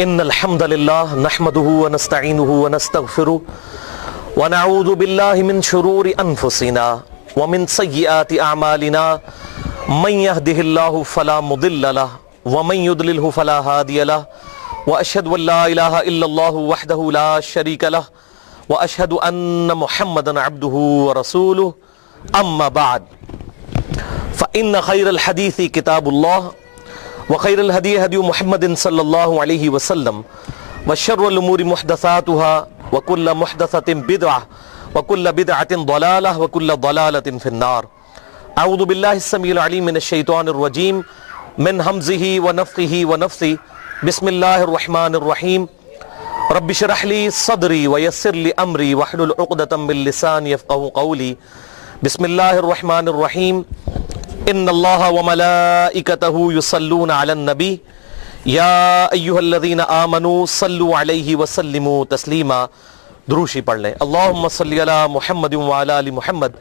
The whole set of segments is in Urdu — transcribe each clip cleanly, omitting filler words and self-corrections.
إن الحمد لله نحمده ونستعينه ونستغفره ونعوذ بالله من شرور أنفسنا ومن سيئات أعمالنا من يهده الله فلا مضل له ومن يضلله فلا هادي له وأشهد أن لا إله إلا الله وحده لا شريك له وأشهد أن محمدا عبده ورسوله أما بعد فإن خير الحديث كتاب الله وخير الهدي هدي محمد صلى الله عليه وسلم وشر الأمور محدثاتها وكل محدثة بدعة وكل بدعة ضلالة وكل ضلالة في النار. أعوذ بالله السميع العليم من الشيطان الرجيم من همزه ونفخه ونفثه. بسم الله الرحمن الرحيم. رب اشرح لي صدري ويسر لي أمري واحلل عقدة من لساني يفقهوا قولي. بسم الله الرحمن الرحيم. ان اللہ وملائکتہ یصلون علی النبی یا ایہا الذین آمنوا صلوا علیہ وسلموا تسلیما. دروشی پڑھ لیں. اللہم صلی علی محمد وعلی آل محمد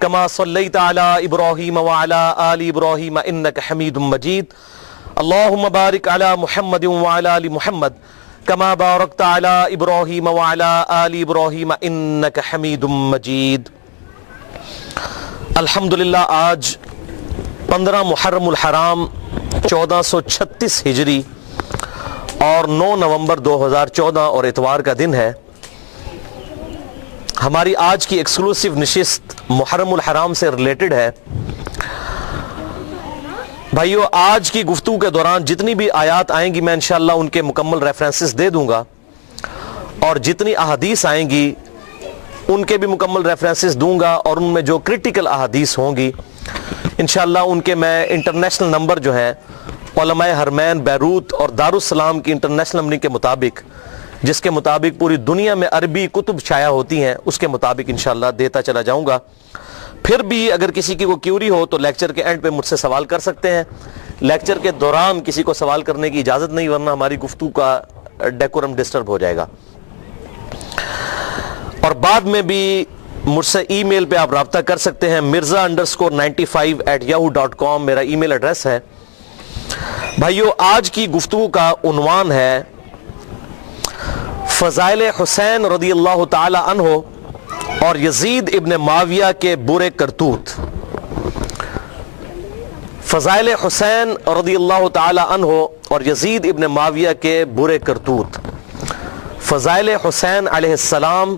کما صلیت علی ابراہیم وعلی آل ابراہیم انک حمید مجید. اللہم بارک علی محمد وعلی آل محمد کما بارکت علی ابراہیم وعلی آل ابراہیم انک حمید مجید. الحمدللہ آج 15 محرم الحرام 1436 ہجری اور 9 نومبر 2014 اور اتوار کا دن ہے. ہماری آج کی ایکسکلوسیو نشست محرم الحرام سے ریلیٹڈ ہے. بھائیو، آج کی گفتگو کے دوران جتنی بھی آیات آئیں گی میں انشاءاللہ ان کے مکمل ریفرنسز دے دوں گا، اور جتنی احادیث آئیں گی ان کے بھی مکمل ریفرنسز دوں گا، اور ان میں جو کرٹیکل احادیث ہوں گی انشاءاللہ ان کے میں انٹرنیشنل نمبر جو ہیں علماء حرمین بیروت اور دارالسلام کی انٹرنیشنل نمبر کے مطابق، جس کے مطابق پوری دنیا میں عربی کتب شائع ہوتی ہیں، اس کے مطابق انشاءاللہ دیتا چلا جاؤں گا. پھر بھی اگر کسی کی کوئی کیوری ہو تو لیکچر کے اینڈ پہ مجھ سے سوال کر سکتے ہیں. لیکچر کے دوران کسی کو سوال کرنے کی اجازت نہیں، ورنہ ہماری گفتگو کا ڈیکورم ڈسٹرب ہو جائے گا. اور بعد میں بھی مجھ سے ای میل پہ آپ رابطہ کر سکتے ہیں. mirza_95@yahoo.com میرا ای میل ایڈریس ہے. بھائیو، آج کی گفتگو کا عنوان ہے فضائل حسین رضی اللہ تعالی عنہ اور یزید ابن معاویہ کے برے کرتوت. فضائل حسین رضی اللہ تعالی عنہ اور یزید ابن معاویہ کے برے کرتوت. فضائل حسین علیہ السلام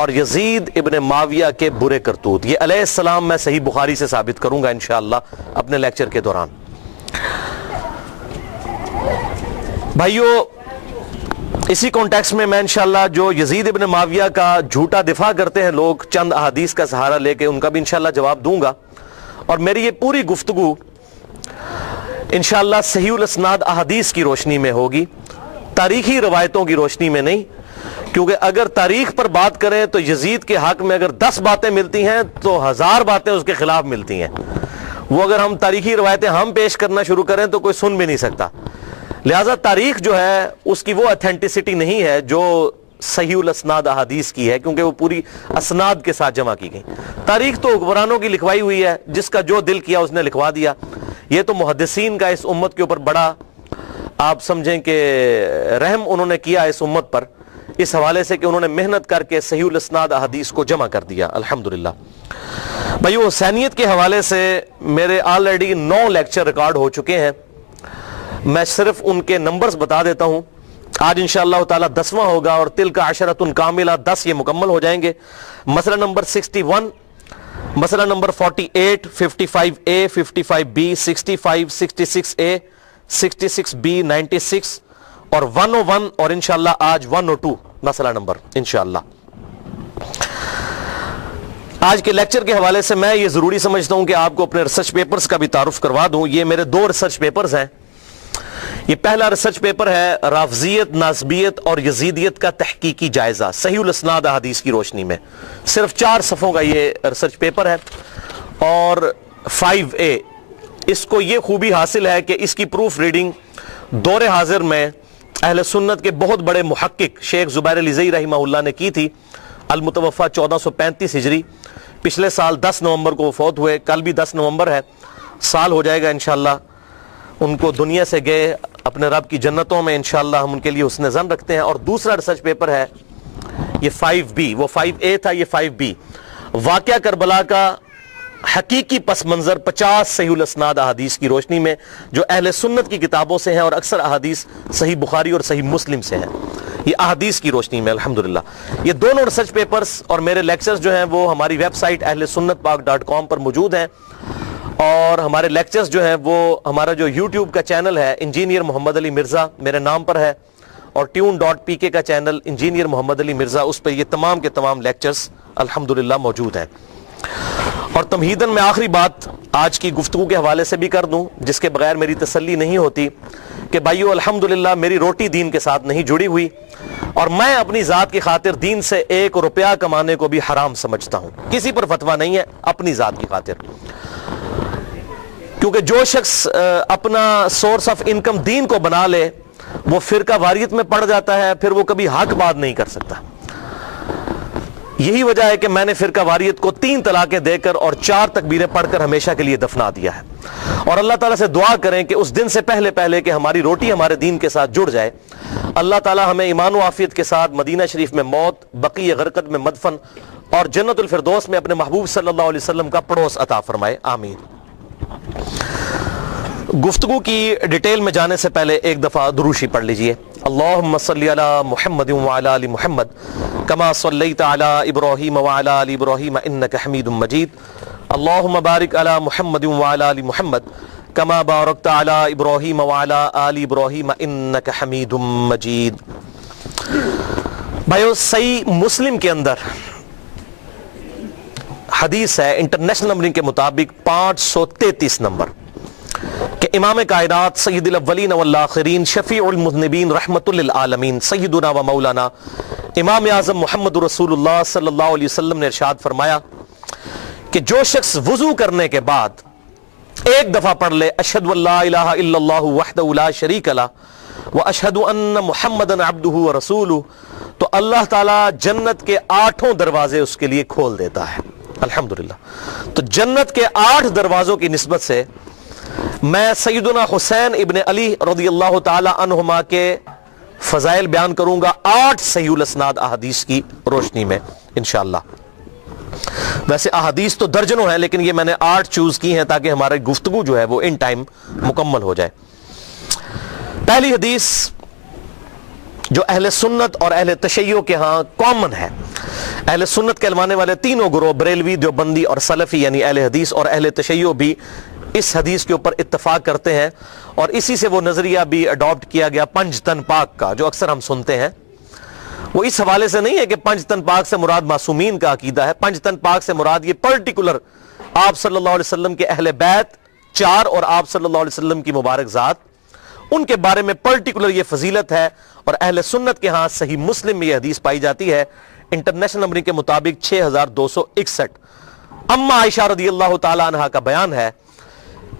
اور یزید ابن معاویہ کے برے کرتوت. یہ علیہ السلام میں صحیح بخاری سے ثابت کروں گا انشاءاللہ اپنے لیکچر کے دوران. بھائیو، اسی کانٹیکس میں انشاءاللہ جو یزید ابن معاویہ کا جھوٹا دفاع کرتے ہیں لوگ چند احادیث کا سہارا لے کے، ان کا بھی انشاءاللہ جواب دوں گا. اور میری یہ پوری گفتگو انشاءاللہ صحیح الاسناد احادیث کی روشنی میں ہوگی، تاریخی روایتوں کی روشنی میں نہیں. کیونکہ اگر تاریخ پر بات کریں تو یزید کے حق میں اگر 10 باتیں ملتی ہیں تو 1000 باتیں اس کے خلاف ملتی ہیں. وہ اگر ہم تاریخی روایتیں ہم پیش کرنا شروع کریں تو کوئی سن بھی نہیں سکتا. لہٰذا تاریخ جو ہے اس کی وہ اتھینٹسٹی نہیں ہے جو صحیح الاسناد احادیث کی ہے، کیونکہ وہ پوری اسناد کے ساتھ جمع کی گئی. تاریخ تو حکمرانوں کی لکھوائی ہوئی ہے، جس کا جو دل کیا اس نے لکھوا دیا. یہ تو محدثین کا اس امت کے اوپر بڑا آپ سمجھیں کہ رحم انہوں نے کیا اس امت پر، اس حوالے سے کہ انہوں نے محنت کر کے صحیح الاسناد احادیث کو جمع کر دیا الحمدللہ. بھائی، حسینیت کے حوالے سے میرے آلریڈی 9 لیکچر ریکارڈ ہو چکے ہیں. میں صرف ان کے نمبرز بتا دیتا ہوں. آج انشاءاللہ تعالی 10واں ہوگا، اور تلک عشرۃ کاملہ 10 یہ مکمل ہو جائیں گے. مسئلہ نمبر 61، مسئلہ number 48، 55A، 55B، 65، 66A، 66B، 96 اور 101، اور انشاءاللہ آج 102 مسئلہ نمبر انشاءاللہ. آج کے لیکچر کے حوالے سے میں یہ ضروری سمجھتا ہوں کہ آپ کو اپنے ریسرچ پیپرز کا بھی تعارف کروا دوں. یہ میرے 2 ریسرچ پیپرز ہیں. یہ پہلا ریسرچ پیپر ہے رافضیت، ناسبیت اور یزیدیت کا تحقیقی جائزہ صحیح الاسناد احادیث کی روشنی میں. صرف 4 صفحوں کا یہ ریسرچ پیپر ہے. اور 5A، اس کو یہ خوبی حاصل ہے کہ اس کی پروف ریڈنگ دور حاضر میں اہل سنت کے بہت بڑے محقق شیخ زبیر علیزئی رحمہ اللہ نے کی تھی. المتوفہ 1435 ہجری. پچھلے سال 10 نومبر کو فوت ہوئے. کل بھی 10 نومبر ہے، سال ہو جائے گا انشاءاللہ ان کو دنیا سے گئے. اپنے رب کی جنتوں میں انشاءاللہ ہم ان کے لیے حسن ظن رکھتے ہیں. اور دوسرا ریسرچ پیپر ہے یہ 5B، وہ 5A تھا، یہ 5B، واقعہ کربلا کا حقیقی پس منظر 50 صحیح الاسناد احادیث کی روشنی میں، جو اہل سنت کی کتابوں سے ہیں اور اکثر احادیث صحیح بخاری اور صحیح مسلم سے ہیں. یہ احادیث کی روشنی میں الحمدللہ. یہ دونوں ریسرچ پیپرز اور میرے لیکچرز جو ہیں وہ ہماری ویب سائٹ ahlsunnatpak.com پر موجود ہیں، اور ہمارے لیکچرز جو ہیں وہ ہمارا جو یوٹیوب کا چینل ہے انجینئر محمد علی مرزا میرے نام پر ہے، اور tune.pk کا چینل انجینئر محمد علی مرزا، اس پہ یہ تمام کے تمام لیکچرز الحمدللہ موجود ہیں. اور تمہیداً میں آخری بات آج کی گفتگو کے حوالے سے بھی کر دوں، جس کے بغیر میری تسلی نہیں ہوتی، کہ بھائیو الحمدللہ میری روٹی دین کے ساتھ نہیں جڑی ہوئی، اور میں اپنی ذات کی خاطر دین سے 1 روپیہ کمانے کو بھی حرام سمجھتا ہوں. کسی پر فتویٰ نہیں ہے، اپنی ذات کی خاطر. کیونکہ جو شخص اپنا سورس آف انکم دین کو بنا لے وہ فرقہ واریت میں پڑ جاتا ہے، پھر وہ کبھی حق بات نہیں کر سکتا. یہی وجہ ہے کہ میں نے فرقہ واریت کو 3 طلاقیں دے کر اور 4 تکبیریں پڑھ کر ہمیشہ کے لیے دفنا دیا ہے. اور اللہ تعالیٰ سے دعا کریں کہ اس دن سے پہلے کہ ہماری روٹی ہمارے دین کے ساتھ جڑ جائے، اللہ تعالیٰ ہمیں ایمان و عافیت کے ساتھ مدینہ شریف میں موت، بقیع غرقد میں مدفن، اور جنت الفردوس میں اپنے محبوب صلی اللہ علیہ وسلم کا پڑوس عطا فرمائے. آمین. گفتگو کی ڈیٹیل میں جانے سے پہلے ایک دفعہ دروشی پڑھ لیجئے. اللہم صلی علی محمد وعلی آل محمد کما صلیت علی ابراہیم وعلی آل ابراہیم انک حمید مجید. اللہم بارک علی محمد وعلی آل محمد کما بارکت علی ابراہیم وعلی آل ابراہیم انک حمید مجید. بھائیو، صحیح مسلم کے اندر حدیث ہے انٹرنیشنل نمبرنگ کے مطابق 533 نمبر، کہ امام کائنات سید الاولین والآخرین شفیع المذنبین رحمت للعالمین سیدنا و مولانا امام اعظم محمد رسول اللہ صلی اللہ علیہ وسلم نے ارشاد فرمایا کہ جو شخص وضو کرنے کے بعد ایک دفعہ پڑھ لے اشہد ان لا الہ الا اللہ وحدہ لا شریک لہ واشہد ان محمدا عبدہ ورسولہ، تو اللہ تعالیٰ جنت کے 8 دروازے اس کے لیے کھول دیتا ہے. الحمدللہ. تو جنت کے 8 دروازوں کی نسبت سے میں سیدنا حسین ابن علی رضی اللہ تعالی عنہما کے فضائل بیان کروں گا 8 صحیح الاسناد احادیث کی روشنی میں انشاءاللہ. ویسے احادیث تو درجنوں ہیں، لیکن یہ میں نے 8 چوز کی ہیں تاکہ ہماری گفتگو جو ہے وہ ان ٹائم مکمل ہو جائے. پہلی حدیث جو اہل سنت اور اہل تشیع کے ہاں کامن ہے. اہل سنت کہلوانے والے تینوں گروہ بریلوی، دیوبندی اور سلفی یعنی اہل حدیث، اور اہل تشیع بھی اس حدیث کے اوپر اتفاق کرتے ہیں، اور اسی سے وہ نظریہ بھی اڈاپٹ کیا گیا پنج تن پاک کا جو اکثر ہم سنتے ہیں. وہ اس حوالے سے نہیں ہے کہ پنج تن پاک سے مراد معصومین کا عقیدہ ہے. پنج تن پاک سے مراد یہ پرٹیکولر آپ صلی اللہ علیہ وسلم کے اہل بیت 4 اور آپ صلی اللہ علیہ وسلم کی مبارک ذات، ان کے بارے میں پرٹیکولر یہ فضیلت ہے. اور اہل سنت کے ہاں صحیح مسلم میں یہ حدیث پائی جاتی ہے انٹرنیشنل نمبرنگ کے مطابق 6261. اما عائشہ رضی اللہ تعالی عنہا کا بیان ہے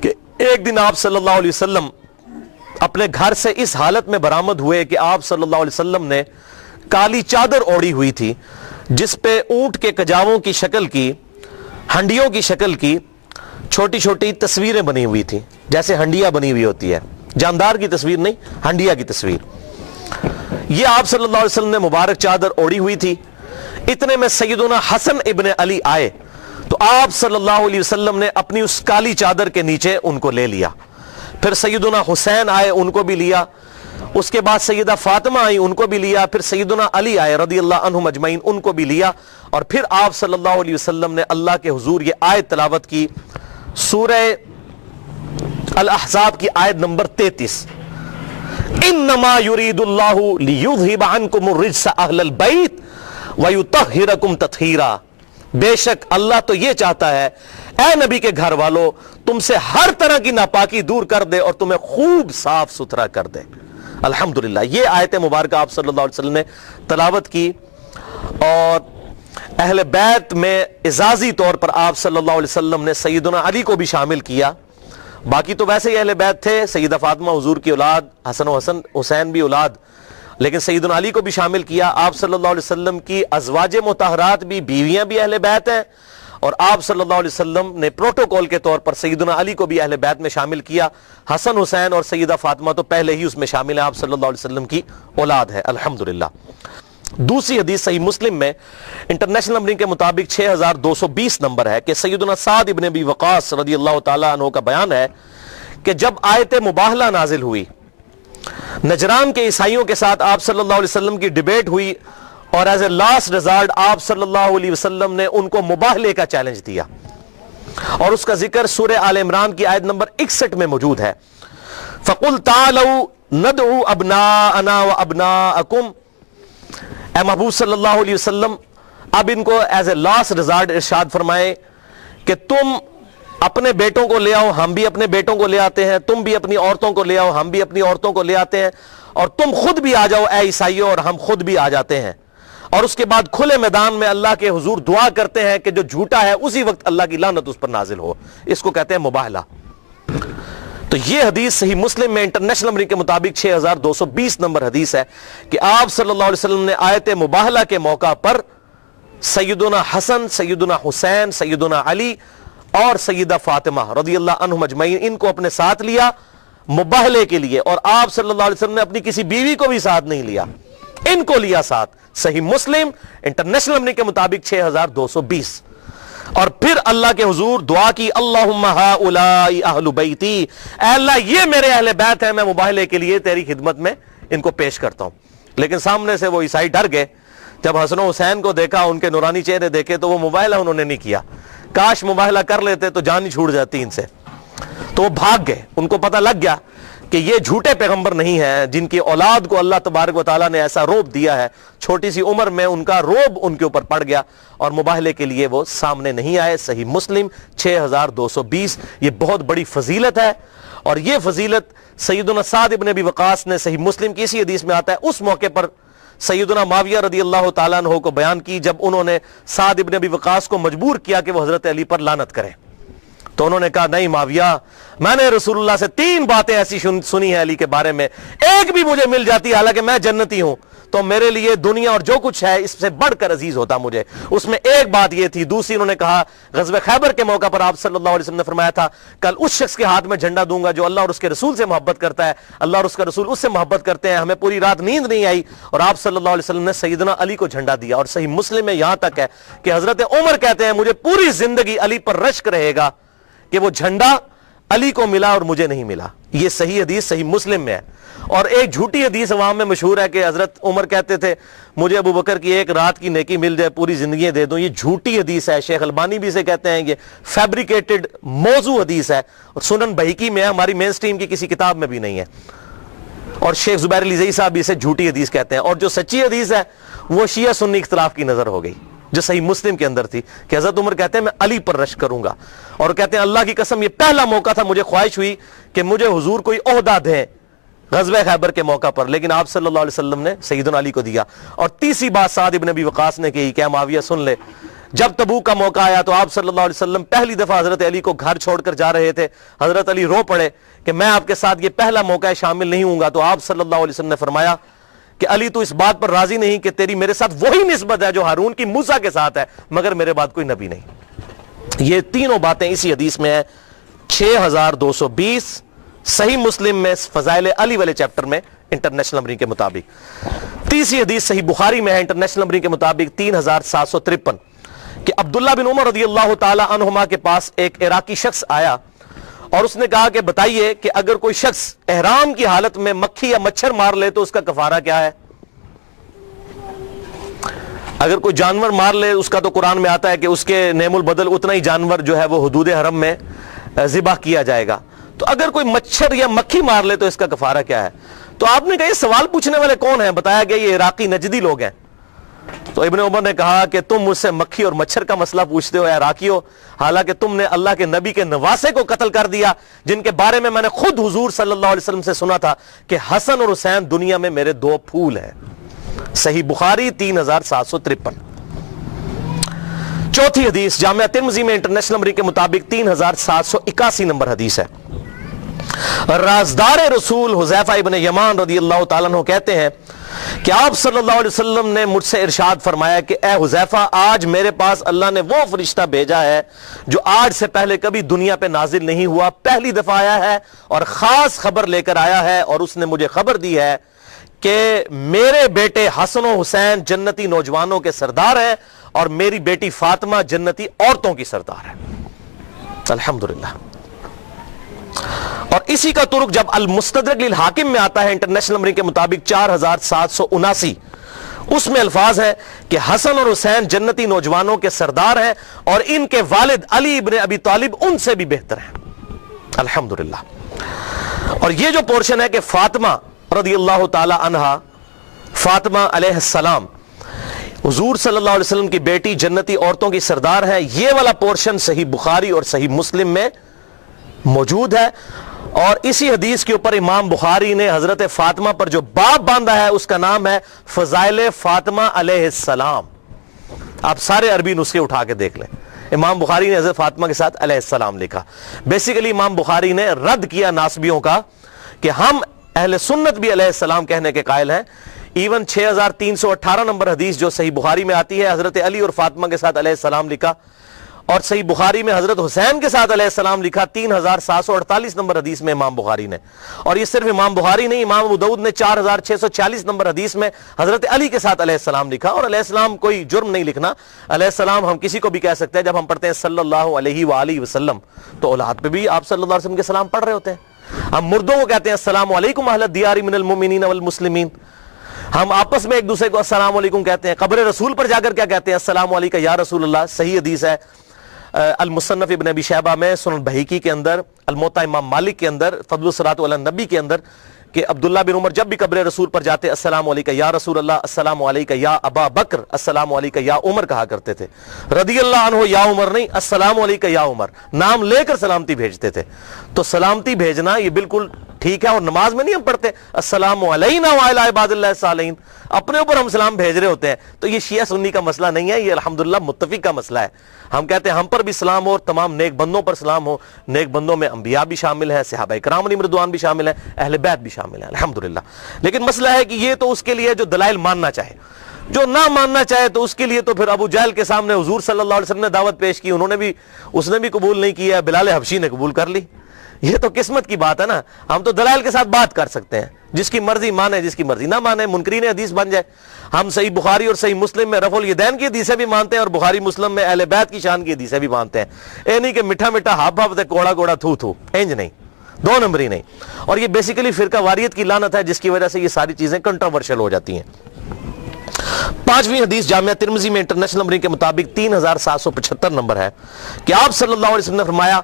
کہ ایک دن آپ صلی اللہ علیہ وسلم اپنے گھر سے اس حالت میں برآمد ہوئے کہ آپ صلی اللہ علیہ وسلم نے کالی چادر اوڑھی ہوئی تھی جس پہ اونٹ کے کجاووں کی شکل کی، ہنڈیوں کی شکل کی چھوٹی چھوٹی تصویریں بنی ہوئی تھی، جیسے ہنڈیا بنی ہوئی ہوتی ہے، جاندار کی تصویر نہیں، ہنڈیا کی تصویر. یہ آپ صلی اللہ علیہ وسلم نے مبارک چادر اوڑھی ہوئی تھی. اتنے میں سیدنا حسن ابن علی آئے تو آپ صلی اللہ علیہ وسلم نے اپنی اس کالی چادر کے نیچے ان کو لے لیا. پھر سیدنا حسین آئے، ان کو بھی لیا. اس کے بعد سیدہ فاطمہ آئی، ان کو بھی لیا. پھر سیدنا علی آئے رضی اللہ عنہم اجمعین، ان کو بھی لیا. اور پھر آپ صلی اللہ علیہ وسلم نے اللہ کے حضور یہ آیت تلاوت کی، سورہ الاحزاب کی آیت نمبر 33، انما یرید اللہ لیذھب عنکم الرجس اہل البیت ویطہرکم تطہیرا. بے شک اللہ تو یہ چاہتا ہے اے نبی کے گھر والو تم سے ہر طرح کی ناپاکی دور کر دے اور تمہیں خوب صاف ستھرا کر دے. الحمدللہ یہ آیت مبارکہ آپ صلی اللہ علیہ وسلم نے تلاوت کی. اور اہل بیت میں اعزازی طور پر آپ صلی اللہ علیہ وسلم نے سیدنا علی کو بھی شامل کیا. باقی تو ویسے ہی اہل بیت تھے، سیدہ فاطمہ حضور کی اولاد، حسن و حسین بھی اولاد، لیکن سیدنا علی کو بھی شامل کیا. آپ صلی اللہ علیہ وسلم کی ازواج مطہرات بھی، بیویاں بھی اہل بیت ہیں، اور آپ صلی اللہ علیہ وسلم نے پروٹوکول کے طور پر سیدنا علی کو بھی اہل بیت میں شامل کیا. حسن حسین اور سیدہ فاطمہ تو پہلے ہی اس میں شامل ہیں, آپ صلی اللہ علیہ وسلم کی اولاد ہے الحمدللہ. دوسری حدیث صحیح مسلم میں انٹرنیشنل نمبرنگ کے مطابق 6220 نمبر ہے کہ سیدنا سعد ابن ابی وقاص رضی اللہ تعالیٰ عنہ کا بیان ہے کہ جب آیت مباہلہ نازل ہوئی, نجران کے عیسائیوں کے ساتھ آپ صلی اللہ علیہ وسلم کی ڈیبیٹ ہوئی, اور ایز اے لاسٹ ریزارٹ آپ صلی اللہ علیہ وسلم نے ان کو مباہلے کا چیلنج دیا, اور اس کا ذکر سورہ آل عمران کی آیت نمبر 61 میں موجود ہے. فَقُلْ تَعَالَوْا نَدْعُوا أَبْنَاءَنَا وَأَبْنَاءَكُمْ, اے محبوب صلی اللہ علیہ وسلم اب ان کو ایز اے لاسٹ ریزارٹ ارشاد فرمائیں کہ تم اپنے بیٹوں کو لے آؤ, ہم بھی اپنے بیٹوں کو لے آتے ہیں, تم بھی اپنی عورتوں کو لے آؤ, ہم بھی اپنی عورتوں کو لے آتے ہیں, اور تم خود بھی آ جاؤ اے عیسائیوں, اور ہم خود بھی آ جاتے ہیں. اور اس کے بعد کھلے میدان میں اللہ کے حضور دعا کرتے ہیں کہ جو جھوٹا ہے اسی وقت اللہ کی لعنت اس پر نازل ہو. اس کو کہتے ہیں مباہلہ. تو یہ حدیث صحیح مسلم میں انٹرنیشنل نمبر کے مطابق 6220 نمبر حدیث ہے کہ آپ صلی اللہ علیہ وسلم نے آیت مباہلہ کے موقع پر سیدنا حسن, سیدنا حسین, سیدنا علی اور سیدہ فاطمہ رضی اللہ عنہم اجمعین ان کو اپنے ساتھ لیا مباہلے کے لیے, اور آپ صلی اللہ علیہ وسلم نے اپنی کسی بیوی کو بھی ساتھ نہیں لیا, ان کو لیا ساتھ. صحیح مسلم انٹرنیشنل نمبر کے مطابق 6220. اور پھر اللہ کے حضور دعا کی, اللہم ہؤلاء اہل بیتی, اے اللہ یہ میرے اہل بیت ہیں, میں مباہلے کے لیے تیری خدمت میں ان کو پیش کرتا ہوں. لیکن سامنے سے وہ عیسائی ڈر گئے, جب حسن و حسین کو دیکھا, ان کے نورانی چہرے دیکھے, تو وہ مباہلہ انہوں نے نہیں کیا. کاش مباہلہ کر لیتے تو جان ہی چھوٹ جاتی ان سے. تو وہ بھاگ گئے, ان کو پتہ لگ گیا کہ یہ جھوٹے پیغمبر نہیں ہیں جن کی اولاد کو اللہ تبارک و تعالیٰ نے ایسا روب دیا ہے. چھوٹی سی عمر میں ان کا روب ان کے اوپر پڑ گیا اور مباہلے کے لیے وہ سامنے نہیں آئے. صحیح مسلم 6220. یہ بہت بڑی فضیلت ہے, اور یہ فضیلت سیدنا سعد ابن ابی وقاص نے صحیح مسلم کی اسی حدیث میں آتا ہے, اس موقع پر سیدنا معاویہ رضی اللہ تعالیٰ عنہ کو بیان کی جب انہوں نے سعد ابن ابی وقاص کو مجبور کیا کہ وہ حضرت علی پر لعنت کریں. تو انہوں نے کہا نہیں معاویہ, میں نے رسول اللہ سے 3 باتیں ایسی سنی ہیں علی کے بارے میں, ایک بھی مجھے مل جاتی حالانکہ میں جنتی ہوں تو میرے لیے دنیا اور جو کچھ ہے اس سے بڑھ کر عزیز ہوتا مجھے. اس میں ایک بات یہ تھی. دوسری انہوں نے کہا غزوہ خیبر کے موقع پر آپ صلی اللہ علیہ وسلم نے فرمایا تھا کل اس شخص کے ہاتھ میں جھنڈا دوں گا جو اللہ اور اس کے رسول سے محبت کرتا ہے, اللہ اور اس کا رسول اس سے محبت کرتے ہیں. ہمیں پوری رات نیند نہیں آئی اور آپ صلی اللہ علیہ وسلم نے سیدنا علی کو جھنڈا دیا. اور صحیح مسلم میں یہاں تک ہے کہ حضرت عمر کہتے ہیں مجھے پوری زندگی علی پر رشک رہے گا کہ وہ جھنڈا علی کو ملا اور مجھے نہیں ملا. یہ صحیح حدیث صحیح مسلم میں ہے. اور ایک جھوٹی حدیث عوام میں مشہور ہے کہ حضرت عمر کہتے تھے مجھے ابو بکر کی ایک رات کی نیکی مل جائے پوری زندگی دے دوں. یہ جھوٹی حدیث ہے. شیخ البانی بھی اسے کہتے ہیں یہ فیبریکیٹڈ موضوع حدیث ہے, اور سنن بہیقی میں ہے, ہماری مین سٹریم کی کسی کتاب میں بھی نہیں ہے. اور شیخ زبیر علی زئی صاحب بھی اسے جھوٹی حدیث کہتے ہیں. اور جو سچی حدیث ہے وہ شیعہ سنی اختلاف کی نظر ہو گئی جو صحیح مسلم کے اندر تھی کہ حضرت عمر کہتے ہیں میں علی پر رشک کروں گا, اور کہتے ہیں اللہ کی قسم یہ پہلا موقع تھا مجھے خواہش ہوئی کہ مجھے حضور کوئی عہدہ دیں غزوہ خیبر کے موقع پر, لیکن آپ صلی اللہ علیہ وسلم نے سیدنا علی کو دیا. اور تیسری بات سعد ابن ابی وقاص نے کہی کہ معاویہ سن لے, جب تبوک کا موقع آیا تو آپ صلی اللہ علیہ وسلم پہلی دفعہ حضرت علی کو گھر چھوڑ کر جا رہے تھے. حضرت علی رو پڑے کہ میں آپ کے ساتھ یہ پہلا موقع ہے شامل نہیں ہوں گا. تو آپ صلی اللہ علیہ وسلم نے فرمایا کہ علی تو اس بات پر راضی نہیں کہ تیری میرے ساتھ وہی نسبت ہے جو ہارون کی موسیٰ کے ساتھ ہے, مگر میرے بعد کوئی نبی نہیں. یہ تینوں باتیں اسی حدیث میں ہیں 6220 صحیح مسلم میں فضائل علی والے چیپٹر میں انٹرنیشنل نمبرنگ کے مطابق. تیسری حدیث صحیح بخاری میں ہے انٹرنیشنل نمبرنگ کے مطابق 3753 کہ عبداللہ بن عمر رضی اللہ تعالی عنہما کے پاس ایک عراقی شخص آیا اور اس نے کہا کہ بتائیے کہ اگر کوئی شخص احرام کی حالت میں مکھی یا مچھر مار لے تو اس کا کفارہ کیا ہے. اگر کوئی جانور مار لے اس کا تو قرآن میں آتا ہے کہ اس کے نعم البدل اتنا ہی جانور جو ہے وہ حدود حرم میں ذبح کیا جائے گا. تو اگر کوئی مچھر یا مکھی مار لے تو اس کا کفارہ کیا ہے. تو آپ نے کہا یہ سوال پوچھنے والے کون ہیں؟ بتایا گیا یہ عراقی نجدی لوگ ہیں. تو ابن عمر نے کہا کہ تم مجھ سے مکھی اور مچھر کا مسئلہ پوچھتے ہو عراقیوں, حالانکہ تم نے اللہ کے نبی کے نواسے کو قتل کر دیا جن کے بارے میں میں نے خود حضور صلی اللہ علیہ وسلم سے سنا تھا کہ حسن اور حسین دنیا میں میرے 2 پھول ہیں. صحیح بخاری 3753. چوتھی حدیث جامعہ ترمذی میں انٹرنیشنل نمبر کے مطابق 3781 نمبر حدیث ہے. رازدار رسول حذیفہ ابن یمان رضی اللہ تعالیٰ عنہ کہتے ہیں کہ آپ صلی اللہ علیہ وسلم نے مجھ سے ارشاد فرمایا کہ اے حذیفہ، آج میرے پاس اللہ نے وہ فرشتہ بھیجا ہے جو آج سے پہلے کبھی دنیا پہ نازل نہیں ہوا، پہلی دفعہ آیا ہے اور خاص خبر لے کر آیا ہے، اور اس نے مجھے خبر دی ہے کہ میرے بیٹے حسن و حسین جنتی نوجوانوں کے سردار ہیں اور میری بیٹی فاطمہ جنتی عورتوں کی سردار ہے۔ الحمدللہ۔ اور اسی کا ترک جب المستدرک للحاکم میں آتا ہے انٹرنیشنل نمبر کے مطابق 4779، اس میں الفاظ ہے کہ حسن اور حسین جنتی نوجوانوں کے سردار ہیں اور ان کے والد علی ابن ابی طالب ان سے بھی بہتر ہیں۔ الحمدللہ۔ اور یہ جو پورشن ہے کہ فاطمہ رضی اللہ تعالی عنہا، فاطمہ علیہ السلام حضور صلی اللہ علیہ وسلم کی بیٹی جنتی عورتوں کی سردار ہے، یہ والا پورشن صحیح بخاری اور صحیح مسلم میں موجود ہے۔ اور اسی حدیث کے اوپر امام بخاری نے حضرت فاطمہ پر جو باب باندھا ہے اس کا نام ہے فضائل فاطمہ علیہ السلام۔ آپ سارے عربی نسخے اٹھا کے دیکھ لیں، امام بخاری نے حضرت فاطمہ کے ساتھ علیہ السلام لکھا۔ بیسیکلی امام بخاری نے رد کیا ناسبیوں کا کہ ہم اہل سنت بھی علیہ السلام کہنے کے قائل ہیں۔ ایون 6318 نمبر حدیث جو صحیح بخاری میں آتی ہے، حضرت علی اور فاطمہ کے ساتھ علیہ السلام لکھا، اور صحیح بخاری میں حضرت حسین کے ساتھ علیہ السلام لکھا 3748 نمبر حدیث میں امام بخاری نے۔ اور یہ صرف امام بخاری نہیں، امام ابو داؤد نے 4640 نمبر حدیث میں حضرت علی کے ساتھ علیہ السلام لکھا۔ اور علیہ السلام کوئی جرم نہیں لکھنا، علیہ السلام ہم کسی کو بھی کہہ سکتے ہیں۔ جب ہم پڑھتے ہیں صلی اللہ علیہ وآلہ وسلم تو اولاد پہ بھی آپ صلی اللہ علیہ وسلم کے سلام پڑھ رہے ہوتے ہیں۔ ہم مردوں کو کہتے ہیں السلام علیکم اہل الدیار من المؤمنین والمسلمین، ہم آپس میں ایک دوسرے کو السلام علیکم کہتے ہیں۔ قبر رسول پر جا کر کیا کہتے ہیں؟ السلام علیکم یا رسول اللہ۔ صحیح حدیث ہے المصنف ابن ابی شیبہ میں، سنن بہیقی کے اندر، الموطا امام مالک کے اندر، فضل الصلاۃ علی النبی کے اندر، کہ عبداللہ بن عمر جب بھی قبر رسول پر جاتے السلام علیکم یا رسول اللہ، السلام علیکم یا ابا بکر، السلام علیکم یا عمر کہا کرتے تھے۔ رضی اللہ عنہ یا عمر نہیں، السلام علیکم یا عمر، نام لے کر سلامتی بھیجتے تھے۔ تو سلامتی بھیجنا یہ بالکل ٹھیک ہے، اور نماز میں نہیں ہم پڑھتے السلام علینا وعلی عباد اللہ الصالحین، اپنے اوپر ہم سلام بھیج رہے ہوتے ہیں۔ تو یہ شیعہ سنی کا مسئلہ نہیں ہے، یہ الحمدللہ متفق کا مسئلہ ہے۔ ہم کہتے ہیں ہم پر بھی سلام ہو اور تمام نیک بندوں پر سلام ہو۔ نیک بندوں میں انبیاء بھی شامل ہیں، صحابہ کرام علیہم رضوان بھی شامل ہیں، اہل بیت بھی شامل ہیں الحمدللہ۔ لیکن مسئلہ ہے کہ یہ تو اس کے لیے جو دلائل ماننا چاہے، جو نہ ماننا چاہے تو اس کے لیے تو پھر ابو جہل کے سامنے حضور صلی اللہ علیہ وسلم نے دعوت پیش کی، اس نے بھی قبول نہیں کیا، بلال حبشی نے قبول کر لی۔ یہ تو قسمت کی بات ہے نا، ہم تو دلائل کے ساتھ بات کر سکتے ہیں، جس کی مرضی مانے جس کی مرضی نہ مانے، منکرین حدیث بن جائے۔ ہم صحیح بخاری اور صحیح مسلم میں رفع الیدین کی حدیثیں بھی مانتے ہیں اور بخاری مسلم میں اہل بیت کی شان کی حدیثیں بھی مانتے ہیں۔ اے نہیں کہ میٹھا میٹھا ہاپ ہاپ تے کوڑا کوڑا تھو تھو، انج نہیں، دو نمبری نہیں۔ اور یہ بیسیکلی فرقہ واریت کی لعنت ہے، جس کی وجہ سے یہ ساری چیزیں کنٹروورشل ہو جاتی ہیں۔ 5ویں حدیث جامعہ ترمذی میں انٹرنیشنل نمبر کے مطابق 3775 نمبر ہے کہ آپ صلی اللہ علیہ وسلم نے فرمایا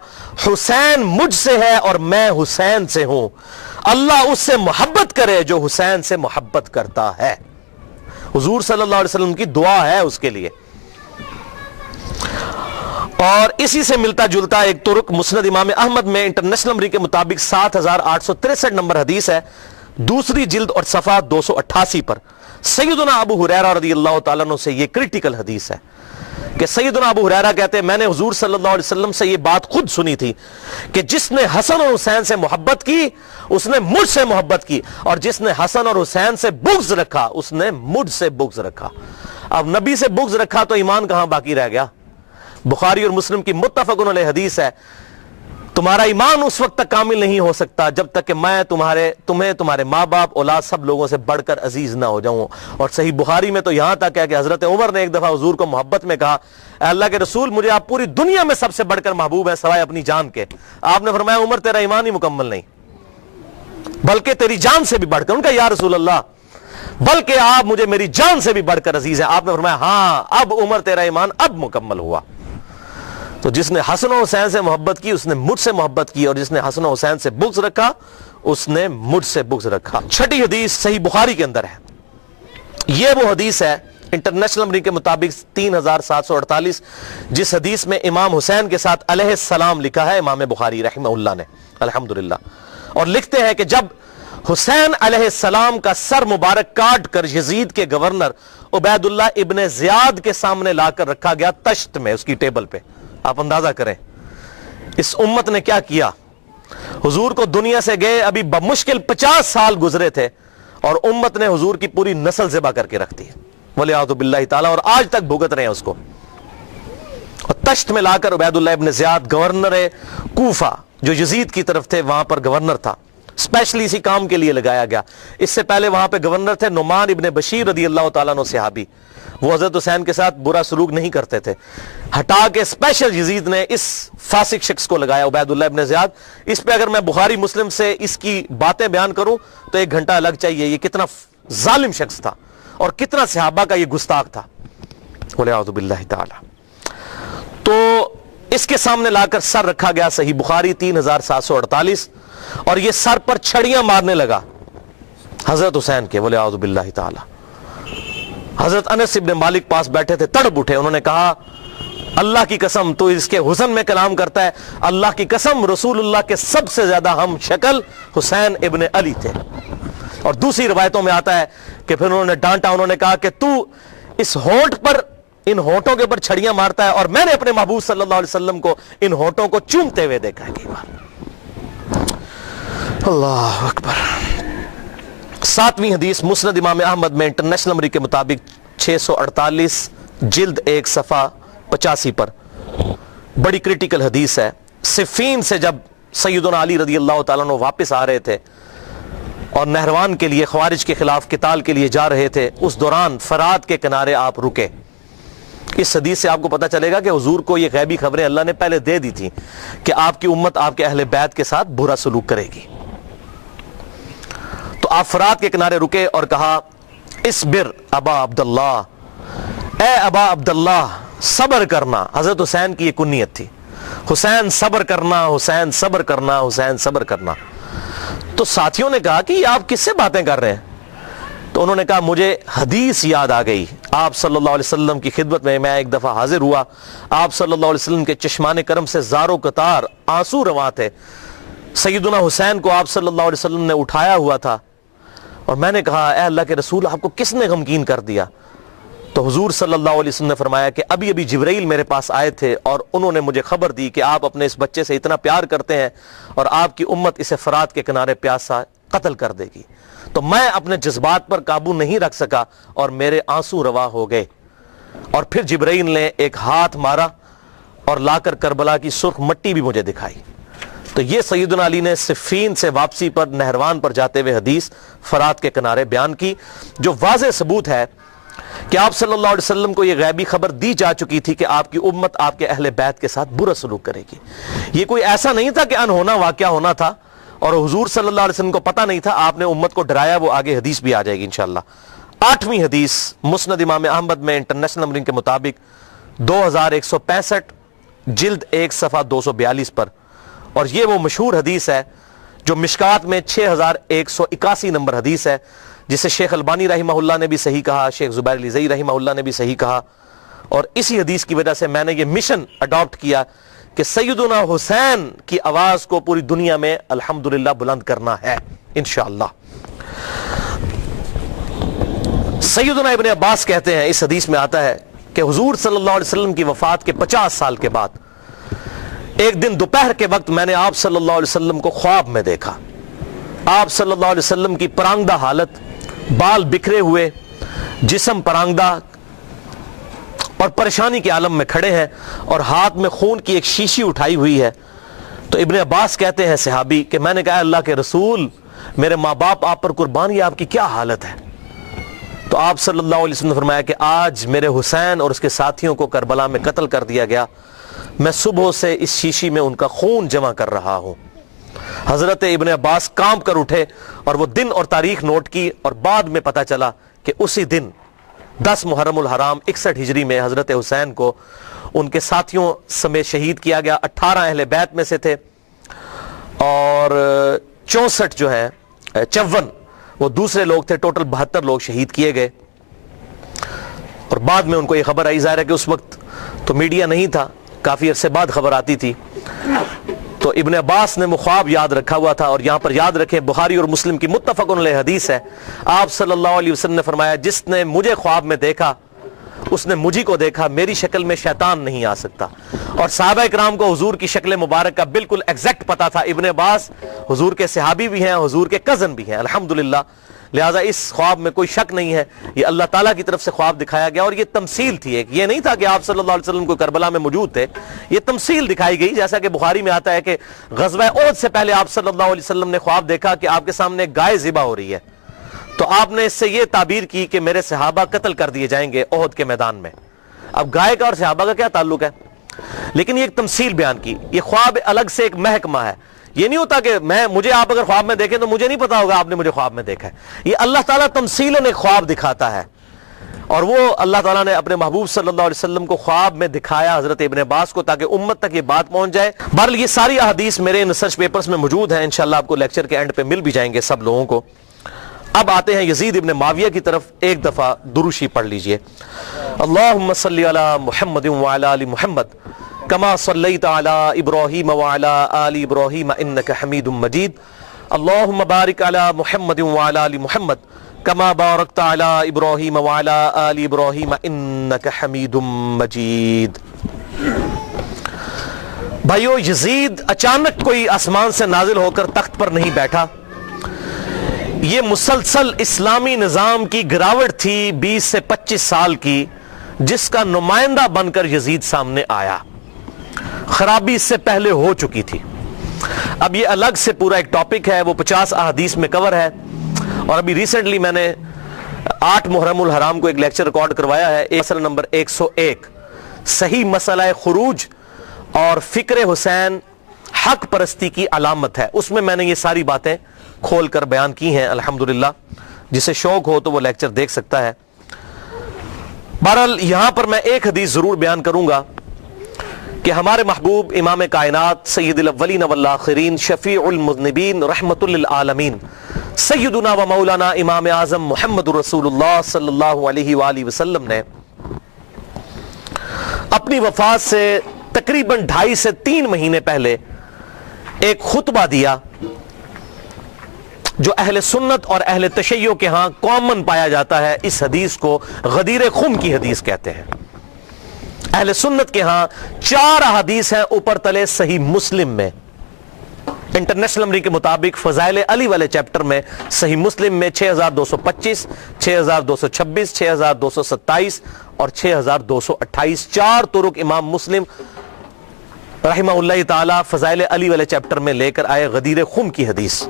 حسین مجھ سے ہے اور میں حسین سے ہوں، اللہ اس سے محبت کرے جو حسین سے محبت کرتا ہے۔ حضور صلی اللہ علیہ وسلم کی دعا ہے اس کے لیے۔ اور اسی سے ملتا جلتا ایک ترک مسند امام احمد میں انٹرنیشنل نمبر کے مطابق 7863 نمبر حدیث ہے، دوسری جلد اور صفحہ 288 پر سیدنا ابو ہریرہ رضی اللہ تعالیٰ عنہ سے یہ کریٹیکل حدیث ہے کہ سیدنا ابو ہریرہ کہتے ہیں میں نے حضور صلی اللہ علیہ وسلم سے یہ بات خود سنی تھی کہ جس نے حسن اور حسین سے محبت کی اس نے مجھ سے محبت کی، اور جس نے حسن اور حسین سے بغض رکھا اس نے مجھ سے بغض رکھا۔ اب نبی سے بغض رکھا تو ایمان کہاں باقی رہ گیا؟ بخاری اور مسلم کی متفق علیہ حدیث ہے، تمہارا ایمان اس وقت تک کامل نہیں ہو سکتا جب تک کہ میں تمہیں تمہارے ماں باپ اولاد سب لوگوں سے بڑھ کر عزیز نہ ہو جاؤں۔ اور صحیح بخاری میں تو یہاں تک ہے کہ حضرت عمر نے ایک دفعہ حضور کو محبت میں کہا اے اللہ کے رسول مجھے آپ پوری دنیا میں سب سے بڑھ کر محبوب ہیں سوائے اپنی جان کے۔ آپ نے فرمایا عمر تیرا ایمان ہی مکمل نہیں، بلکہ تیری جان سے بھی بڑھ کر۔ ان کا یا رسول اللہ بلکہ آپ مجھے میری جان سے بھی بڑھ کر عزیز ہیں۔ آپ نے فرمایا ہاں اب عمر تیرا ایمان اب مکمل ہوا۔ تو جس نے حسن و حسین سے محبت کی اس نے مجھ سے محبت کی، اور جس نے حسن و حسین سے بغض رکھا اس نے مجھ سے بغض رکھا۔ 6 حدیث صحیح بخاری کے اندر ہے، یہ وہ حدیث ہے انٹرنیشنل نمبر کے مطابق 3748 جس حدیث میں امام حسین کے ساتھ علیہ السلام لکھا ہے امام بخاری رحمہ اللہ نے الحمدللہ۔ اور لکھتے ہیں کہ جب حسین علیہ السلام کا سر مبارک کاٹ کر یزید کے گورنر عبید اللہ ابن زیاد کے سامنے لا کر رکھا گیا تشت میں، اس کی ٹیبل پہ، آپ اندازہ کریں اس امت نے کیا کیا۔ حضور کو دنیا سے گئے ابھی بمشکل 50 سال گزرے تھے، اور امت نے حضور کی پوری نسل ذبح کر کے رکھ دی ولیعوذ باللہ تعالی، اور آج تک بھگت رہے ہیں اس کو۔ اور تشت میں لا کر عبید اللہ ابن زیاد گورنر کوفہ جو یزید کی طرف تھے وہاں پر گورنر تھا، اسپیشلی اسی کام کے لیے لگایا گیا۔ اس سے پہلے وہاں پہ گورنر تھے نعمان ابن بشیر رضی اللہ تعالیٰ عنہ صحابی، وہ حضرت حسین کے ساتھ برا سلوک نہیں کرتے تھے، ہٹا کے اسپیشل یزید نے اس فاسق شخص کو لگایا عبید اللہ ابن زیاد۔ اس پہ اگر میں بخاری مسلم سے اس کی باتیں بیان کروں تو 1 گھنٹہ لگ چاہیے، یہ کتنا ظالم شخص تھا اور کتنا صحابہ کا یہ گستاخ تھا ولیعوذ باللہ تعالی۔ تو اس کے سامنے لا کر سر رکھا گیا، صحیح بخاری 3748، اور یہ سر پر چھڑیاں مارنے لگا حضرت حسین کے ولیعوذ باللہ تعالی۔ حضرت انس ابن مالک پاس بیٹھے تھے، تڑپ اٹھے، انہوں نے کہا اللہ کی قسم تو اس کے حسن میں کلام کرتا ہے، اللہ کی قسم رسول اللہ کے سب سے زیادہ ہم شکل حسین ابن علی تھے۔ اور دوسری روایتوں میں آتا ہے کہ پھر انہوں نے ڈانٹا، انہوں نے کہا کہ تو اس ہونٹ پر، ان ہونٹوں کے اوپر چھڑیاں مارتا ہے، اور میں نے اپنے محبوب صلی اللہ علیہ وسلم کو ان ہونٹوں کو چومتے ہوئے دیکھا ہے کئی بار۔ اللہ اکبر۔ 7ویں حدیث مسند امام احمد میں انٹرنیشنل نمبر کے مطابق 648 جلد 1 صفحہ 85 پر بڑی کریٹیکل حدیث ہے۔ صفین سے جب سیدنا علی رضی اللہ تعالیٰ عنہ واپس آ رہے تھے اور نہروان کے لیے خوارج کے خلاف قتال کے لیے جا رہے تھے، اس دوران فرات کے کنارے آپ رکے۔ اس حدیث سے آپ کو پتہ چلے گا کہ حضور کو یہ غیبی خبریں اللہ نے پہلے دے دی تھی کہ آپ کی امت آپ کے اہل بیت کے ساتھ برا سلوک کرے گی۔ تو آپ فرات کے کنارے رکے اور کہا اصبر ابا عبداللہ، اے ابا عبداللہ صبر کرنا۔ حضرت حسین کی یہ کنیت تھی، حسین صبر کرنا، حسین صبر کرنا، حسین صبر کرنا۔ تو ساتھیوں نے کہا کہ یہ آپ کس سے باتیں کر رہے ہیں؟ تو انہوں نے کہا مجھے حدیث یاد آ گئی، آپ صلی اللہ علیہ وسلم کی خدمت میں ایک دفعہ حاضر ہوا، آپ صلی اللہ علیہ وسلم کے چشمان کرم سے زار و قطار آنسو رواں تھے، سیدنا حسین کو آپ صلی اللہ علیہ وسلم نے اٹھایا ہوا تھا، اور میں نے کہا اے اللہ کے رسول آپ کو کس نے غمگین کر دیا؟ تو حضور صلی اللہ علیہ وسلم نے فرمایا کہ ابھی ابھی جبرائیل میرے پاس آئے تھے اور انہوں نے مجھے خبر دی کہ آپ اپنے اس بچے سے اتنا پیار کرتے ہیں اور آپ کی امت اسے فرات کے کنارے پیاسا قتل کر دے گی۔ تو میں اپنے جذبات پر قابو نہیں رکھ سکا اور میرے آنسو روا ہو گئے، اور پھر جبرائیل نے ایک ہاتھ مارا اور لا کر کربلا کی سرخ مٹی بھی مجھے دکھائی۔ تو یہ سیدنا علی نے صفین سے واپسی پر نہروان پر جاتے ہوئے حدیث فرات کے کنارے بیان کی، جو واضح ثبوت ہے کہ آپ صلی اللہ علیہ وسلم کو یہ غیبی خبر دی جا چکی تھی کہ آپ کی امت آپ کے اہل بیت کے ساتھ برا سلوک کرے گی۔ یہ کوئی ایسا نہیں تھا کہ انہونا واقعہ ہونا تھا اور حضور صلی اللہ علیہ وسلم کو پتہ نہیں تھا، آپ نے امت کو ڈرایا، وہ آگے حدیث بھی آ جائے گی انشاءاللہ۔ 8ویں حدیث مسند امام احمد میں انٹرنیشنل نمبرنگ کے مطابق 2165 جلد 1 صفحہ 242 پر، اور یہ وہ مشہور حدیث ہے جو مشکات میں 6181 نمبر حدیث ہے، جسے شیخ البانی رحمہ اللہ نے بھی صحیح کہا، شیخ زبیر علیزئی رحمہ اللہ نے بھی صحیح کہا، اور اسی حدیث کی وجہ سے میں نے یہ مشن اڈاپٹ کیا کہ سیدنا حسین کی آواز کو پوری دنیا میں الحمدللہ بلند کرنا ہے انشاءاللہ۔ سیدنا ابن عباس کہتے ہیں، اس حدیث میں آتا ہے کہ حضور صلی اللہ علیہ وسلم کی وفات کے 50 سال کے بعد ایک دن دوپہر کے وقت میں نے آپ صلی اللہ علیہ وسلم کو خواب میں دیکھا۔ آپ صلی اللہ علیہ وسلم کی پرانگدہ حالت، بال بکھرے ہوئے، جسم پرانگدہ اور پریشانی کے عالم میں کھڑے ہیں، اور ہاتھ میں خون کی ایک شیشی اٹھائی ہوئی ہے۔ تو ابن عباس کہتے ہیں صحابی کہ میں نے کہا اللہ کے رسول میرے ماں باپ آپ پر قربان، یہ آپ کی کیا حالت ہے؟ تو آپ صلی اللہ علیہ وسلم نے فرمایا کہ آج میرے حسین اور اس کے ساتھیوں کو کربلا میں قتل کر دیا گیا، میں صبح سے اس شیشی میں ان کا خون جمع کر رہا ہوں۔ حضرت ابن عباس کانپ کر اٹھے اور وہ دن اور تاریخ نوٹ کی، اور بعد میں پتہ چلا کہ اسی دن 10 محرم الحرام 61 ہجری میں حضرت حسین کو ان کے ساتھیوں سمیت شہید کیا گیا۔ 18 اہل بیت میں سے تھے، اور 64 جو ہیں 54 وہ دوسرے لوگ تھے، ٹوٹل 72 لوگ شہید کیے گئے۔ اور بعد میں ان کو یہ خبر آئی، ظاہر ہے کہ اس وقت تو میڈیا نہیں تھا، کافی عرصے بعد خبر آتی تھی، تو ابن عباس نے خواب یاد رکھا ہوا تھا۔ اور یہاں پر یاد رکھیں بخاری اور مسلم کی متفق علیہ حدیث ہے، آپ صلی اللہ علیہ وسلم نے فرمایا جس نے مجھے خواب میں دیکھا اس نے مجھی کو دیکھا، میری شکل میں شیطان نہیں آ سکتا۔ اور صحابہ اکرام کو حضور کی شکل مبارک کا بالکل ایگزیکٹ پتا تھا۔ ابن عباس حضور کے صحابی بھی ہیں، حضور کے کزن بھی ہیں الحمدللہ، لہٰذا اس خواب میں کوئی شک نہیں ہے یہ اللہ تعالیٰ کی طرف سے خواب دکھایا گیا، اور یہ تمثیل تھی ایک، یہ نہیں تھا کہ آپ صلی اللہ علیہ وسلم کو کربلا میں موجود تھے، یہ تمثیل دکھائی گئی، جیسا کہ بخاری میں آتا ہے کہ غزوہ احد سے پہلے آپ صلی اللہ علیہ وسلم نے خواب دیکھا کہ آپ کے سامنے گائے ذبح ہو رہی ہے، تو آپ نے اس سے یہ تعبیر کی کہ میرے صحابہ قتل کر دیے جائیں گے احد کے میدان میں۔ اب گائے کا اور صحابہ کا کیا تعلق ہے؟ لیکن یہ ایک تمثیل بیان کی، یہ خواب الگ سے ایک محکمہ ہے، یہ نہیں ہوتا کہ مجھے آپ اگر خواب میں دیکھیں تو مجھے نہیں پتا ہوگا آپ نے مجھے خواب میں دیکھا ہے، یہ اللہ تعالیٰ تمثیلاً ایک خواب دکھاتا ہے، اور وہ اللہ تعالیٰ نے اپنے محبوب صلی اللہ علیہ وسلم کو خواب میں دکھایا حضرت ابن عباس کو، تاکہ امت تک یہ بات پہنچ جائے۔ بہرحال یہ ساری احادیث میرے ان ریسرچ پیپرز میں موجود ہیں، انشاءاللہ آپ کو لیکچر کے اینڈ پہ مل بھی جائیں گے سب لوگوں کو۔ اب آتے ہیں یزید ابن معاویہ کی طرف، ایک دفعہ دروشی پڑھ لیجئے۔ اللہم صلی علی محمد وعلی آل محمد کما صلیت علی ابراہیم وعلی آل ابراہیم انک حمید مجید، اللہم بارک علی محمد وعلی آل محمد کما بارکت علی ابراہیم وعلی آل ابراہیم انک حمید مجید۔ بھائیو، یزید اچانک کوئی آسمان سے نازل ہو کر تخت پر نہیں بیٹھا، یہ مسلسل اسلامی نظام کی گراوٹ تھی 20 سے 25 سال کی، جس کا نمائندہ بن کر یزید سامنے آیا۔ خرابی اس سے پہلے ہو چکی تھی، اب یہ الگ سے پورا ایک ٹاپک ہے، وہ 50 احادیث میں کور ہے، اور ابھی ریسنٹلی میں نے 8 محرم الحرام کو ایک لیکچر ریکارڈ کروایا ہے، مسئلہ نمبر 101 صحیح مسئلہ خروج اور فکر حسین حق پرستی کی علامت ہے، اس میں نے یہ ساری باتیں کھول کر بیان کی ہیں الحمدللہ، جسے شوق ہو تو وہ لیکچر دیکھ سکتا ہے۔ بہرحال یہاں پر میں ایک حدیث ضرور بیان کروں گا کہ ہمارے محبوب امام کائنات سید الاولین والآخرین شفیع المذنبین رحمت للعالمین سیدنا و مولانا امام اعظم محمد رسول اللہ صلی اللہ علیہ وآلہ وسلم نے اپنی وفات سے تقریباً 2.5 سے 3 مہینے پہلے ایک خطبہ دیا، جو اہل سنت اور اہل تشیع کے ہاں کامن پایا جاتا ہے۔ اس حدیث کو غدیر خم کی حدیث کہتے ہیں۔ اہل سنت کے ہاں 4 احادیث ہیں اوپر تلے صحیح مسلم میں، انٹرنیشنل نمبر کے مطابق فضائل علی والے چیپٹر میں صحیح مسلم میں 6225، 6226، 6227 اور 6228 4 طرق امام مسلم رحمہ اللہ تعالی فضائل علی والے چیپٹر میں لے کر آئے غدیر خم کی حدیث،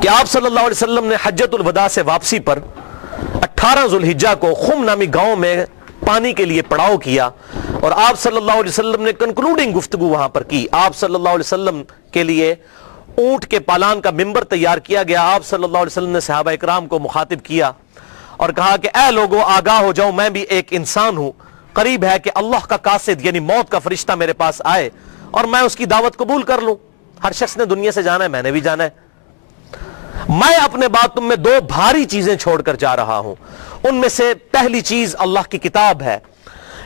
کہ آپ صلی اللہ علیہ وسلم نے حجۃ الوداع سے واپسی پر 18 ذوالحجہ کو خم نامی گاؤں میں پانی کے لیے پڑاؤ کیا، اور آپ صلی اللہ علیہ وسلم نے کنکلوڈنگ گفتگو وہاں پر کی۔ آپ صلی اللہ علیہ وسلم کے لیے اونٹ کے پالان کا ممبر تیار کیا گیا، آپ صلی اللہ علیہ وسلم نے صحابہ اکرام کو مخاطب کیا اور کہا کہ اے لوگو آگاہ ہو جاؤ، میں بھی ایک انسان ہوں، قریب ہے کہ اللہ کا قاصد یعنی موت کا فرشتہ میرے پاس آئے اور میں اس کی دعوت قبول کر لوں۔ ہر شخص نے دنیا سے جانا ہے، میں نے بھی جانا ہے۔ میں اپنے بعد تم میں 2 بھاری چیزیں چھوڑ کر جا رہا ہوں، ان میں سے پہلی چیز اللہ کی کتاب ہے،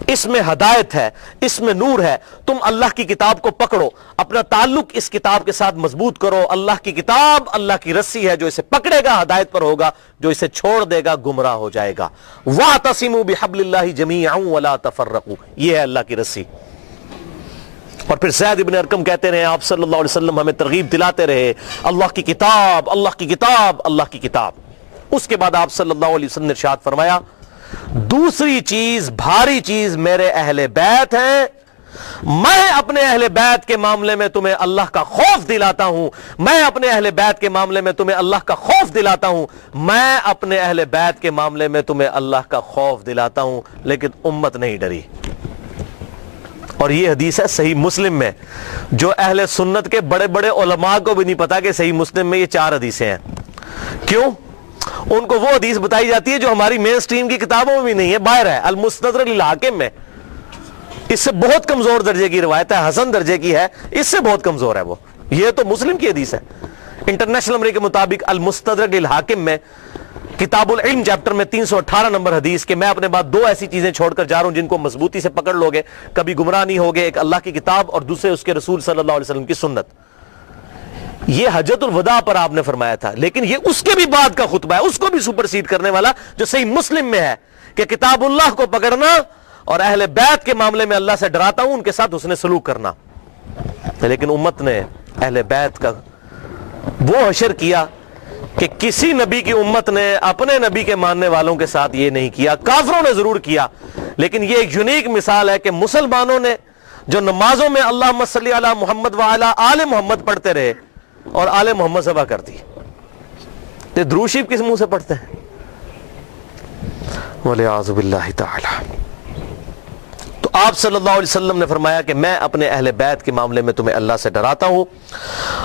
اس میں ہدایت ہے، اس میں نور ہے، تم اللہ کی کتاب کو پکڑو، اپنا تعلق اس کتاب کے ساتھ مضبوط کرو۔ اللہ کی کتاب اللہ کی رسی ہے، جو اسے پکڑے گا ہدایت پر ہوگا، جو اسے چھوڑ دے گا گمراہ ہو جائے گا۔ وَاعْتَصِمُوا بِحَبْلِ اللَّهِ جَمِيعًا وَلَا تَفَرَّقُوا، یہ ہے اللہ کی رسی۔ اور پھر زید ابن ارقم کہتے رہے آپ صلی اللہ علیہ وسلم ہمیں ترغیب دلاتے رہے، اللہ کی کتاب، اللہ کی کتاب، اللہ کی کتاب۔ اس کے بعد آپ صلی اللہ علیہ وسلم نے ارشاد فرمایا، دوسری چیز، بھاری چیز میرے اہل بیت ہیں، میں اپنے اہل بیت کے معاملے میں تمہیں اللہ کا خوف دلاتا ہوں، میں اپنے اہل بیت کے معاملے میں تمہیں اللہ کا خوف دلاتا ہوں، میں اپنے اہل بیت کے معاملے میں تمہیں اللہ کا خوف دلاتا ہوں۔ لیکن امت نہیں ڈری، اور یہ حدیث ہے صحیح مسلم میں، جو اہل سنت کے بڑے بڑے علماء کو بھی نہیں پتا کہ صحیح مسلم میں یہ 4 حدیثیں ہیں۔ کیوں؟ ان کو وہ حدیث بتائی جاتی ہے جو ہماری مین سٹریم کی کتابوں میں بھی نہیں ہے، باہر ہے، المستدرک للحاکم میں۔ اس سے بہت کمزور درجے کی روایت ہے، حسن درجے کی ہے، اس سے بہت کمزور ہے وہ، یہ تو مسلم کی حدیث ہے۔ انٹرنیشنل نمبر کے مطابق المستدرک للحاکم میں کتاب العلم چیپٹر میں 318 نمبر حدیث کہ میں اپنے بعد 2 ایسی چیزیں چھوڑ کر جا رہا ہوں جن کو مضبوطی سے پکڑ لوگے کبھی گمراہ نہیں ہوگے، ایک اللہ کی کتاب اور دوسرے اس کے رسول صلی اللہ علیہ وسلم کی سنت۔ یہ حجۃ الوداع پر آپ نے فرمایا تھا، لیکن یہ اس کے بھی بعد کا خطبہ ہے، اس کو بھی سپرسیڈ کرنے والا، جو صحیح مسلم میں ہے کہ کتاب اللہ کو پکڑنا اور اہل بیت کے معاملے میں اللہ سے ڈراتا ہوں، ان کے ساتھ حسن سلوک کرنا۔ لیکن امت نے اہل بیت کا وہ حشر کیا کہ کسی نبی کی امت نے اپنے نبی کے ماننے والوں کے ساتھ یہ نہیں کیا. کافروں نے ضرور کیا, لیکن یہ ایک یونیک مثال ہے کہ مسلمانوں نے جو نمازوں میں اللہم صلی علی محمد وعلی آل محمد پڑھتے رہے اور آل محمد ذبح کر دی. تو درود شریف کس منہ سے پڑھتے ہیں؟ وَلِعَاذُ بِاللَّهِ تَعَالَى. تو آپ صلی اللہ علیہ وسلم نے فرمایا کہ میں اپنے اہل بیت کے معاملے میں تمہیں اللہ سے ڈراتا ہوں.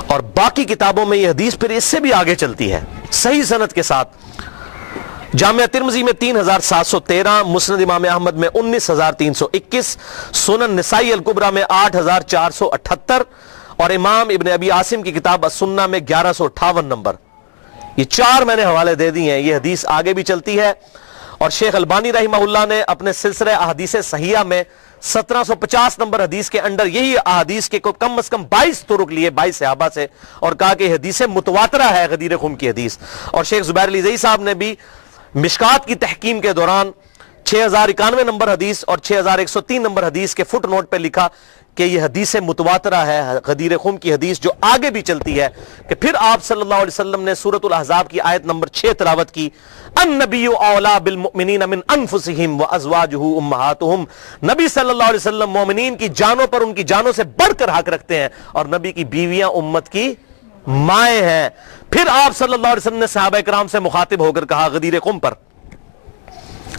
اور باقی کتابوں میں یہ حدیث پھر اس سے بھی آگے چلتی ہے صحیح سند کے ساتھ. جامعہ ترمذی میں 3713, مسند امام احمد میں 19321, سنن نسائی الکبریٰ میں 8478 اور امام ابن ابی عاصم کی کتاب السنہ میں 1158 نمبر. یہ 4 میں نے حوالے دے دی ہیں. یہ حدیث آگے بھی چلتی ہے اور شیخ البانی رحمہ اللہ نے اپنے سلسلہ احادیث صحیحہ میں 1750 نمبر حدیث کے اندر یہی احادیث کے کم از کم 22 طرق لیے 22 صحابہ سے اور کہا کہ حدیث متواترہ ہے غدیر خم کی حدیث. اور شیخ زبیر علی زئی صاحب نے بھی مشکات کی تحکیم کے دوران 6091 نمبر حدیث اور 6103 نمبر حدیث کے فٹ نوٹ پہ لکھا کہ یہ حدیث متواترہ ہے غدیر خم کی حدیث, جو آگے بھی چلتی ہے کہ پھر آپ صلی اللہ علیہ وسلم نے سورۃ الاحزاب کی آیت نمبر 6 تلاوت کی. النبی اولا بالمؤمنین من انفسہم وازواجہ امہاتہم. نبی صلی اللہ علیہ وسلم مومنین کی جانوں پر ان کی جانوں سے بڑھ کر حق رکھتے ہیں اور نبی کی بیویاں امت کی مائیں ہیں. پھر آپ صلی اللہ علیہ وسلم نے صحابہ کرام سے مخاطب ہو کر کہا غدیر خم پر,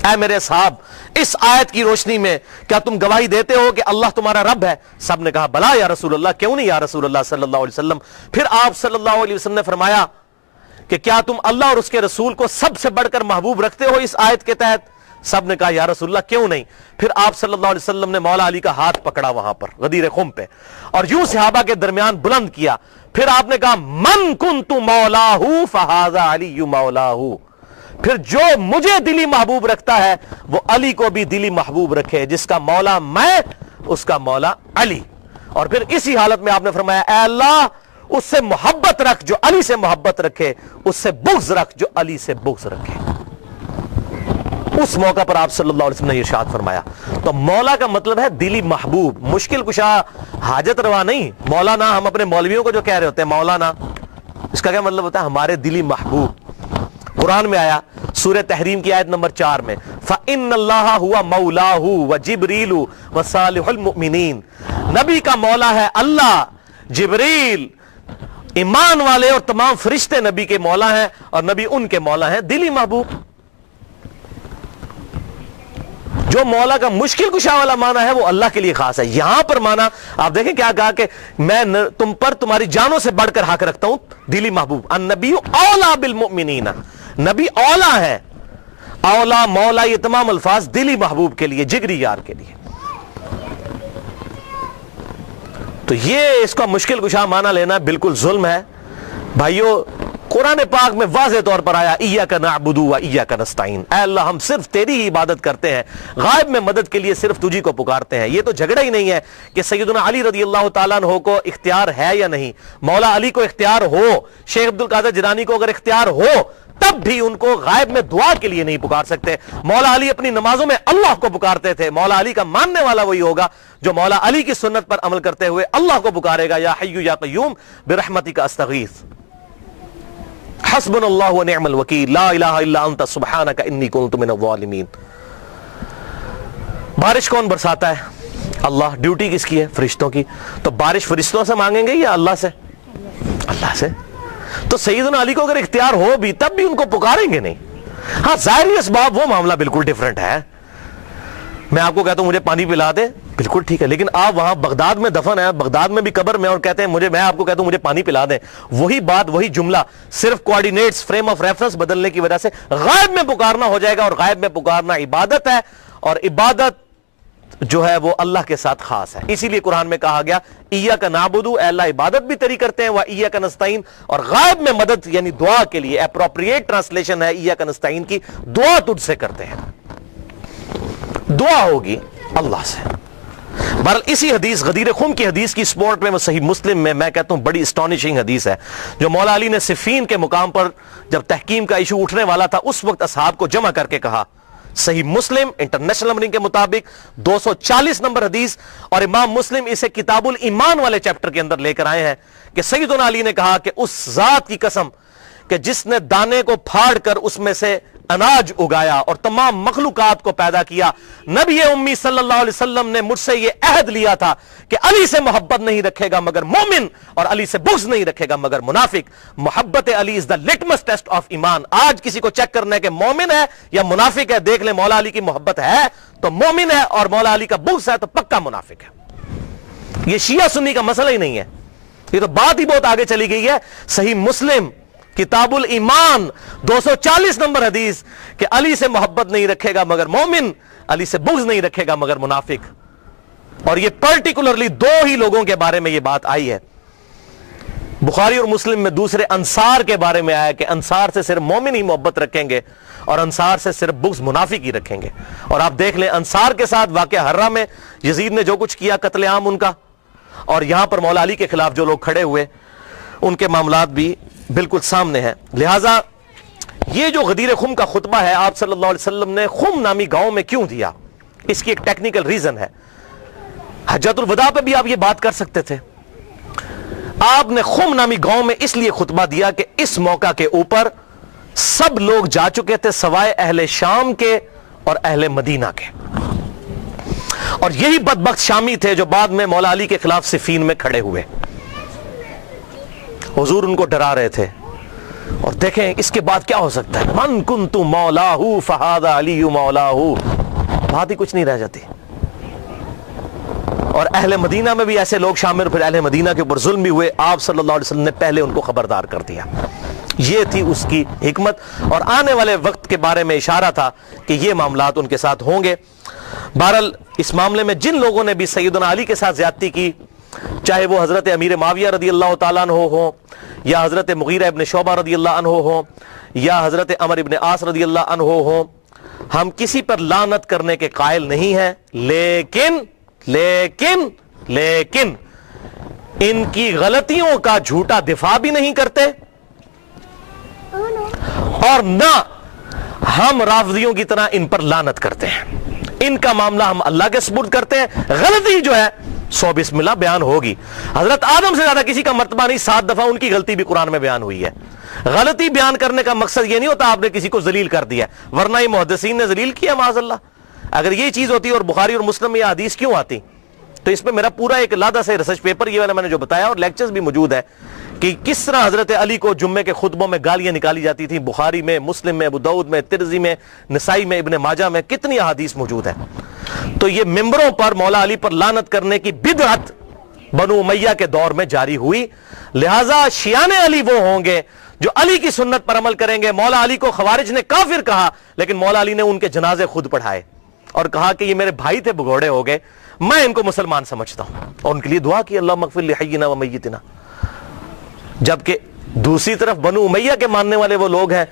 اے میرے صحاب اس آیت کی روشنی میں کیا تم گواہی دیتے ہو کہ اللہ تمہارا رب ہے؟ سب نے کہا بلا یا رسول اللہ, کیوں نہیں یا رسول اللہ صلی اللہ علیہ وسلم. پھر آپ صلی اللہ علیہ وسلم نے فرمایا کہ کیا تم اللہ اور اس کے رسول کو سب سے بڑھ کر محبوب رکھتے ہو اس آیت کے تحت؟ سب نے کہا یا رسول اللہ کیوں نہیں. پھر آپ صلی اللہ علیہ وسلم نے مولا علی کا ہاتھ پکڑا وہاں پر غدیر خم پہ اور یوں صحابہ کے درمیان بلند کیا. پھر آپ نے کہا من کنت مولاہ فہذا علی مولاہ. پھر جو مجھے دلی محبوب رکھتا ہے وہ علی کو بھی دلی محبوب رکھے, جس کا مولا میں اس کا مولا علی. اور پھر اسی حالت میں آپ نے فرمایا اے اللہ اس سے محبت رکھ جو علی سے محبت رکھے, اس سے بغض رکھ جو علی سے بغض رکھے. اس موقع پر آپ صلی اللہ علیہ وسلم نے ارشاد فرمایا. تو مولا کا مطلب ہے دلی محبوب, مشکل کشا, حاجت روا نہیں. مولانا ہم اپنے مولویوں کو جو کہہ رہے ہوتے ہیں مولانا, اس کا کیا مطلب ہوتا ہے؟ ہمارے دلی محبوب. قرآن میں آیا سورہ تحریم کی آیت نمبر 4 میں فَإِنَّ اللَّهَ هُوَ مَوْلَاهُ وَجِبْرِيلُ وَصَالِحُ الْمُؤْمِنِينَ. نبی کا مولا ہے اللہ, جبریل, ایمان والے اور تمام فرشتے نبی کے مولا ہیں اور نبی ان کے مولا ہیں دلی محبوب. جو مولا کا مشکل کشا والا معنی ہے وہ اللہ کے لیے خاص ہے. یہاں پر معنی آپ دیکھیں کیا کہا کہ میں تم پر تمہاری جانوں سے بڑھ کر حق رکھتا ہوں دلی محبوب. النبی اولا بالمؤمنین, نبی اولا ہے. اولا مولا یہ تمام الفاظ دلی محبوب کے لیے, جگری یار کے لیے. تو یہ اس کا مشکل کشا معنی لینا بالکل ظلم ہے بھائیو. قرآن پاک میں واضح طور پر آیا ایاک نعبد و ایاک نستعین, اے اللہ ہم صرف تیری ہی عبادت کرتے ہیں, غائب میں مدد کے لیے صرف تجھی کو پکارتے ہیں. یہ تو جھگڑا ہی نہیں ہے کہ سیدنا علی رضی اللہ تعالیٰ عنہ کو اختیار ہے یا نہیں. مولا علی کو اختیار ہو, شیخ عبد القادر جیلانی کو اگر اختیار ہو تب بھی ان کو غائب میں دعا کے لیے نہیں پکار سکتے. مولا علی اپنی نمازوں میں اللہ کو پکارتے تھے. مولا علی کا ماننے والا وہی ہوگا جو مولا علی کی سنت پر عمل کرتے ہوئے اللہ کو پکارے گا, یا حی یا قیوم برحمتک استغیث, حسبنا اللہ ونعم الوکیل, لا الہ الا انت سبحانک انی کنت من الظالمین. بارش کون برساتا ہے؟ اللہ. ڈیوٹی کس کی ہے؟ فرشتوں کی. تو بارش فرشتوں سے مانگیں گے یا اللہ سے؟ اللہ سے. تو سیدنا علی کو اگر اختیار ہو بھی تب بھی ان کو پکاریں گے نہیں. ہاں ظاہری اسباب وہ معاملہ بالکل ڈیفرنٹ ہے. میں آپ کو کہتا ہوں مجھے پانی پلا دے, بالکل ٹھیک ہے, لیکن آپ وہاں بغداد میں دفن ہے, بغداد میں بھی قبر میں, اور کہتے ہیں میں آپ کو کہتا ہوں مجھے پانی پلا دیں, وہی بات وہی جملہ صرف کوارڈینیٹس فریم آف ریفرنس بدلنے کی وجہ سے غائب میں پکارنا ہو جائے گا. اور غائب میں پکارنا عبادت ہے, اور عبادت جو ہے وہ اللہ کے ساتھ خاص ہے. اسی لیے قرآن میں کہا گیا ایاک نعبد, اے اللہ عبادت بھی تیری کرتے ہیں, و ایاک نستعین, اور غائب میں مدد یعنی دعا کے لیے اپروپریٹ ٹرانسلیشن ہے ایاک نستعین کی, دعا تجھ سے کرتے ہیں, دعا ہوگی اللہ سے. بہرحال اسی حدیث غدیر خم کی حدیث کی سپورٹ میں وہ صحیح مسلم میں کہتا ہوں بڑی اسٹانشنگ حدیث ہے, جو مولا علی نے صفین کے مقام پر جب تحکیم کا ایشو اٹھنے والا تھا اس وقت اصحاب کو جمع کر کے کہا. صحیح مسلم انٹرنیشنل نمبرنگ کے مطابق 240 نمبر حدیث, اور امام مسلم اسے کتاب الایمان والے چیپٹر کے اندر لے کر آئے ہیں کہ سیدنا علی نے کہا کہ اس ذات کی قسم کہ جس نے دانے کو پھاڑ کر اس میں سے اناج اگایا اور تمام مخلوقات کو پیدا کیا. نبی امی صلی اللہ علیہ وسلم نے مجھ سے یہ عہد لیا تھا کہ علی سے محبت نہیں رکھے گا مگر مومن اور علی سے بغض نہیں رکھے گا مگر منافق. محبت علی از دا لٹمس ٹیسٹ آف ایمان. آج کسی کو چیک کرنا ہے کہ مومن ہے یا منافق ہے, دیکھ لیں مولا علی کی محبت ہے تو مومن ہے, اور مولا علی کا بغض ہے تو پکا منافق ہے. یہ شیعہ سنی کا مسئلہ ہی نہیں ہے, یہ تو بات ہی بہت آگے چلی گئی ہے. صحیح مسلم کتاب الایمان 240 نمبر حدیث کہ علی سے محبت نہیں رکھے گا مگر مومن, علی سے بغض نہیں رکھے گا مگر منافق. اور یہ پرٹیکولرلی دو ہی لوگوں کے بارے میں یہ بات آئی ہے. بخاری اور مسلم میں دوسرے انصار کے بارے میں آیا کہ انصار سے صرف مومن ہی محبت رکھیں گے اور انصار سے صرف بغض منافق ہی رکھیں گے. اور آپ دیکھ لیں انصار کے ساتھ واقعہ ہرہ میں یزید نے جو کچھ کیا, قتل عام ان کا, اور یہاں پر مولا علی کے خلاف جو لوگ کھڑے ہوئے ان کے معاملات بھی بالکل سامنے ہیں. لہٰذا یہ جو غدیر خم کا خطبہ ہے آپ صلی اللہ علیہ وسلم نے خم نامی گاؤں میں کیوں دیا, اس کی ایک ٹیکنیکل ریزن ہے. حجۃ الوداع پہ بھی آپ یہ بات کر سکتے تھے. آپ نے خم نامی گاؤں میں اس لیے خطبہ دیا کہ اس موقع کے اوپر سب لوگ جا چکے تھے سوائے اہل شام کے اور اہل مدینہ کے, اور یہی بدبخت شامی تھے جو بعد میں مولا علی کے خلاف صفین میں کھڑے ہوئے. حضور ان کو ڈرا رہے تھے, اور دیکھیں اس کے بعد کیا ہو سکتا ہے. من کنت مولاہ فہذا علی مولاہ, بات ہی کچھ نہیں رہ جاتی. اور اہل مدینہ میں بھی ایسے لوگ شامل, پھر اہل مدینہ کے اوپر ظلم بھی ہوئے. آپ صلی اللہ علیہ وسلم نے پہلے ان کو خبردار کر دیا. یہ تھی اس کی حکمت, اور آنے والے وقت کے بارے میں اشارہ تھا کہ یہ معاملات ان کے ساتھ ہوں گے. بہرحال اس معاملے میں جن لوگوں نے بھی سیدنا علی کے ساتھ زیادتی کی, چاہے وہ حضرت امیر معاویہ رضی اللہ تعالیٰ عنہ ہو, یا حضرت مغیرہ ابن شعبہ رضی اللہ عنہ ہو, یا حضرت عمر ابن عاص رضی اللہ عنہ ہو, ہم کسی پر لعنت کرنے کے قائل نہیں ہیں. لیکن لیکن لیکن ان کی غلطیوں کا جھوٹا دفاع بھی نہیں کرتے, اور نہ ہم رافضیوں کی طرح ان پر لعنت کرتے ہیں. ان کا معاملہ ہم اللہ کے سپرد کرتے ہیں. غلطی جو ہے 100 بسم اللہ بیان ہوگی. حضرت آدم سے زیادہ کسی کا مرتبہ نہیں, 7 دفعہ ان کی غلطی بھی قرآن میں بیان ہوئی ہے. غلطی بیان کرنے کا مقصد یہ نہیں ہوتا آپ نے کسی کو ذلیل کر دیا, ورنہ یہ محدثین نے ذلیل کیا معاذ اللہ. اگر یہ چیز ہوتی اور بخاری اور مسلم میں یہ حدیث کیوں آتی, تو اس پہ میرا پورا ایک لادہ سے ریسرچ پیپر یہ والا میں نے جو بتایا, اور لیکچرز بھی موجود ہے کہ کس طرح حضرت علی کو جمعے کے خطبوں میں گالیاں نکالی جاتی تھیں. بخاری میں, مسلم میں, ابو داؤد میں, ترمذی میں, نسائی میں, ابن ماجہ میں کتنی احادیث موجود ہے. تو یہ ممبروں پر مولا علی پر لعنت کرنے کی بدعت بنو امیہ کے دور میں جاری ہوئی. لہٰذا شیعان علی وہ ہوں گے جو علی کی سنت پر عمل کریں گے. مولا علی کو خوارج نے کافر کہا, لیکن مولا علی نے ان کے جنازے خود پڑھائے اور کہا کہ یہ میرے بھائی تھے, بگوڑے ہو گئے, میں ان کو مسلمان سمجھتا ہوں, اور ان کے لیے دعا کی اللہم اغفر لحینا و میتنا. جبکہ دوسری طرف بنو امیہ کے ماننے والے وہ لوگ ہیں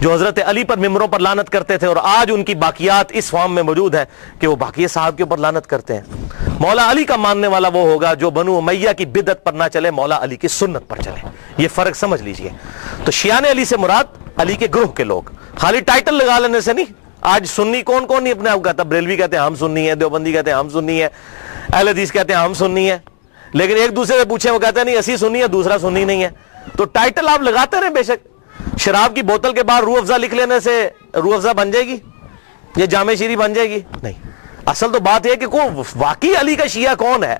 جو حضرت علی پر ممبروں پر لعنت کرتے تھے, اور آج ان کی باقیات اس فارم میں موجود ہیں کہ وہ باقی صاحب کے اوپر لعنت کرتے ہیں. مولا علی کا ماننے والا وہ ہوگا جو بنو امیہ کی بدعت پر نہ چلے, مولا علی کی سنت پر چلے. یہ فرق سمجھ لیجئے. تو شیعان علی سے مراد علی کے گروہ کے لوگ. خالی ٹائٹل لگا لینے سے نہیں. آج سنی کون کون نہیں اپنے آپ کہتا, بریلوی کہتے ہیں ہم سنی ہیں, دیوبندی کہتے ہیں ہم سنی ہیں, اہل حدیث کہتے ہیں ہم سنی ہیں, لیکن ایک دوسرے سے پوچھیں وہ کہتے ہیں نہیں اسی سنی ہے, دوسرا سنی نہیں ہے. تو ٹائٹل آپ لگاتے رہے بے شک. شراب کی بوتل کے بعد روح افزا لکھ لینے سے روح افزا بن جائے گی, یہ جامع شیری بن جائے گی؟ نہیں. اصل تو بات یہ کہ واقعی علی کا شیعہ کون ہے.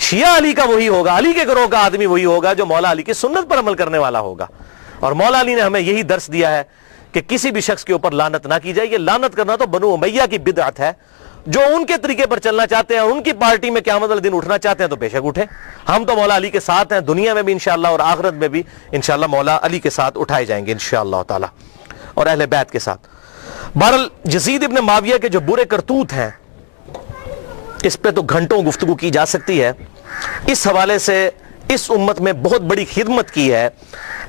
شیعہ علی کا وہی ہوگا, علی کے گروہ کا آدمی وہی ہوگا جو مولا علی کی سنت پر عمل کرنے والا ہوگا. اور مولا علی نے ہمیں یہی درس دیا ہے کہ کسی بھی شخص کے اوپر لعنت نہ کی جائے. یہ لعنت کرنا تو بنو امیہ کی بدعت ہے. جو ان کے طریقے پر چلنا چاہتے ہیں اور ان کی پارٹی میں قیامت والے دن اٹھنا چاہتے ہیں تو بے شک اٹھیں. ہم تو مولا علی کے ساتھ ہیں, دنیا میں بھی انشاءاللہ اور آخرت میں بھی انشاءاللہ مولا علی کے ساتھ اٹھائے جائیں گے انشاءاللہ تعالی, اور اہل بیت کے ساتھ. بہرحال یزید ابن معاویہ کے جو برے کرتوت ہیں اس پہ تو گھنٹوں گفتگو کی جا سکتی ہے. اس حوالے سے اس امت میں بہت بڑی خدمت کی ہے.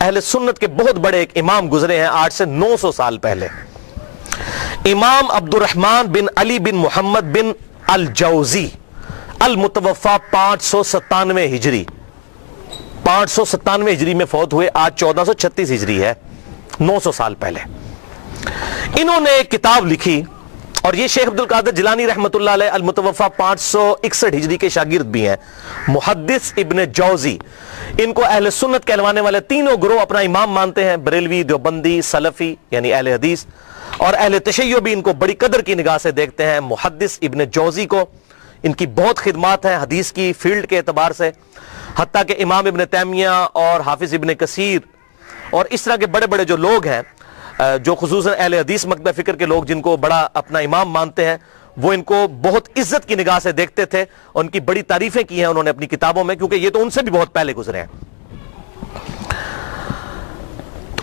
اہل سنت کے بہت بڑے ایک امام گزرے ہیں آج سے 900 سال پہلے. امام عبد الرحمن بن علی بن محمد بن الجوزی, المتوفا 597 ہجری, 597 ہجری میں فوت ہوئے. آج 1436 ہجری ہے, 900 سال پہلے. انہوں نے ایک کتاب لکھی اور یہ شیخ عبد القادر جیلانی رحمۃ اللہ علیہ المتوفا 561 ہجری کے شاگرد بھی ہیں، محدث ابن جوزی۔ ان کو اہل سنت کہلوانے والے تینوں گروہ اپنا امام مانتے ہیں، بریلوی، دیوبندی، سلفی یعنی اہل حدیث، اور اہل تشیع بھی ان کو بڑی قدر کی نگاہ سے دیکھتے ہیں۔ محدث ابن جوزی کو ان کی بہت خدمات ہیں حدیث کی فیلڈ کے اعتبار سے، حتیٰ کہ امام ابن تیمیہ اور حافظ ابن کثیر اور اس طرح کے بڑے بڑے جو لوگ ہیں، جو خصوصاً اہل حدیث مکتب فکر کے لوگ جن کو بڑا اپنا امام مانتے ہیں، وہ ان کو بہت عزت کی نگاہ سے دیکھتے تھے، ان کی بڑی تعریفیں کی ہیں انہوں نے اپنی کتابوں میں، کیونکہ یہ تو ان سے بھی بہت پہلے گزرے ہیں۔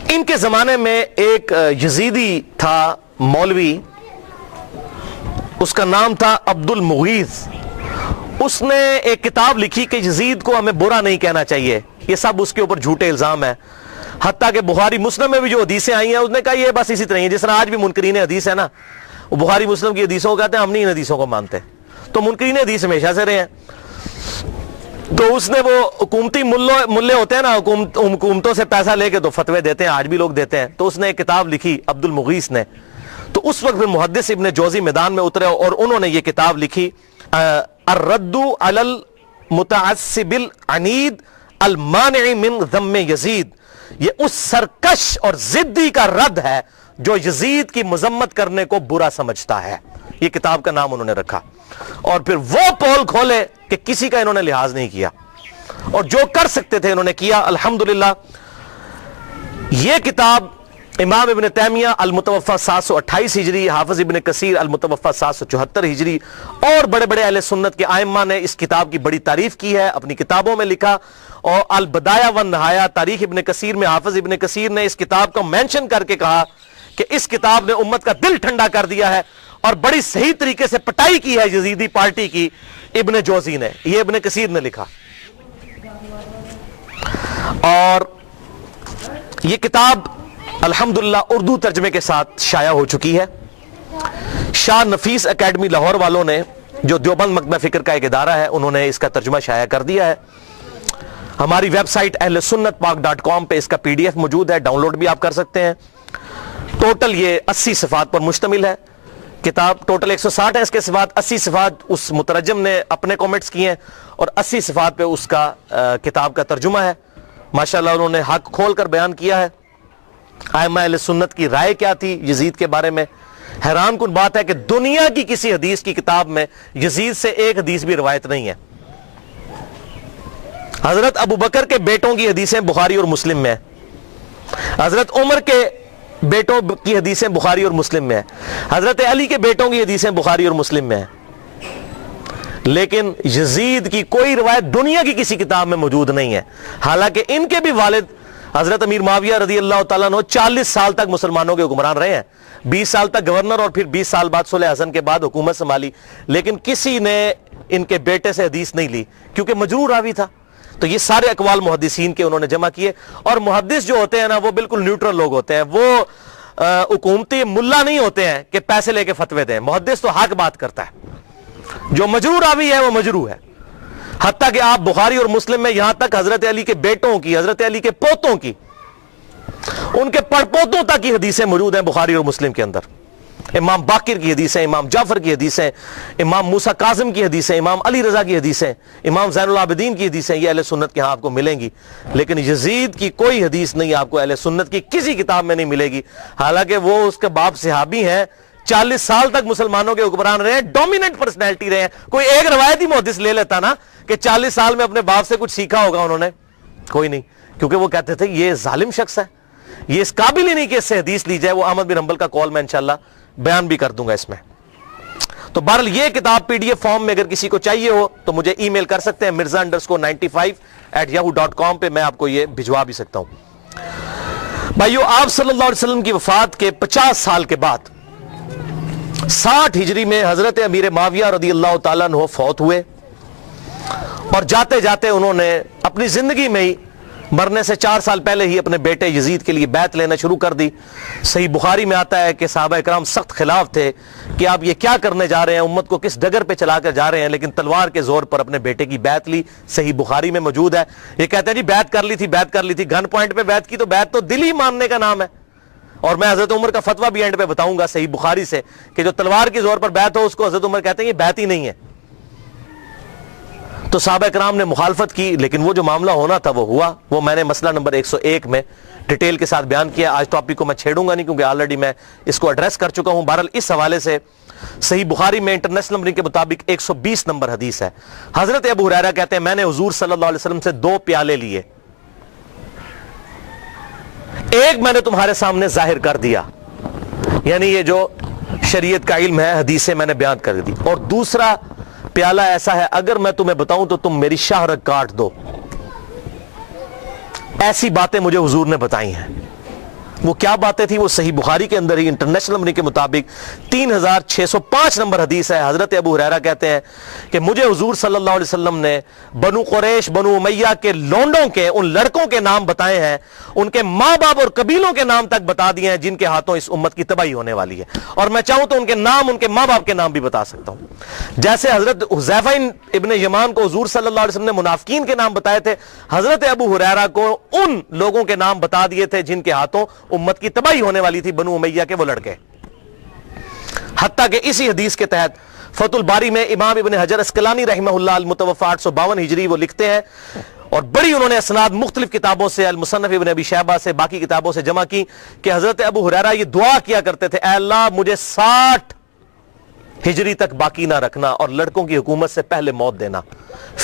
ان کے زمانے میں ایک یزیدی تھا مولوی، اس کا نام تھا عبد المغیث۔ اس نے ایک کتاب لکھی کہ یزید کو ہمیں برا نہیں کہنا چاہیے، یہ سب اس کے اوپر جھوٹے الزام ہیں، حتیٰ کہ بخاری مسلم میں بھی جو حدیثیں آئی ہیں اس نے کہا یہ بس اسی طرح ہیں، جس طرح آج بھی منکرین حدیث ہے نا، وہ بخاری مسلم کی حدیثوں کو کہتے ہیں ہم نہیں ان حدیثوں کو مانتے، تو منکرین حدیث ہمیشہ سے رہے ہیں۔ تو اس نے وہ حکومتی ملے ہوتے ہیں نا، حکومتوں سے پیسہ لے کے تو فتوے دیتے ہیں، آج بھی لوگ دیتے ہیں، تو اس نے ایک کتاب لکھی عبد المغیث نے۔ تو اس وقت محدث ابن جوزی میدان میں اترے اور انہوں نے یہ کتاب لکھی، الرد علی المتعصب العنید المانع من ذم یزید۔ یہ اس سرکش اور ضدی کا رد ہے جو یزید کی مذمت کرنے کو برا سمجھتا ہے، یہ کتاب کا نام انہوں نے رکھا۔ اور پھر وہ پول کھولے کہ کسی کا انہوں نے لحاظ نہیں کیا، اور جو کر سکتے تھے انہوں نے کیا۔ الحمدللہ یہ کتاب امام ابن تیمیہ المتوفا 728 ہجری، حافظ ابن کثیر المتوفا 774 ہجری اور بڑے بڑے اہل سنت کے ائمہ نے اس کتاب کی بڑی تعریف کی ہے، اپنی کتابوں میں لکھا۔ اور البدایہ والنہایہ تاریخ ابن کثیر میں حافظ ابن کثیر نے اس کتاب کو مینشن کر کے کہا کہ اس کتاب نے امت کا دل ٹھنڈا کر دیا ہے، اور بڑی صحیح طریقے سے پٹائی کی ہے یزیدی پارٹی کی ابن جوزی نے، یہ ابن کثیر نے لکھا۔ اور یہ کتاب الحمدللہ اردو ترجمے کے ساتھ شائع ہو چکی ہے۔ شاہ نفیس اکیڈمی لاہور والوں نے، جو دیوبند مکتب فکر کا ایک ادارہ ہے، انہوں نے اس کا ترجمہ شائع کر دیا ہے۔ ہماری ویب سائٹ اہل سنت پاک .com پہ اس کا PDF موجود ہے، ڈاؤن لوڈ بھی آپ کر سکتے ہیں۔ ٹوٹل یہ 80 صفحات پر مشتمل ہے کتاب، ٹوٹل 160 ہے اس کے صفحات، 80 صفحات اس مترجم نے اپنے کومنٹس کیے ہیں، اور 80 صفحات پہ اس کا کتاب کا ترجمہ ہے۔ ماشاءاللہ انہوں نے حق کھول کر بیان کیا ہے، ائمہ اہل سنت کی رائے کیا تھی یزید کے بارے میں۔ حیران کن بات ہے کہ دنیا کی کسی حدیث کی کتاب میں یزید سے ایک حدیث بھی روایت نہیں ہے۔ حضرت ابو بکر کے بیٹوں کی حدیثیں بخاری اور مسلم میں ہیں، حضرت عمر کے بیٹوں کی حدیثیں بخاری اور مسلم میں ہیں، حضرت علی کے بیٹوں کی حدیثیں بخاری اور مسلم میں ہیں، لیکن یزید کی کوئی روایت دنیا کی کسی کتاب میں موجود نہیں ہے۔ حالانکہ ان کے بھی والد حضرت امیر معاویہ رضی اللہ تعالیٰ عنہ 40 سال تک مسلمانوں کے حکمران رہے ہیں، 20 سال تک گورنر اور پھر 20 سال بعد صلح حسن کے بعد حکومت سنبھالی، لیکن کسی نے ان کے بیٹے سے حدیث نہیں لی کیونکہ مجرور راوی تھا۔ تو یہ سارے اقوال محدثین کے انہوں نے جمع کیے، اور محدث جو ہوتے ہیں نا وہ بالکل نیوٹرل لوگ ہوتے ہیں، وہ حکومتی ملا نہیں ہوتے ہیں کہ پیسے لے کے فتوے دیں۔ محدث تو حق بات کرتا ہے، جو مجرور راوی ہے وہ مجروح ہے۔ حتیٰ کہ آپ بخاری اور مسلم میں یہاں تک حضرت علی کے بیٹوں کی، حضرت علی کے پوتوں کی، ان کے پڑپوتوں تک کی حدیثیں موجود ہیں بخاری اور مسلم کے اندر۔ امام باقر کی حدیثیں، امام جعفر کی حدیثیں، امام موسیٰ کاظم کی حدیثیں، امام علی رضا کی حدیثیں، امام زین العابدین کی حدیثیں، یہ اہل سنت کے ہاں آپ کو ملیں گی، لیکن یزید کی کوئی حدیث نہیں آپ کو اہل سنت کی کسی کتاب میں نہیں ملے گی۔ حالانکہ وہ اس کے باپ صحابی ہیں، 40 سال تک مسلمانوں کے حکمران رہے ہیں، ڈومیننٹ پرسنالٹی رہے ہیں۔ کوئی ایک روایتی محدث لے لیتا نا کہ 40 سال میں اپنے باپ سے کچھ سیکھا ہوگا انہوں نے، کوئی نہیں، کیونکہ وہ کہتے تھے یہ ظالم شخص ہے، یہ اس قابل ہی نہیں کہ اس سے حدیث لی جائے۔ وہ احمد بن حنبل کا قول میں انشاءاللہ بیان بھی کر دوں گا اس میں۔ تو بہرحال یہ کتاب PDF فارم میں اگر کسی کو چاہیے ہو تو مجھے ای میل کر سکتے ہیں mirza_95@yahoo.com پہ، میں آپ کو یہ بھجوا بھی سکتا ہوں۔ بھائیو، آپ صلی اللہ علیہ وسلم کی وفات کے 50 سال کے بعد 60 ہجری میں حضرت امیر معاویہ رضی اللہ تعالیٰ عنہ فوت ہوئے، اور جاتے جاتے انہوں نے اپنی زندگی میں ہی مرنے سے 4 سال پہلے ہی اپنے بیٹے یزید کے لیے بیعت لینا شروع کر دی۔ صحیح بخاری میں آتا ہے کہ صحابہ اکرام سخت خلاف تھے کہ آپ یہ کیا کرنے جا رہے ہیں، امت کو کس ڈگر پہ چلا کر جا رہے ہیں، لیکن تلوار کے زور پر اپنے بیٹے کی بیعت لی۔ صحیح بخاری میں موجود ہے، یہ کہتے ہیں جی بیعت کر لی تھی، بیعت کر لی تھی، گن پوائنٹ پہ بیعت کی، تو بیعت تو دل ہی ماننے کا نام ہے، اور میں حضرت عمر کا فتویٰ بھی اینڈ پہ بتاؤں گا صحیح بخاری سے کہ جو تلوار کی زور پر بیعت ہو اس کو حضرت عمر کہتے ہیں یہ بیعت ہی نہیں ہے. تو صحابہ کرام نے مخالفت کی, لیکن وہ جو معاملہ ہونا تھا وہ ہوا. وہ میں نے مسئلہ نمبر 101 میں ڈیٹیل کے ساتھ بیان کیا. آج ٹاپک کو میں چھیڑوں گا نہیں کیونکہ آلریڈی میں اس کو ایڈریس کر چکا ہوں. بہرحال اس حوالے سے صحیح بخاری میں انٹرنیشنل نمبر کے مطابق 120 نمبر حدیث ہے. حضرت ابو ہریرہ کہتے ہیں میں نے حضور صلی اللہ علیہ وسلم سے 2 پیالے لیے, ایک میں نے تمہارے سامنے ظاہر کر دیا, یعنی یہ جو شریعت کا علم ہے حدیثیں میں نے بیان کر دی, اور دوسرا پیالہ ایسا ہے اگر میں تمہیں بتاؤں تو تم میری شہرت کاٹ دو. ایسی باتیں مجھے حضور نے بتائی ہیں. وہ کیا باتیں تھیں؟ وہ صحیح بخاری کے اندر ہی انٹرنیشنل نمبر کے مطابق 3605 نمبر حدیث ہے. حضرت ابو ہریرہ کہتے ہیں کہ مجھے حضور صلی اللہ علیہ وسلم نے بنو قریش بنو امیہ کے لونڈوں کے ان لڑکوں کے نام بتائے ہیں, ان کے ماں باپ اور قبیلوں کے نام تک بتا دیے ہیں جن کے ہاتھوں اس امت کی تباہی ہونے والی ہے, اور میں چاہوں تو ان کے نام ان کے ماں باپ کے نام بھی بتا سکتا ہوں. جیسے حضرت حذیفہ ابن یمان کو حضور صلی اللہ علیہ وسلم نے منافقین کے نام بتائے تھے, حضرت ابو ہریرہ کو ان لوگوں کے نام بتا دیے تھے جن کے ہاتھوں امت کی تباہی ہونے والی تھی, بنو امیہ کے وہ لڑکے. حتیٰ کہ اسی حدیث کے تحت فتح الباری میں امام ابن حجر اسقلانی رحمہ اللہ المتوفی 852 ہجری وہ لکھتے ہیں, اور بڑی انہوں نے اسناد مختلف کتابوں سے المصنف ابن ابی شیبہ سے باقی کتابوں سے جمع کی کہ حضرت ابو ہریرہ یہ دعا کیا کرتے تھے, اے اللہ مجھے 60 ہجری تک باقی نہ رکھنا اور لڑکوں کی حکومت سے پہلے موت دینا.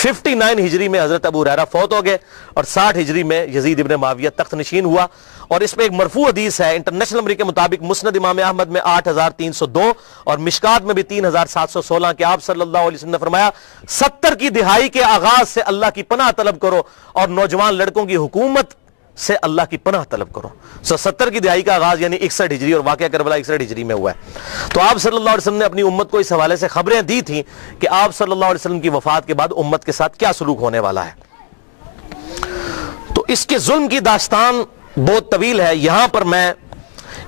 59 ہجری میں حضرت ابو ہریرہ فوت ہو گئے اور 60 ہجری میں یزید ابن معاویہ تخت نشین ہوا. اور اس میں ایک مرفوع حدیث ہے انٹرنیشنل نمبر کے مطابق مسند امام احمد میں 8302 اور مشکات میں بھی 3716 کہ آپ صلی اللہ علیہ وسلم نے فرمایا 70 کی دہائی کے آغاز سے اللہ کی پناہ طلب کرو اور نوجوان لڑکوں کی حکومت سے اللہ کی پناہ طلب کرو. 70 کی دہائی کا آغاز یعنی 61 ہجری, اور واقعہ کربلا 61 ہجری میں ہوا ہے. تو آپ صلی اللہ علیہ وسلم نے اپنی امت کو اس حوالے سے خبریں دی تھیں کہ آپ صلی اللہ علیہ وسلم کی وفات کے بعد امت کے ساتھ کیا سلوک ہونے والا ہے. تو اس کے ظلم کی داستان بہت طویل ہے. یہاں پر میں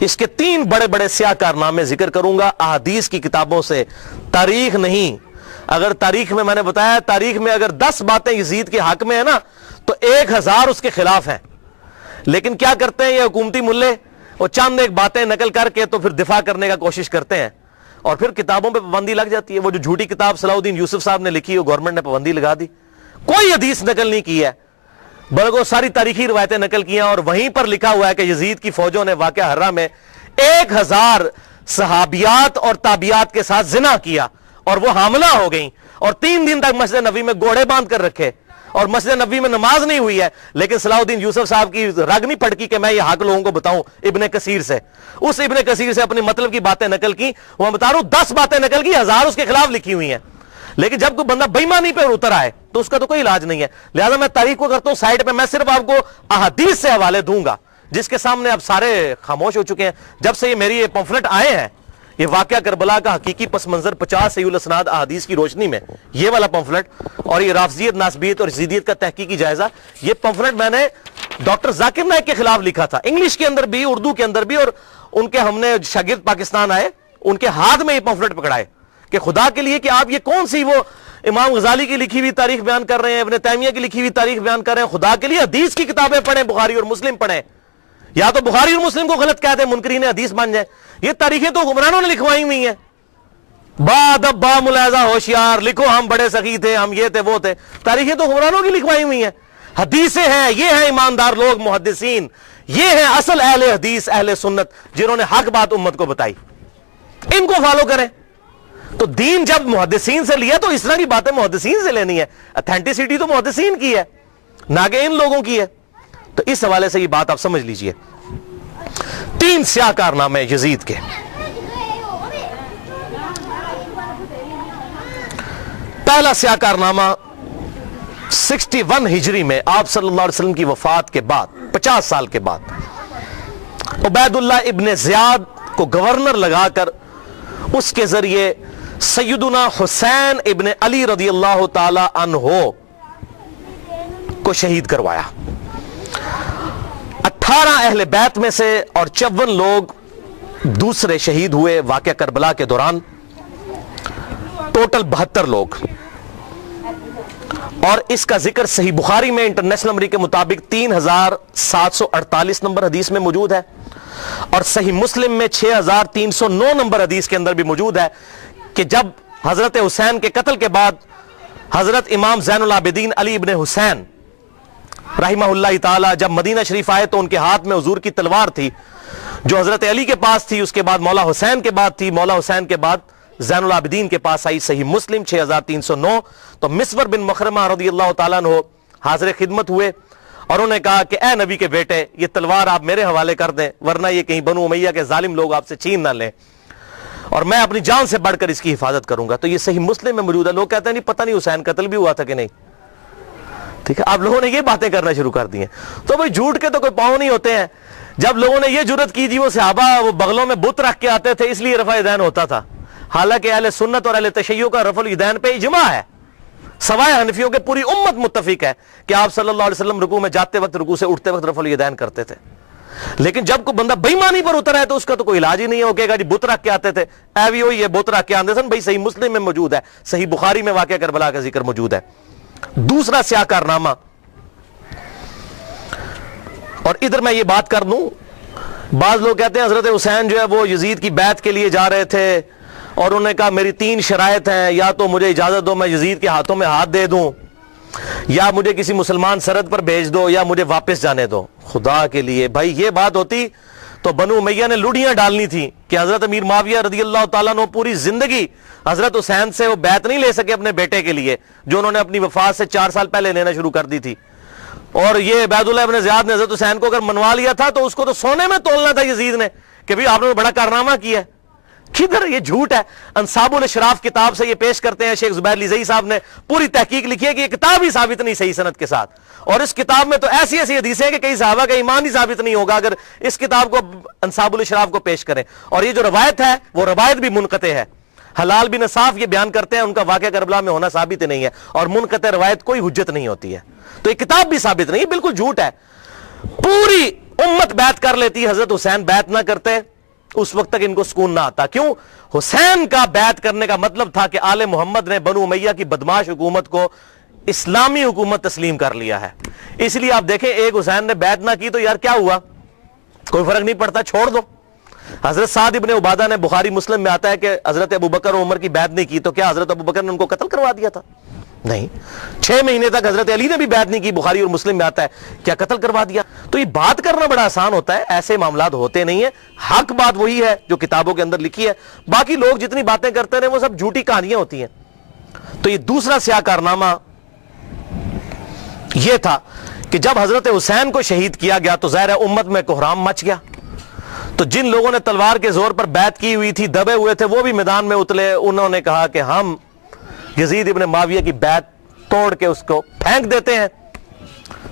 اس کے 3 بڑے بڑے سیاہ کارنامے ذکر کروں گا احادیث کی کتابوں سے, تاریخ نہیں. اگر تاریخ میں نے بتایا تاریخ میں اگر 10 باتیں یزید کے حق میں ہیں نا تو 1000 اس کے خلاف ہیں. لیکن کیا کرتے ہیں یہ حکومتی ملے, وہ چند ایک باتیں نقل کر کے تو پھر دفاع کرنے کا کوشش کرتے ہیں, اور پھر کتابوں پہ پابندی لگ جاتی ہے. وہ جو جھوٹی کتاب صلاح الدین یوسف صاحب نے لکھی, وہ گورنمنٹ نے پابندی لگا دی. کوئی حدیث نقل نہیں کی ہے, بلکہ ساری تاریخی روایتیں نقل کی ہیں, اور وہیں پر لکھا ہوا ہے کہ یزید کی فوجوں نے واقعہ حرہ میں 1000 صحابیات اور تابعیات کے ساتھ زنا کیا, اور وہ حاملہ ہو گئیں, اور 3 دن تک مسجد نبوی میں گھوڑے باندھ کر رکھے, اور مسجد نبوی میں نماز نہیں ہوئی ہے. لیکن صلاح الدین یوسف صاحب کی رگ نہیں پھٹکی کہ میں یہ حق لوگوں کو بتاؤں. ابن کثیر سے, اس ابن کثیر سے اپنی مطلب کی باتیں نقل کی. وہ بتا رہا ہوں 10 باتیں نقل کی, 1000 اس کے خلاف لکھی ہوئی ہیں. لیکن جب کوئی بندہ بےایمانی پہ اتر آئے تو اس کا تو کوئی علاج نہیں ہے. لہذا میں تاریخ کو کرتا ہوں سائڈ پہ, میں صرف آپ کو احادیث سے حوالے دوں گا جس کے سامنے اب سارے خاموش ہو چکے ہیں. جب سے یہ میری یہ پمفلٹ آئے ہیں, یہ واقعہ کربلا کا حقیقی پس منظر 50 صحیح الاسناد احادیث کی روشنی میں, یہ والا پمفلٹ, اور یہ رافضیت ناسبیت اور یزیدیت کا تحقیقی جائزہ, یہ پمفلٹ میں نے ڈاکٹر ذاکر نائک کے خلاف لکھا تھا, انگلش کے اندر بھی اردو کے اندر بھی, اور ان کے ہم نے شاگرد پاکستان آئے ان کے ہاتھ میں یہ پمفلٹ پکڑائے کہ خدا کے لیے کہ آپ یہ کون سی وہ امام غزالی کی لکھی ہوئی تاریخ بیان کر رہے ہیں, ابن تیمیہ کی لکھی ہوئی تاریخ بیان کر رہے ہیں. خدا کے لیے حدیث کی کتابیں پڑھیں, بخاری اور مسلم پڑھیں, یا تو بخاری اور مسلم کو غلط کہتے ہیں منکرین حدیث بن جائیں. یہ تاریخیں تو حکمرانوں نے لکھوائی ہوئی ہیں, با ملاحظہ ہوشیار لکھو ہم بڑے سخی تھے, ہم یہ تھے وہ تھے. تاریخیں تو حکمرانوں کی لکھوائی ہوئی ہیں. حدیثیں ہیں, یہ ہیں ایماندار لوگ محدثین, یہ ہیں اصل اہل حدیث اہل سنت جنہوں نے حق بات امت کو بتائی, ان کو فالو کریں. تو دین جب محدثین سے لیا تو اس طرح کی باتیں محدثین سے لینی ہے. اتھینٹسٹی تو محدثین کی ہے نہ کہ ان لوگوں کی ہے. تو اس حوالے سے یہ بات آپ سمجھ لیجئے. 3 سیاہ کارنامے یزید کے. پہلا سیاہ کارنامہ 61 ہجری میں آپ صلی اللہ علیہ وسلم کی وفات کے بعد 50 سال کے بعد عبید اللہ ابن زیاد کو گورنر لگا کر اس کے ذریعے سیدنا حسین ابن علی رضی اللہ تعالی عنہ کو شہید کروایا. 18 اہل بیت میں سے اور 54 لوگ دوسرے شہید ہوئے واقعہ کربلا کے دوران. ٹوٹل 72 لوگ. اور اس کا ذکر صحیح بخاری میں انٹرنیشنل نمبر کے مطابق 3748 نمبر حدیث میں موجود ہے, اور صحیح مسلم میں 6309 نمبر حدیث کے اندر بھی موجود ہے کہ جب حضرت حسین کے قتل کے بعد حضرت امام زین العابدین علی ابن حسین رحمہ اللہ تعالی جب مدینہ شریف آئے تو ان کے ہاتھ میں حضور کی تلوار تھی جو حضرت علی کے پاس تھی، اس کے بعد مولا حسین کے بعد تھی، مولا حسین کے بعد زین العابدین کے پاس آئی۔ صحیح مسلم 6309۔ تو مسور بن مخرمہ رضی اللہ تعالیٰ عنہ حاضر خدمت ہوئے اور انہوں نے کہا کہ اے نبی کے بیٹے، یہ تلوار آپ میرے حوالے کر دیں ورنہ یہ کہیں بنو امیہ کے ظالم لوگ آپ سے چھین نہ لیں، اور میں اپنی جان سے بڑھ کر اس کی حفاظت کروں گا۔ تو یہ صحیح مسلم میں موجود ہے۔ لوگ کہتے ہیں نہیں پتہ نہیں حسین قتل بھی ہوا تھا کہ نہیں، ٹھیک ہے، آپ لوگوں نے یہ باتیں کرنا شروع کر دی ہیں۔ تو بھئی جھوٹ کے تو کوئی پاؤں نہیں ہوتے ہیں۔ جب لوگوں نے یہ جرت کی جی وہ صحابہ وہ بغلوں میں بت رکھ کے آتے تھے اس لیے رفع یدین ہوتا تھا، حالانکہ اہل سنت اور اہل تشیع کا رفع الیدین پہ اجماع ہے، سوائے حنفیوں کے پوری امت متفق ہے کہ آپ صلی اللہ علیہ وسلم رکوع میں جاتے وقت رکوع سے اٹھتے وقت رفع الیدین کرتے تھے۔ لیکن جب کوئی بندہ بے ایمانی پر اترا ہے تو اس کا تو کوئی علاج ہی نہیں ہے، وہ کہے گا جی بت رکھ کے آتے تھے، اے بھی ہوئی یہ بت رکھ کے آتے تھے۔ بھائی صحیح مسلم میں موجود ہے، صحیح بخاری میں واقعہ کربلا کا ذکر موجود ہے۔ دوسرا سیاہ کارنامہ، اور ادھر میں یہ بات کر دوں، بعض لوگ کہتے ہیں حضرت حسین جو ہے وہ یزید کی بیعت کے لیے جا رہے تھے اور انہوں نے کہا میری 3 شرائط ہیں، یا تو مجھے اجازت دو میں یزید کے ہاتھوں میں ہاتھ دے دوں، یا مجھے کسی مسلمان سرحد پر بھیج دو، یا مجھے واپس جانے دو۔ خدا کے لیے بھائی یہ بات ہوتی تو بنو امیہ نے لوڑیاں ڈالنی تھی کہ حضرت امیر معاویہ رضی اللہ تعالیٰ عنہ پوری زندگی حضرت حسین سے وہ بیعت نہیں لے سکے اپنے بیٹے کے لیے جو انہوں نے اپنی وفات سے 4 سال پہلے لینا شروع کر دی تھی، اور یہ عبید اللہ ابن زیاد نے حضرت حسین کو اگر منوا لیا تھا تو اس کو تو سونے میں تولنا تھا یزید نے کہ بھی آپ نے بڑا کارنامہ کیا ہے۔ کدھر یہ جھوٹ ہے۔ انصاب الاشراف کتاب سے یہ پیش کرتے ہیں، شیخ زبیر لیزئی صاحب نے پوری تحقیق لکھی ہے کہ یہ کتاب ہی ثابت نہیں صحیح سند کے ساتھ، اور اس کتاب میں تو ایسی ایسی حدیثیں ہیں کہ کئی صحابہ کا ایمان ہی ثابت نہیں ہوگا اگر اس کتاب کو انصاب الاشراف کو پیش کریں۔ اور یہ جو روایت ہے وہ روایت بھی منقطع ہے۔ حلال بن صاف یہ بیان کرتے ہیں ان کا واقعہ کربلا میں ہونا ثابت نہیں ہے، اور منقطع روایت کوئی حجت نہیں ہوتی ہے، تو یہ کتاب بھی ثابت نہیں، بالکل جھوٹ ہے۔ پوری امت بیعت کر لیتی، حضرت حسین بیعت نہ کرتے اس وقت تک ان کو سکون نہ آتا۔ کیوں؟ حسین کا بیعت کرنے کا مطلب تھا کہ آل محمد نے بنو امیہ کی بدماش حکومت کو اسلامی حکومت تسلیم کر لیا ہے۔ اس لیے آپ دیکھیں ایک حسین نے بیعت نہ کی تو یار کیا ہوا، کوئی فرق نہیں پڑتا، چھوڑ دو۔ حضرت سعد ابن عبادہ نے بخاری مسلم میں آتا ہے کہ حضرت ابوبکر و عمر کی بیعت نہیں کی تو کیا حضرت ابوبکر نے ان کو قتل کروا دیا تھا؟ نہیں۔ 6 مہینے تک حضرت علی نے بھی بیعت نہیں کی، بخاری اور مسلم میں آتا ہے، کیا قتل کروا دیا؟ تو یہ بات کرنا بڑا آسان ہوتا ہے، ایسے معاملات ہوتے نہیں ہیں۔ حق بات وہی ہے جو کتابوں کے اندر لکھی ہے، باقی لوگ جتنی باتیں کرتے رہے وہ سب جھوٹی کہانیاں ہوتی ہیں۔ تو یہ دوسرا سیاہ کارنامہ یہ تھا کہ جب حضرت حسین کو شہید کیا گیا تو ظاہر ہے امت میں کوہرام مچ گیا، تو جن لوگوں نے تلوار کے زور پر بیعت کی ہوئی تھی، دبے ہوئے تھے، وہ بھی میدان میں اترے۔ انہوں نے کہا کہ ہم یزید ابن معاویہ کی بیعت توڑ کے اس کو پھینک دیتے ہیں۔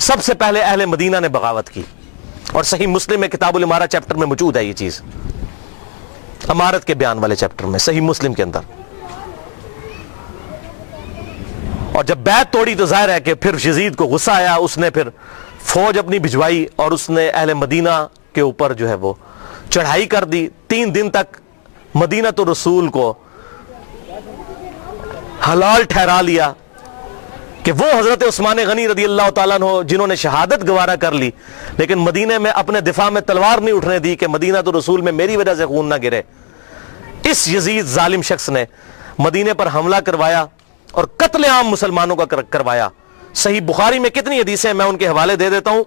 سب سے پہلے اہل مدینہ نے بغاوت کی، اور صحیح مسلم میں کتاب الامارہ چیپٹر میں موجود ہے یہ چیز، امارت کے بیان والے چیپٹر میں صحیح مسلم کے اندر۔ اور جب بیعت توڑی تو ظاہر ہے کہ پھر یزید کو غصہ آیا، اس نے پھر فوج اپنی بھجوائی اور اس نے اہل مدینہ کے اوپر جو ہے وہ چڑھائی کر دی۔ 3 دن تک مدینہ تو رسول کو حلال ٹھہرا لیا کہ وہ حضرت عثمان غنی رضی اللہ تعالیٰ عنہ جنہوں نے شہادت گوارا کر لی لیکن مدینے میں اپنے دفاع میں تلوار نہیں اٹھنے دی کہ مدینہ تو رسول میں میری وجہ سے خون نہ گرے، اس یزید ظالم شخص نے مدینے پر حملہ کروایا اور قتل عام مسلمانوں کا کروایا۔ صحیح بخاری میں کتنی حدیثیں میں ان کے حوالے دے دیتا ہوں۔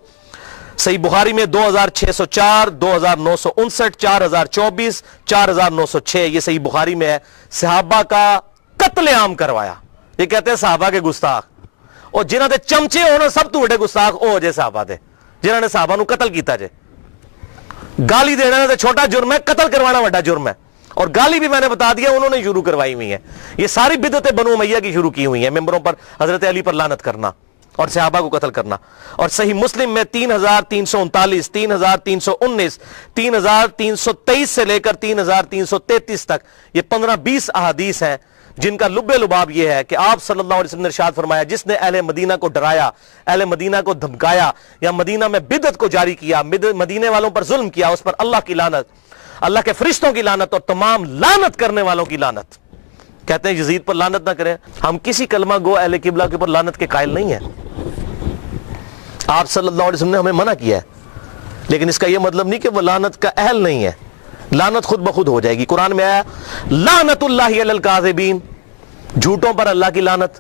صحیح بخاری میں 2604، 2959، 4024، 4906، یہ صحیح بخاری میں ہے۔ صحابہ کا قتل عام کروایا۔ یہ کہتے ہیں صحابہ کے گستاخ، اور جنہاں دے چمچے ہونا سب تو بڑے گستاخ او جے صحابہ دے جنہاں نے صحابہ نو قتل کیتا جے۔ گالی دینا تے چھوٹا جرم ہے، قتل کروانا بڑا جرم ہے، اور گالی بھی میں نے بتا دیا انہوں نے شروع کروائی ہوئی ہیں۔ یہ ساری بدعتیں بنو امیہ کی شروع کی ہوئی ہیں، ممبروں پر حضرت علی پر لعنت کرنا اور صحابہ کو قتل کرنا۔ اور صحیح مسلم میں 3339، 3319، 3323 سے لے کر 3333 تک یہ 15-20 احادیث ہیں جن کا لب لباب یہ ہے کہ آپ صلی اللہ علیہ وسلم نے ارشاد فرمایا جس نے اہل مدینہ کو ڈرایا، اہل مدینہ کو دھمکایا، یا مدینہ میں بدعت کو جاری کیا، مدینے والوں پر ظلم کیا، اس پر اللہ کی لعنت، اللہ کے فرشتوں کی لعنت اور تمام لعنت کرنے والوں کی لعنت۔ کہتے ہیں یزید پر لعنت نہ کریں، ہم کسی کلمہ گو اہل قبلہ کے اوپر لعنت کے قائل نہیں ہیں۔ آپ صلی اللہ علیہ وسلم نے ہمیں منع کیا ہے لیکن اس کا یہ مطلب نہیں کہ وہ لعنت کا اہل نہیں ہے، لعنت خود بخود ہو جائے گی۔ قرآن میں آیا لعنت اللہ علی الکاذبین، جھوٹوں پر اللہ کی لعنت۔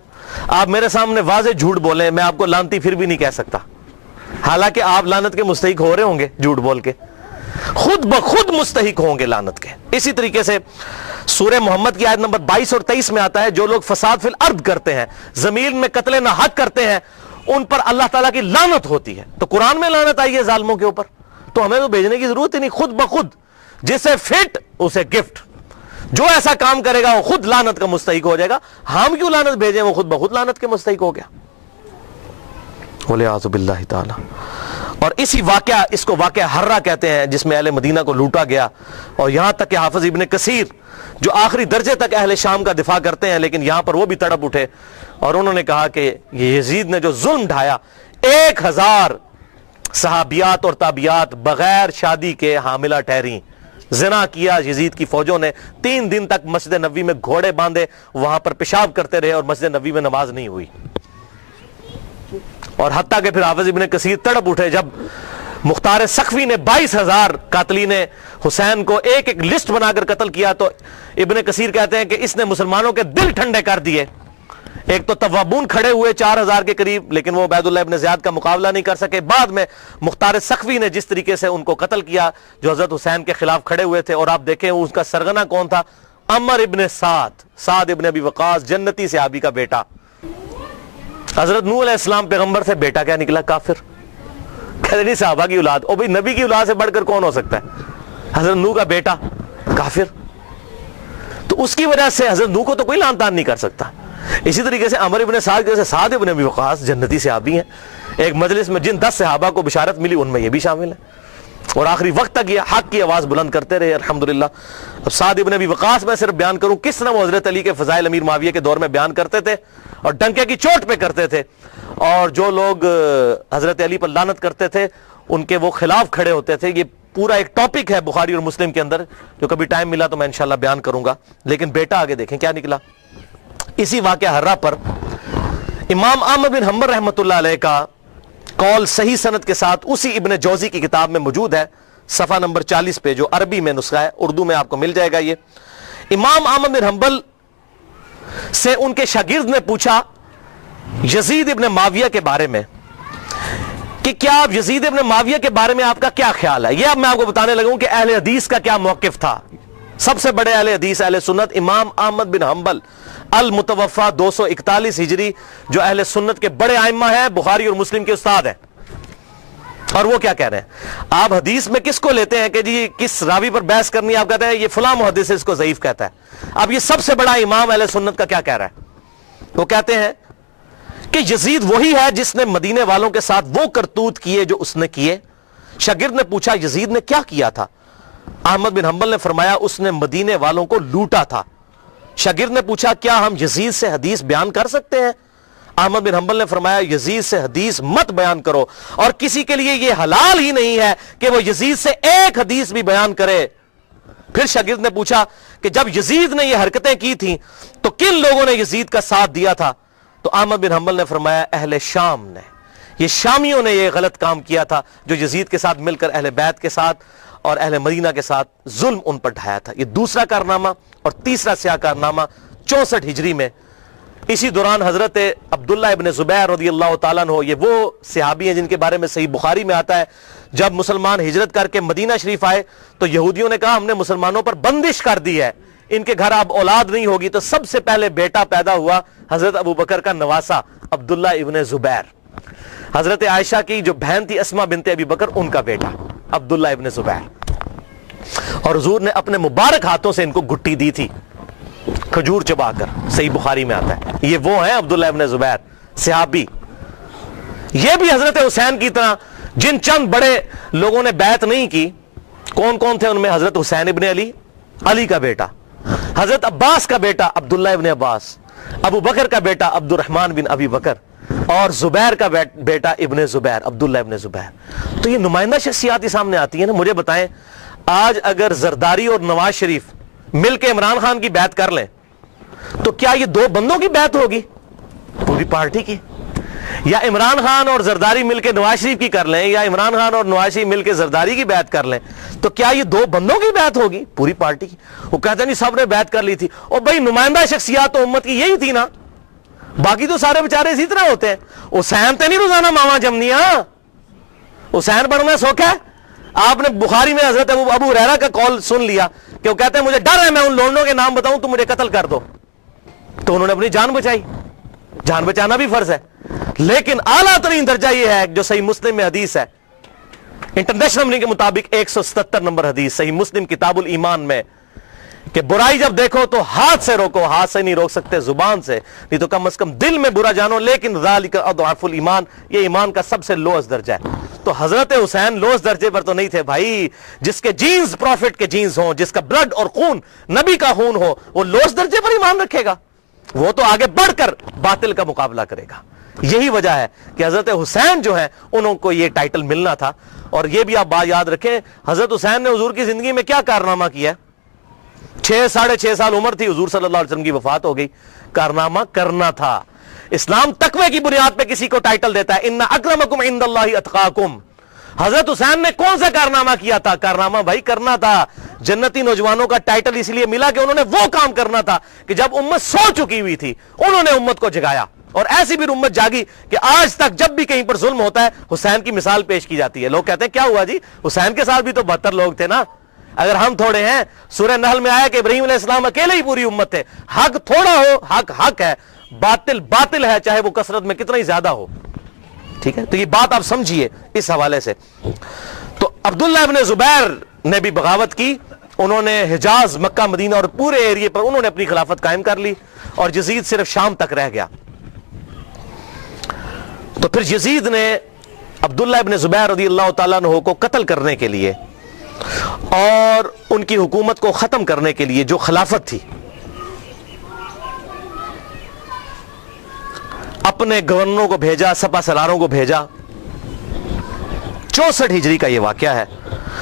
آپ میرے سامنے واضح جھوٹ بولیں، میں آپ کو لعنتی پھر بھی نہیں کہہ سکتا، حالانکہ آپ لعنت کے مستحق ہو رہے ہوں گے جھوٹ بول کے، خود بخود مستحق ہوں گے لعنت کے۔ اسی طریقے سے سورہ محمد کی آیت نمبر 22 اور 23 میں آتا ہے جو لوگ فساد فی الارض کرتے ہیں، زمین میں قتل ناحق کرتے ہیں، ان پر اللہ تعالیٰ کی لعنت ہوتی ہے۔ تو قرآن میں لعنت آئی ہے ظالموں کے اوپر، تو ہمیں تو بھیجنے کی ضرورت ہی نہیں، خود بخود جسے فٹ اسے گفٹ، جو ایسا کام کرے گا وہ خود لعنت کا مستحق ہو جائے گا۔ ہم کیوں لعنت بھیجیں، وہ خود بخود لعنت کے مستحق ہو گیا، وَلِعَاذُ بِاللَّهِ تعالی۔ اور اسی واقعہ، اس کو واقعہ حرہ کہتے ہیں، جس میں اہل مدینہ کو لوٹا گیا، اور یہاں تک کہ حافظ ابن کثیر جو آخری درجے تک اہل شام کا دفاع کرتے ہیں، لیکن یہاں پر وہ بھی تڑپ اٹھے اور انہوں نے کہا کہ یہ یزید نے جو ظلم ڈھایا، 1000 صحابیات اور تابعیات بغیر شادی کے حاملہ ٹھہریں، زنا کیا یزید کی فوجوں نے، 3 دن تک مسجد نبوی میں گھوڑے باندھے وہاں پر پیشاب کرتے رہے اور مسجد نبوی میں نماز نہیں ہوئی۔ اور حتیٰ کہ پھر حافظ ابن کثیر تڑپ اٹھے جب مختار سقفی نے 22,000 قاتلین حسین کو ایک ایک لسٹ بنا کر قتل کیا، تو ابن کثیر کہتے ہیں کہ اس نے مسلمانوں کے دل ٹھنڈے کر دیے۔ ایک تو توابون کھڑے ہوئے 4000 کے قریب، لیکن وہ عبید اللہ ابن زیاد کا مقابلہ نہیں کر سکے۔ بعد میں مختار سقفی نے جس طریقے سے ان کو قتل کیا جو حضرت حسین کے خلاف کھڑے ہوئے تھے، اور آپ دیکھیں اس کا سرغنہ کون تھا، عمر ابن سعد ابن ابی وقاص، جنتی صحابی کا بیٹا۔ حضرت نوح علیہ السلام پیغمبر سے بیٹا کیا نکلا، کافر۔ کہتے نہیں صحابہ کی اولاد، او بھئی نبی کی اولاد سے بڑھ کر کون ہو سکتا ہے، حضرت نوح کا بیٹا کافر۔ تو اس کی وجہ سے حضرت نوح کو تو کوئی لعن طعن نہیں کر سکتا۔ اسی طریقے سے عمر ابن سعد جیسے سعد ابن ابی وقاص جنتی صحابی ہیں، ایک مجلس میں جن 10 صحابہ کو بشارت ملی ان میں یہ بھی شامل ہے، اور آخری وقت تک یہ حق کی آواز بلند کرتے رہے الحمدللہ۔ اب سعد ابن ابی وقاص میں صرف بیان کروں کس طرح وہ حضرت علی کے فضائل امیر معاویہ کے دور میں بیان کرتے تھے اور ڈنکے کی چوٹ پہ کرتے تھے، اور جو لوگ حضرت علی پر لعنت کرتے تھے ان کے وہ خلاف کھڑے ہوتے تھے۔ یہ پورا ایک ٹاپک ہے بخاری اور مسلم کے اندر، جو کبھی ٹائم ملا تو میں انشاءاللہ بیان کروں گا۔ لیکن بیٹا آگے دیکھیں کیا نکلا۔ اسی واقعہ حرہ پر امام احمد بن حنبل رحمۃ اللہ علیہ کا قول صحیح سند کے ساتھ اسی ابن جوزی کی کتاب میں موجود ہے، صفحہ نمبر 40 پہ، جو عربی میں نسخہ ہے، اردو میں آپ کو مل جائے گا۔ یہ امام احمد بن حنبل سے ان کے شاگرد نے پوچھا یزید ابن معاویہ کے بارے میں کہ کیا آپ یزید ابن معاویہ کے بارے میں آپ کا کیا خیال ہے۔ یہ اب میں آپ کو بتانے لگوں کہ اہل حدیث کا کیا موقف تھا۔ سب سے بڑے اہل حدیث اہل سنت امام احمد بن حنبل المتوفا 241 ہجری، جو اہل سنت کے بڑے ائمہ ہیں، بخاری اور مسلم کے استاد ہیں، اور وہ کیا کہہ رہے ہیں۔ آپ حدیث میں کس کو لیتے ہیں کہ جی کس راوی پر بحث کرنی ہے، آپ کہتے ہیں یہ فلاں محدث اس کو ضعیف کہتا ہے۔ اب یہ سب سے بڑا امام اہل سنت کا کیا کہہ رہا ہے، وہ کہتے ہیں کہ یزید وہی ہے جس نے مدینے والوں کے ساتھ وہ کرتوت کیے جو اس نے کیے۔ شاگرد نے پوچھا یزید نے کیا کیا تھا، احمد بن حنبل نے فرمایا اس نے مدینے والوں کو لوٹا تھا۔ شاگرد نے پوچھا کیا ہم یزید سے حدیث بیان کر سکتے ہیں، احمد بن حنبل نے فرمایا یزید سے حدیث مت بیان کرو، اور کسی کے لیے یہ حلال ہی نہیں ہے کہ وہ یزید سے ایک حدیث بھی بیان کرے۔ پھر شاگرد نے پوچھا کہ جب یزید نے یہ حرکتیں کی تھیں تو کن لوگوں نے یزید کا ساتھ دیا تھا، تو احمد بن حنبل نے فرمایا اہل شام نے، یہ شامیوں نے یہ غلط کام کیا تھا جو یزید کے ساتھ مل کر اہل بیت کے ساتھ اور اہل مدینہ کے ساتھ ظلم ان پر ڈھایا تھا۔ یہ دوسرا کارنامہ۔ اور تیسرا سیاہ کارنامہ 64 ہجری میں، اسی دوران حضرت عبداللہ ابن زبیر رضی اللہ تعالیٰ عنہ، یہ وہ صحابی ہیں جن کے بارے میں صحیح بخاری میں آتا ہے، جب مسلمان ہجرت کر کے مدینہ شریف آئے تو یہودیوں نے کہا ہم نے مسلمانوں پر بندش کر دی ہے، ان کے گھر اب اولاد نہیں ہوگی، تو سب سے پہلے بیٹا پیدا ہوا حضرت ابو بکر کا نواسا عبداللہ ابن زبیر، حضرت عائشہ کی جو بہن تھی اسما بنت ابی بکر ان کا بیٹا عبداللہ ابن زبیر، اور حضور نے اپنے مبارک ہاتھوں سے ان کو گھٹی دی تھی کھجور چبا کر، صحیح بخاری میں آتا ہے۔ یہ وہ ہیں عبداللہ ابن زبیر صحابی، یہ بھی حضرت حسین کی طرح جن چند بڑے لوگوں نے بیعت نہیں کی۔ کون کون تھے ان میں؟ حضرت حسین ابن علی، علی کا بیٹا، حضرت عباس کا بیٹا عبداللہ ابن عباس، ابو بکر کا بیٹا عبد الرحمن بن ابی بکر، اور زبیر کا بیٹا ابن زبیر، عبداللہ ابن زبیر۔ تو یہ نمائندہ شخصیات ہی سامنے آتی ہیں نا۔ مجھے بتائیں آج اگر زرداری اور نواز شریف مل کے عمران خان کی بیعت کر لیں تو کیا یہ دو بندوں کی بیعت ہوگی؟ پوری پارٹی کی۔ یا عمران خان اور زرداری مل کے نواز شریف کی کر لیں یا عمران خان اور نواز شریف مل کے زرداری کی بیعت کر لیں تو کیا یہ دو بندوں کی بیعت ہوگی پوری پارٹی کی؟ وہ کہتے ہیں نہیں سب نے بیعت کر لی تھی، اور بھائی نمائندہ شخصیات تو امت کی یہی تھی نا، باقی تو سارے بیچارے اسی طرح ہوتے ہیں۔ حسین تے نہیں روزانہ ماما جمنیاں، حسین بننا سوکھ ہے۔ آپ نے بخاری میں حضرت ابو ہریرہ کا قول سن لیا کہ وہ کہتے ہیں مجھے ڈر ہے میں ان لوگوں کے نام بتاؤں تو مجھے قتل کر دو، تو انہوں نے اپنی جان بچائی، جان بچانا بھی فرض ہے۔ لیکن اعلیٰ ترین درجہ یہ ہے جو صحیح مسلم میں حدیث ہے، انٹرنیشنل نمبر کے مطابق 177 نمبر حدیث صحیح مسلم کتاب الایمان میں، کہ برائی جب دیکھو تو ہاتھ سے روکو، ہاتھ سے نہیں روک سکتے زبان سے، نہیں تو کم از کم دل میں برا جانو، لیکن ذالک اضعف الایمان، یہ ایمان کا سب سے لوئسٹ درجہ ہے۔ تو حضرت حسین لوئسٹ درجے پر تو نہیں تھے بھائی، جس کے جینز پروفٹ کے جینز ہوں، جس کا بلڈ اور خون نبی کا خون ہو، وہ لوئسٹ درجے پر ایمان رکھے گا؟ وہ تو آگے بڑھ کر باطل کا مقابلہ کرے گا۔ یہی وجہ ہے کہ حضرت حسین جو ہیں انہوں کو یہ ٹائٹل ملنا تھا۔ اور یہ بھی آپ بات یاد رکھیں، حضرت حسین نے حضور کی زندگی میں کیا کارنامہ کیا ہے؟ 6.5 سال عمر تھی، حضور صلی اللہ علیہ وسلم کی وفات ہو گئی، کارنامہ کرنا تھا۔ اسلام تقوی کی بنیاد پہ کسی کو ٹائٹل دیتا ہے، ان اکرمکم عند اللہ اتقاکم۔ حضرت حسین نے کون سا کارنامہ کیا تھا؟ کارنامہ بھائی کرنا تھا۔ جنتی نوجوانوں کا ٹائٹل اس لیے ملا کہ انہوں نے وہ کام کرنا تھا کہ جب امت سو چکی ہوئی تھی انہوں نے امت کو جگایا، اور ایسی بھی امت جاگی کہ آج تک جب بھی کہیں پر ظلم ہوتا ہے حسین کی مثال پیش کی جاتی ہے۔ لوگ کہتے ہیں کیا ہوا جی، حسین کے ساتھ بھی تو 72 لوگ تھے نا، اگر ہم تھوڑے ہیں۔ سورہ نحل میں آیا کہ ابراہیم علیہ السلام اکیلے ہی پوری امت تھے۔ حق تھوڑا ہو، حق حق ہے، باطل باطل ہے، چاہے وہ کثرت میں کتنا ہی زیادہ ہو، ٹھیک ہے؟ تو یہ بات آپ سمجھیے اس حوالے سے۔ تو عبداللہ ابن زبیر نے بھی بغاوت کی، انہوں نے حجاز، مکہ، مدینہ اور پورے ایریے پر انہوں نے اپنی خلافت قائم کر لی، اور یزید صرف شام تک رہ گیا۔ تو پھر یزید نے عبداللہ ابن زبیر رضی اللہ تعالیٰ عنہ کو قتل کرنے کے لیے اور ان کی حکومت کو ختم کرنے کے لیے جو خلافت تھی، اپنے گورنروں کو بھیجا، سپہ سالاروں کو بھیجا۔ 64 ہجری کا یہ واقعہ ہے،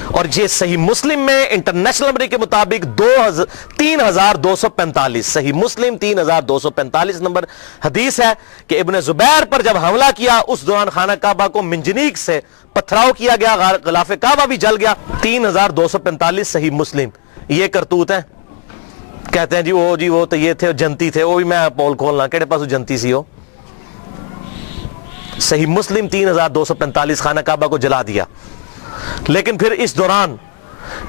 اور یہ صحیح مسلم میں انٹرنیشنل نمبر کے مطابق 3245، صحیح مسلم 3245 نمبر حدیث ہے کہ ابن زبیر پر جب حملہ کیا اس دوران خانہ کعبہ کو منجنیق سے پتھراؤ کیا گیا، غلاف کعبہ بھی جل گیا۔ 3245 صحیح مسلم۔ یہ کرتوت ہیں، کہتے ہیں جی وہ تو یہ تھے جنتی تھے، وہ بھی میں پول کھولنا کہڑے پاس جنتی سی ہو۔ صحیح مسلم 3245 خانہ کعبہ کو جلا دیا۔ لیکن پھر اس دوران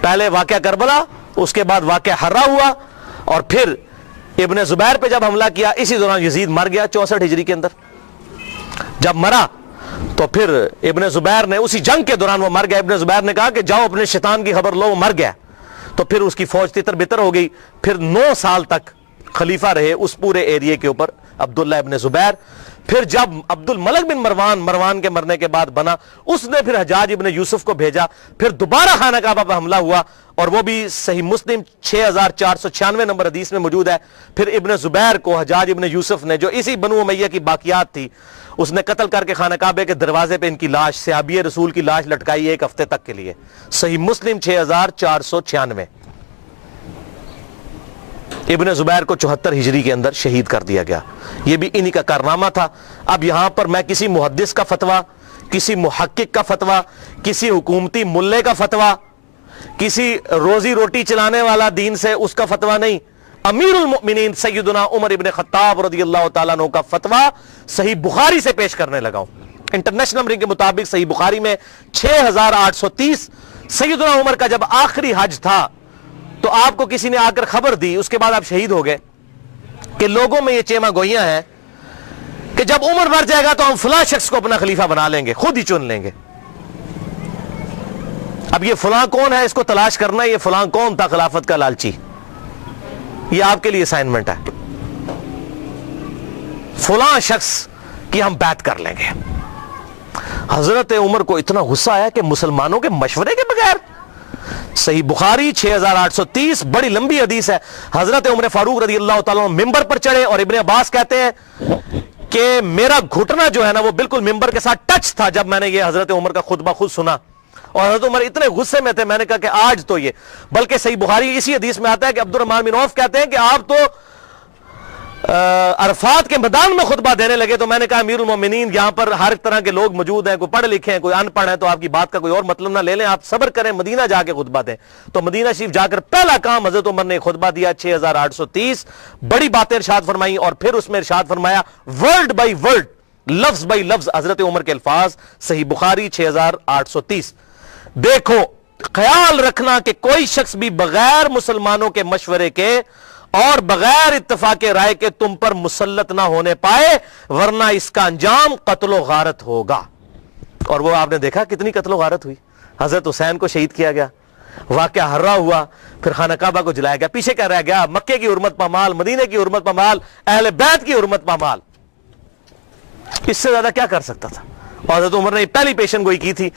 پہلے واقعہ کربلا، اس کے بعد واقعہ حرہ ہوا، اور پھر ابن زبیر پہ جب حملہ کیا اسی دوران یزید مر گیا 64 ہجری کے اندر۔ جب مرا تو پھر ابن زبیر نے اسی جنگ کے دوران وہ مر گیا، ابن زبیر نے کہا کہ جاؤ اپنے شیطان کی خبر لو، وہ مر گیا۔ تو پھر اس کی فوج تتر بتر ہو گئی۔ پھر 9 سال تک خلیفہ رہے اس پورے ایریے کے اوپر عبداللہ ابن زبیر۔ پھر جب عبد الملک بن مروان کے مرنے کے بعد بنا، اس نے پھر حجاج ابن یوسف کو بھیجا، پھر دوبارہ خانہ کعبہ پہ حملہ ہوا، اور وہ بھی صحیح مسلم 6496 نمبر حدیث میں موجود ہے۔ پھر ابن زبیر کو حجاج ابن یوسف نے، جو اسی بنو امیہ کی باقیات تھی، اس نے قتل کر کے خانہ کعبے کے دروازے پہ ان کی لاش، صحابی رسول کی لاش لٹکائی 1 ہفتے تک کے لیے۔ صحیح مسلم 6496۔ ابن زبیر کو 74 ہجری کے اندر شہید کر دیا گیا۔ یہ بھی انہی کا کارنامہ تھا۔ اب یہاں پر میں کسی محدث کا فتویٰ، کسی محقق کا فتویٰ، کسی حکومتی ملے کا فتویٰ، کسی روزی روٹی چلانے والا دین سے اس کا فتویٰ نہیں، امیر المؤمنین سیدنا عمر ابن خطاب رضی اللہ تعالیٰ عنہ کا فتویٰ صحیح بخاری سے پیش کرنے لگا ہوں۔ انٹرنیشنل نمبر کے مطابق صحیح بخاری میں 6830، سیدنا عمر کا جب آخری حج تھا تو آپ کو کسی نے آ کر خبر دی، اس کے بعد آپ شہید ہو گئے، کہ لوگوں میں یہ چیما گوئیاں ہیں کہ جب عمر مر جائے گا تو ہم فلاں شخص کو اپنا خلیفہ بنا لیں گے، خود ہی چن لیں گے۔ اب یہ فلاں کون ہے، اس کو تلاش کرنا، یہ فلاں کون تھا خلافت کا لالچی، یہ آپ کے لیے اسائنمنٹ ہے۔ فلاں شخص کی ہم بیعت کر لیں گے۔ حضرت عمر کو اتنا غصہ آیا کہ مسلمانوں کے مشورے کے بغیر، صحیح بخاری 6830، بڑی لمبی حدیث ہے، حضرت عمر فاروق رضی اللہ تعالیٰ عنہ ممبر پر چڑھے، اور ابن عباس کہتے ہیں کہ میرا گھٹنا جو ہے نا وہ بالکل ممبر کے ساتھ ٹچ تھا جب میں نے یہ حضرت عمر کا خطبہ خود سنا، اور حضرت عمر اتنے غصے میں تھے، میں نے کہا کہ آج تو یہ، بلکہ صحیح بخاری اسی حدیث میں آتا ہے کہ عبد الرحمن بن عوف کہتے ہیں کہ آپ تو عرفات کے میدان میں خطبہ دینے لگے تو میں نے کہا امیر المومنین یہاں پر ہر طرح کے لوگ موجود ہیں، کوئی پڑھے لکھے ہیں، کوئی ان پڑھ ہے، تو آپ کی بات کا کوئی اور مطلب نہ لے لیں، آپ صبر کریں، مدینہ جا کے خطبہ دیں۔ تو مدینہ شریف جا کر پہلا کام حضرت عمر نے خطبہ دیا 6830 بڑی باتیں ارشاد فرمائی، اور پھر اس میں ارشاد فرمایا ورڈ بائی ورڈ، لفظ بائی لفظ حضرت عمر کے الفاظ، صحیح بخاری 6830۔ دیکھو خیال رکھنا کہ کوئی شخص بھی بغیر مسلمانوں کے مشورے کے اور بغیر اتفاق رائے کے تم پر مسلط نہ ہونے پائے، ورنہ اس کا انجام قتل و غارت ہوگا۔ اور وہ آپ نے دیکھا کتنی قتل و غارت ہوئی، حضرت حسین کو شہید کیا گیا، واقعہ ہررا ہوا، پھر خانہ کعبہ کو جلایا گیا، پیچھے کیا رہ گیا؟ مکے کی حرمت پامال، مدینے کی حرمت پامال، اہل بیت کی حرمت پامال۔ اس سے زیادہ کیا کر سکتا تھا؟ اور حضرت عمر نے پہلی پیشن گوئی کی تھی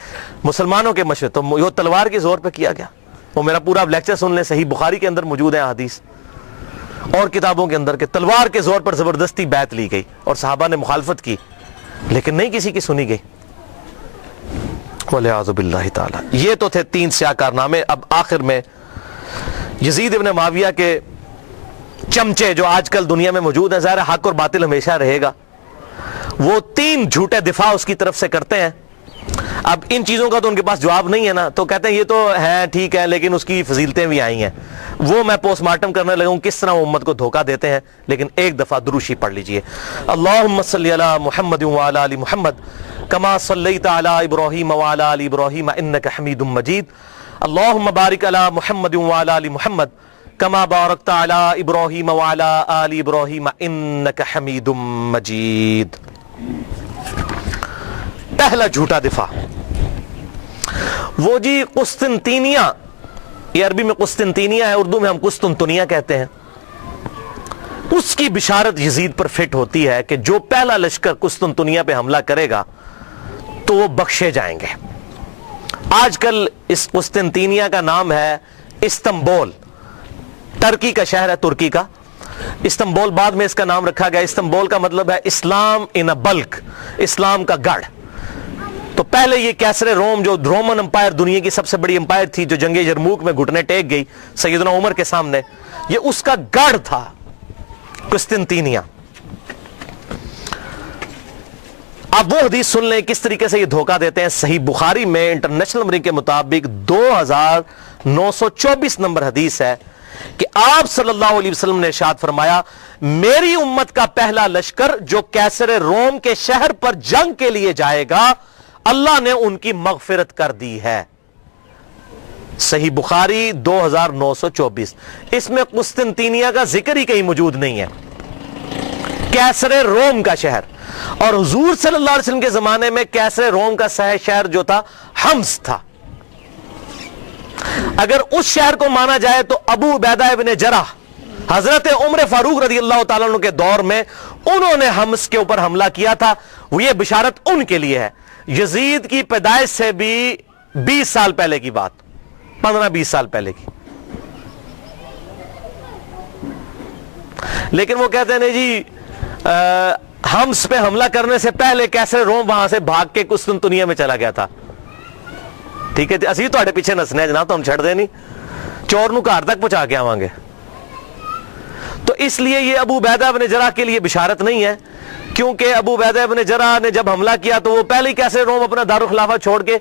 مسلمانوں کے مشورے، تو یہ تلوار کے زور پہ کیا گیا۔ وہ میرا پورا لیکچر سن لیں، صحیح بخاری کے اندر موجود ہے حدیث اور کتابوں کے اندر، کہ تلوار کے زور پر زبردستی بیعت لی گئی اور صحابہ نے مخالفت کی، لیکن نہیں کسی کی سنی گئی۔ وَلِعَاذُ بِاللَّهِ تعالی۔ یہ تو تھے 3 سیاہ کارنامے۔ اب آخر میں یزید ابن معاویہ کے چمچے جو آج کل دنیا میں موجود ہیں، ظاہر حق اور باطل ہمیشہ رہے گا، وہ 3 جھوٹے دفاع اس کی طرف سے کرتے ہیں۔ اب ان چیزوں کا تو ان کے پاس جواب نہیں ہے نا، تو کہتے ہیں یہ تو ہے ٹھیک ہے لیکن اس کی فضیلتیں بھی آئی ہیں، وہ میں پوسٹ مارٹم کرنے لگا ہوں کس طرح وہ امت کو دھوکہ دیتے ہیں۔ لیکن ایک دفعہ دروشی پڑھ لیجئے، اللہم صلی علی محمد وعلی آل محمد کما صلیت علی ابراہیم وعلی آل ابراہیم انک حمید مجید، اللہم بارک علی محمد وعلی آل محمد کما بارکت علی ابراہیم وعلی آل ابراہیم انک حمید مجید۔ پہلا جھوٹا دفاع، وہ جی قسطنطینیہ، یہ عربی میں قسطنطینیہ ہے، اردو میں ہم قسطنطنیہ کہتے ہیں، اس کی بشارت یزید پر فٹ ہوتی ہے کہ جو پہلا لشکر قسطنطنیہ پہ حملہ کرے گا تو وہ بخشے جائیں گے۔ آج کل اس قسطنطینیہ کا نام ہے استنبول، ترکی کا شہر ہے، ترکی کا استنبول، بعد میں اس کا نام رکھا گیا۔ استنبول کا مطلب ہے اسلام ان اے بلک، اسلام کا گڑھ۔ تو پہلے یہ کیسر روم جو رومن امپائر دنیا کی سب سے بڑی امپائر تھی، جو جنگ یرموک میں گھٹنے ٹیک گئی سیدنا عمر کے سامنے، یہ اس کا گڑھ تھا قسطنطینیہ۔ اب وہ حدیث سن لیں کس طریقے سے یہ دھوکہ دیتے ہیں۔ صحیح بخاری میں انٹرنیشنل نمبر کے مطابق 2924 نمبر حدیث ہے کہ آپ صلی اللہ علیہ وسلم نے ارشاد فرمایا، میری امت کا پہلا لشکر جو کیسر روم کے شہر پر جنگ کے لیے جائے گا، اللہ نے ان کی مغفرت کر دی ہے۔ صحیح بخاری 2924۔ اس میں قسطنطینیہ کا ذکر ہی کہیں موجود نہیں ہے، کیسر روم کا شہر۔ اور حضور صلی اللہ علیہ وسلم کے زمانے میں کیسر روم کا شہر جو تھا حمص تھا۔ اگر اس شہر کو مانا جائے تو ابو عبیدہ ابن جرح حضرت عمر فاروق رضی اللہ تعالیٰ عنہ کے دور میں انہوں نے حمص کے اوپر حملہ کیا تھا، وہ یہ بشارت ان کے لیے ہے۔ یزید کی پیدائش سے بھی 20 سال پہلے کی بات، 15-20 سال پہلے کی۔ لیکن وہ کہتے ہیں جی حمص پہ حملہ کرنے سے پہلے کیسر روم وہاں سے بھاگ کے قسطنطنیہ میں چلا گیا تھا۔ ٹھیک ہے، اسی تو پیچھے نسنے جناب، تو ہم چھڑ دے نہیں، چور نو گھر تک پہنچا کے آوانگے۔ تو اس لیے یہ ابو عبیدہ بن جرح کے لیے بشارت نہیں ہے، کیونکہ ابو عبیدہ بن جرح نے جب حملہ کیا تو وہ پہلے ہی کیسے روم اپنا دارالخلافہ چھوڑ کے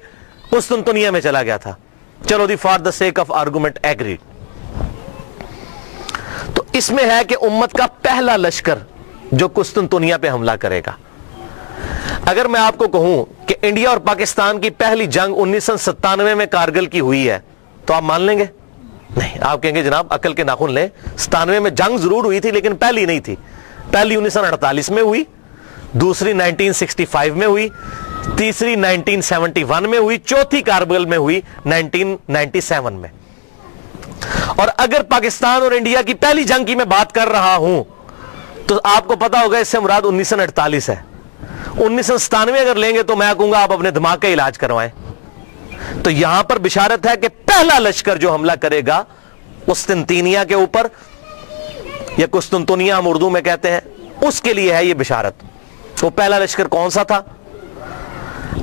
قسطنطنیہ میں چلا گیا تھا۔ چلو دی for the sake of argument agree. تو اس میں ہے کہ امت کا پہلا لشکر جو قسطنطنیہ پہ حملہ کرے گا۔ اگر میں آپ کو کہوں کہ انڈیا اور پاکستان کی پہلی جنگ 1997 میں کارگل کی ہوئی ہے تو آپ مان لیں گے؟ نہیں، آپ کہیں گے جناب عقل کے ناخن لیں، 97 میں جنگ ضرور ہوئی تھی لیکن پہلی نہیں تھی۔ پہلی 1948 میں ہوئی، دوسری 1965 میں ہوئی، تیسری 1971 میں ہوئی، چوتھی کارگل میں ہوئی 1997 میں۔ اور اگر پاکستان اور انڈیا کی پہلی جنگ کی میں بات کر رہا ہوں تو آپ کو پتا ہوگا اس سے مراد 1948 ہے۔ 1997 اگر لیں گے تو میں کہوں گا آپ اپنے دماغ کا علاج کروائیں۔ تو یہاں پر بشارت ہے کہ پہلا لشکر جو حملہ کرے گا قسطنطینیہ کے اوپر، یا قسطنطنیہ ہم اردو میں کہتے ہیں، اس کے لیے ہے یہ بشارت۔ وہ پہلا لشکر کون سا تھا؟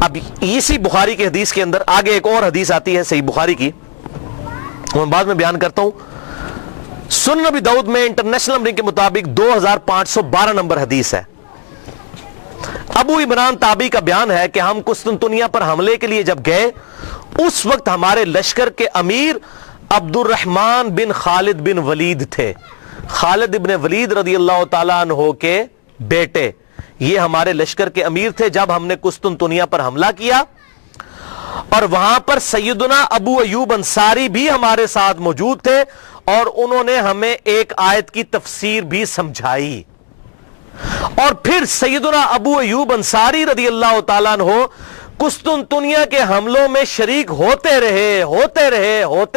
اب اسی بخاری کی حدیث کے اندر آگے ایک اور حدیث آتی ہے صحیح بخاری کی، میں بعد میں بیان کرتا ہوں۔ سنن نبی داؤد میں انٹرنیشنل نمبرنگ کے مطابق 2512 نمبر حدیث ہے. ابو عمران تابعی کا بیان ہے کہ ہم قسطنطنیہ پر حملے کے لیے جب گئے اس وقت ہمارے لشکر کے امیر عبد الرحمن بن خالد بن ولید تھے. خالد بن ولید رضی اللہ تعالیٰ عنہ کے بیٹے یہ ہمارے لشکر کے امیر تھے جب ہم نے قسطنطنیہ پر حملہ کیا, اور وہاں پر سیدنا ابو ایوب انصاری بھی ہمارے ساتھ موجود تھے اور انہوں نے ہمیں ایک آیت کی تفسیر بھی سمجھائی. اور پھر سیدنا ابو ایوب انصاری رضی اللہ تعالیٰ عنہ قسطنطنیہ کے حملوں میں شریک ہوتے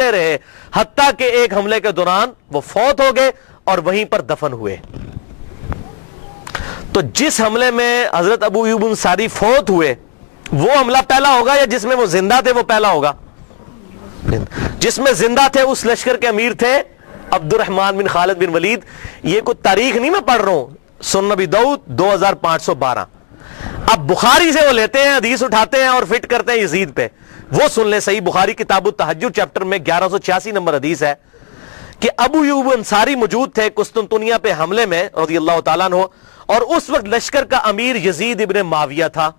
رہے حتیٰ کہ ایک حملے کے دوران وہ فوت ہو گئے اور وہیں پر دفن ہوئے. تو جس حملے میں حضرت ابو ایوب انصاری فوت ہوئے وہ حملہ پہلا ہوگا یا جس میں وہ زندہ تھے وہ پہلا ہوگا؟ جس میں زندہ تھے اس لشکر کے امیر تھے عبد الرحمن بن خالد بن ولید. یہ کوئی تاریخ نہیں میں پڑھ رہا ہوں, سنن نبی داؤد 2512. اب بخاری سے وہ لیتے ہیں, حدیث اٹھاتے ہیں اور فٹ کرتے ہیں یزید پہ. وہ سن لیں, صحیح بخاری کتاب التہجد چیپٹر میں 1186 نمبر حدیث ہے کہ ابو ایوب انصاری موجود تھے قسطنطنیہ پہ حملے میں رضی اللہ تعالیٰ عنہ, اور اس وقت لشکر کا امیر یزید ابن معاویہ تھا.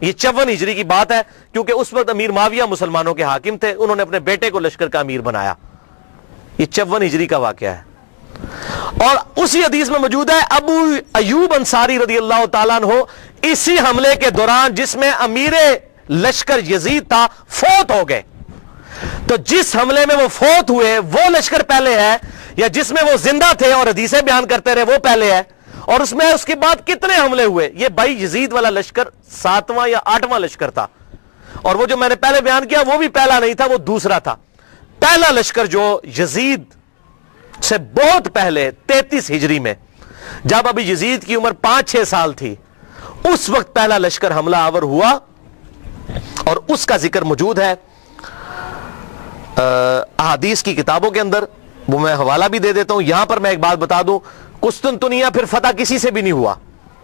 یہ 54 ہجری کی بات ہے کیونکہ اس وقت امیر معاویہ مسلمانوں کے حاکم تھے, انہوں نے اپنے بیٹے کو لشکر کا امیر بنایا. یہ 54 ہجری کا واقعہ ہے. اور اسی حدیث میں موجود ہے ابو ایوب انصاری رضی اللہ تعالیٰ عنہ اسی حملے کے دوران جس میں امیر لشکر یزید تھا فوت ہو گئے. تو جس حملے میں وہ فوت ہوئے وہ لشکر پہلے ہے یا جس میں وہ زندہ تھے اور حدیثیں بیان کرتے رہے وہ پہلے ہے؟ اور اس میں اس کے بعد کتنے حملے ہوئے؟ یہ بھائی یزید والا لشکر 7واں یا 8واں لشکر تھا, اور وہ جو میں نے پہلے بیان کیا وہ بھی پہلا نہیں تھا, وہ دوسرا تھا. پہلا لشکر جو یزید سے بہت پہلے 33 ہجری میں جب ابھی یزید کی عمر 5-6 سال تھی اس وقت پہلا لشکر حملہ آور ہوا, اور اس کا ذکر موجود ہے احادیث کی کتابوں کے اندر. وہ میں حوالہ بھی دے دیتا ہوں. یہاں پر میں ایک بات بتا دوں, قسطنطنیہ پھر فتح کسی سے بھی نہیں ہوا,